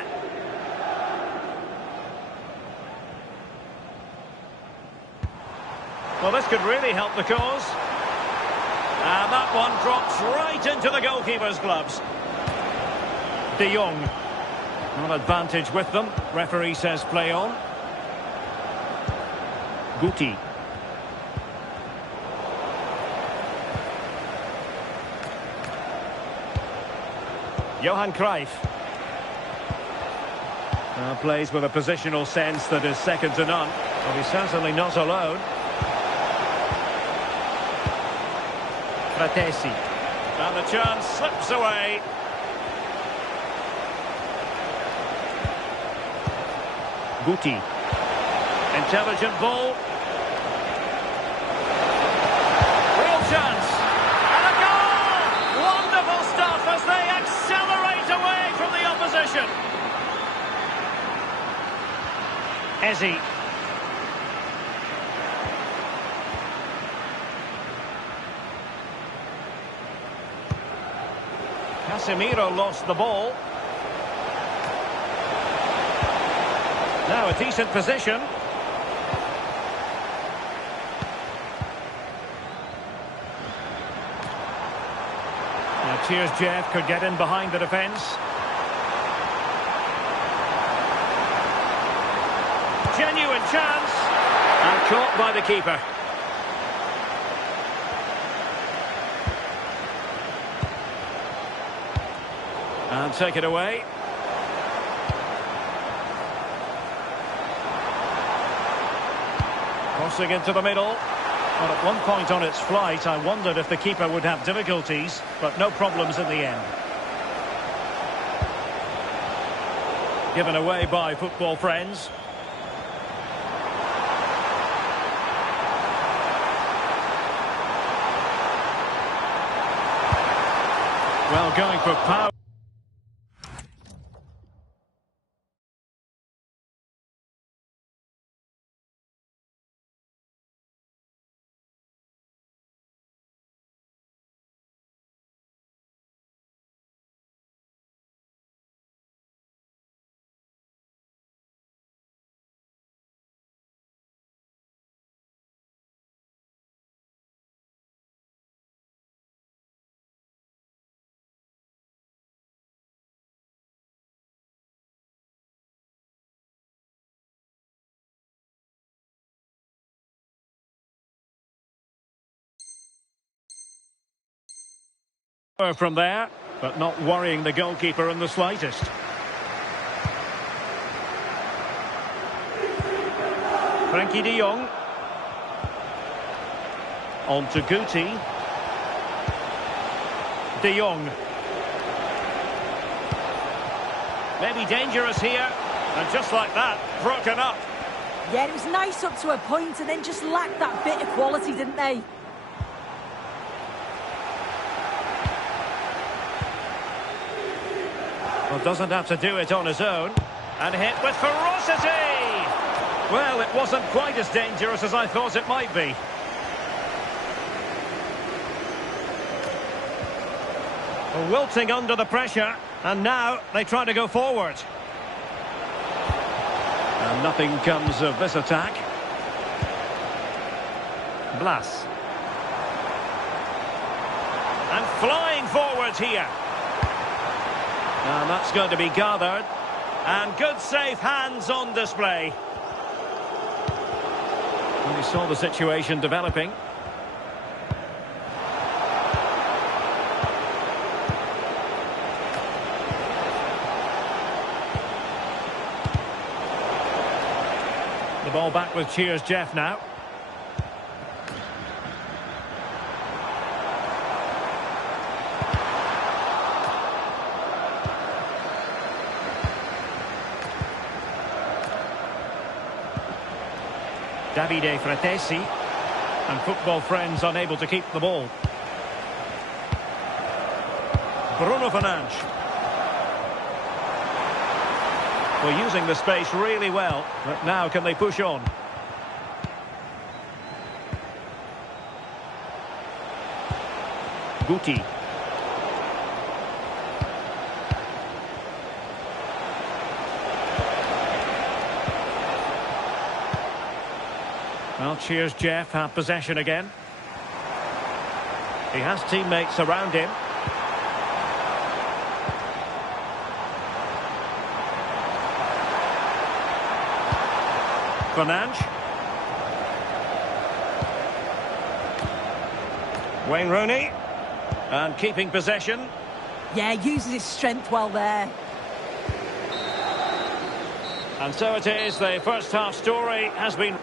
Well, this could really help the cause. And that one drops right into the goalkeeper's gloves. De Jong. An advantage with them. Referee says play on. Guti. Johan Cruyff. Now plays with a positional sense that is second to none. But he's certainly not alone. Fratesi. And the chance slips away. Guti. Intelligent ball. Real chance. And a goal! Wonderful stuff as they accelerate away from the opposition. Eze. Casemiro lost the ball. Now a decent position. Now Cheers Jeff could get in behind the defence. Genuine chance. And caught by the keeper. And take it away. Crossing into the middle. Well, at one point on its flight, I wondered if the keeper would have difficulties, but no problems in the end. Given away by football friends. Well, going for power. From there, but not worrying the goalkeeper in the slightest. Frankie de Jong. On to Guti. De Jong. Maybe dangerous here. And just like that, broken up. Yeah, it was nice up to a point and then just lacked that bit of quality, didn't they? Well, doesn't have to do it on his own. And hit with ferocity! Well, it wasn't quite as dangerous as I thought it might be. Well, wilting under the pressure, and now they try to go forward. And nothing comes of this attack. Blas. And flying forwards here. And that's going to be gathered. And good safe hands on display. And we saw the situation developing. The ball back with Cheers Jeff now. Davide Fratesi, and football friends unable to keep the ball. Bruno Fernandes. Well, using the space really well, but now can they push on? Guti. Well, Cheers Jeff have possession again. He has teammates around him. Fernandes. Wayne Rooney. And keeping possession. Yeah, uses his strength well there. And so it is, the first half story has been...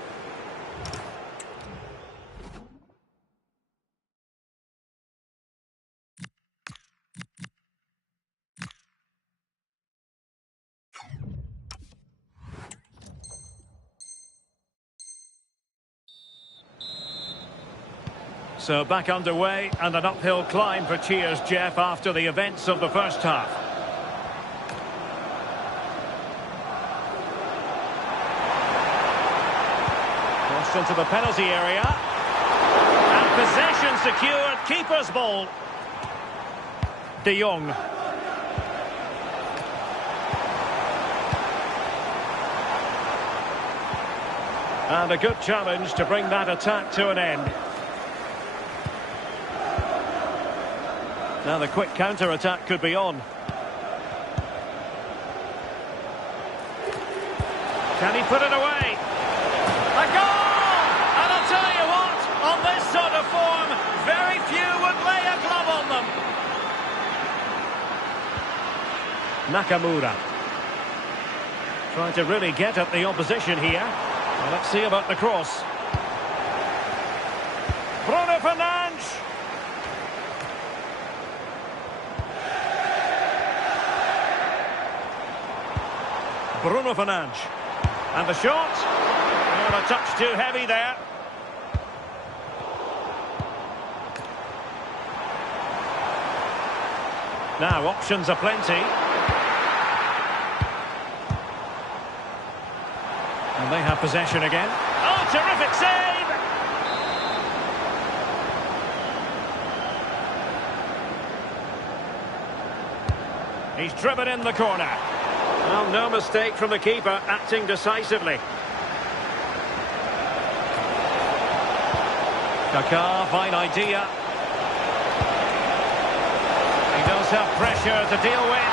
So back underway and an uphill climb for cheers, Jeff, after the events of the first half. Crossed into the penalty area. And possession secured, keeper's ball. De Jong. And a good challenge to bring that attack to an end. Now the quick counter-attack could be on. Can he put it away? A goal! And I'll tell you what, on this sort of form, very few would lay a glove on them. Nakamura. Trying to really get at the opposition here. Well, let's see about the cross. Bruno Fernandes. Bruno Fernandes. And the shot. Oh, a touch too heavy there. Now, options are plenty. And they have possession again. Oh, terrific save! He's driven in the corner. Well, no mistake from the keeper, acting decisively. Kaká, fine idea. He does have pressure to deal with.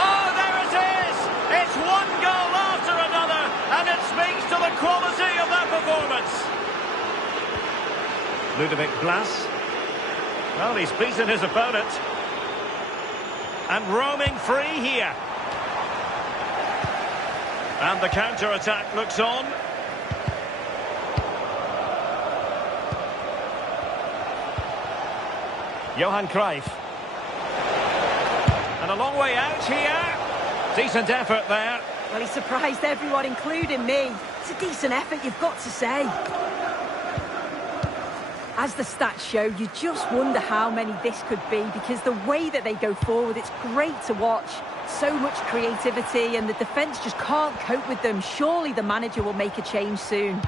Oh, there it is! It's one goal after another, and it speaks to the quality of that performance. Ludovic Blas. Well, he's beaten his opponent. And roaming free here. And the counter-attack looks on. Johan Cruyff. And a long way out here. Decent effort there. Well, he surprised everyone, including me. It's a decent effort, you've got to say. As the stats show, you just wonder how many this could be, because the way that they go forward, it's great to watch. So much creativity, and the defence just can't cope with them. Surely the manager will make a change soon.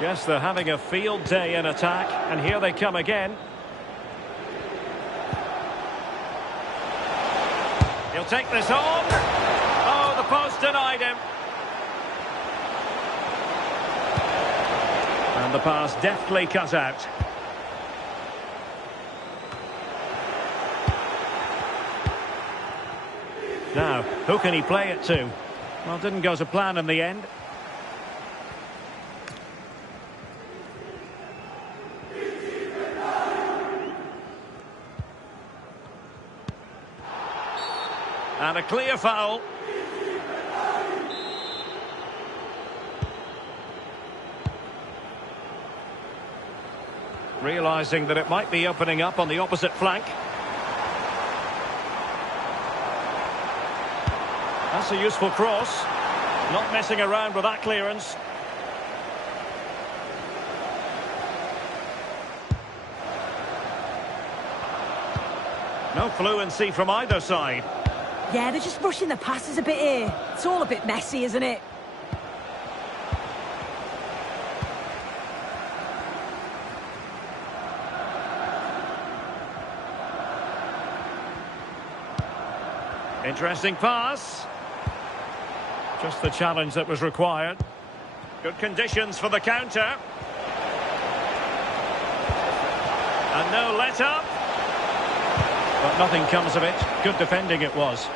Yes, they're having a field day in attack, and here they come again. He'll take this on. Oh, the post denied him. And the pass deftly cut out. Now, who can he play it to? Well, it didn't go to plan in the end. And a clear foul. Realising that it might be opening up on the opposite flank. That's a useful cross. Not messing around with that clearance. No fluency from either side. Yeah, they're just rushing the passes a bit here. It's all a bit messy, isn't it? Interesting pass. Just the challenge that was required. Good conditions for the counter. And no let-up. But nothing comes of it. Good defending it was.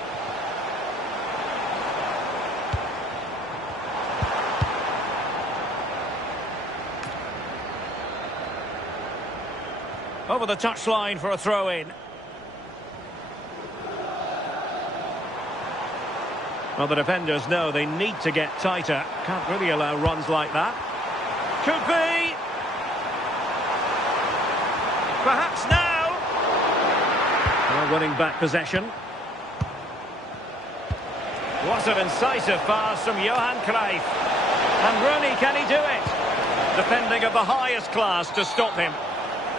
Over the touchline for a throw-in. Well, the defenders know they need to get tighter. Can't really allow runs like that. Could be. Perhaps now. Well, winning back possession. What an incisive pass from Johan Cruyff. And Rooney, can he do it? Defending of the highest class to stop him.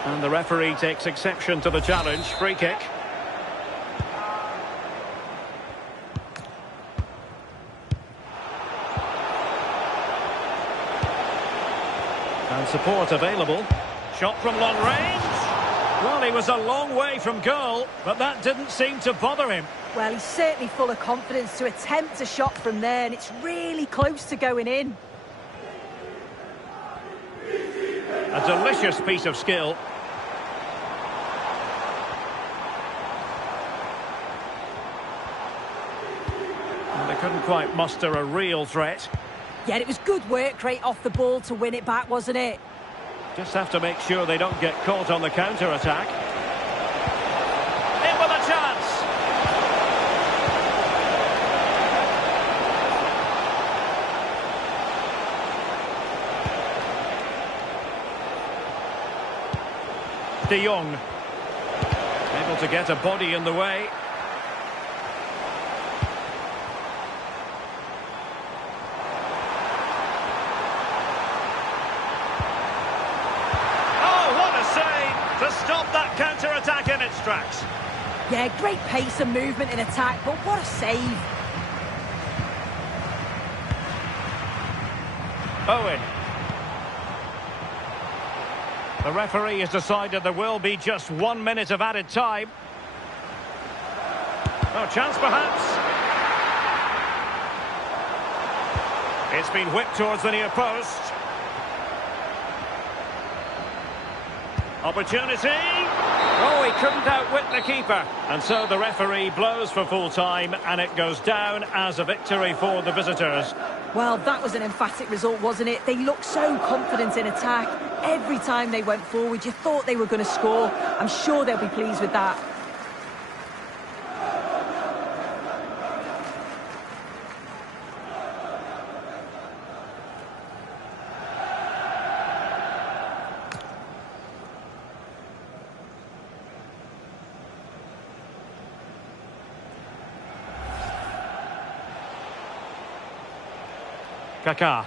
And the referee takes exception to the challenge. Free kick. And support available. Shot from long range. Well, he was a long way from goal, but that didn't seem to bother him. Well, he's certainly full of confidence to attempt a shot from there, and it's really close to going in. A delicious piece of skill. And they couldn't quite muster a real threat. Yeah, it was good work rate off the ball to win it back, wasn't it? Just have to make sure they don't get caught on the counter-attack. In with a chance! De Jong. Able to get a body in the way. To stop that counter-attack in its tracks. Yeah, great pace and movement in attack, but what a save. Owen. The referee has decided there will be just 1 minute of added time. Oh, chance perhaps. It's been whipped towards the near post. Opportunity. Oh, he couldn't outwit the keeper. And so the referee blows for full time, and it goes down as a victory for the visitors. Well, that was an emphatic result, wasn't it? They looked so confident in attack. Every time they went forward, you thought they were going to score. I'm sure they'll be pleased with that. Kaká.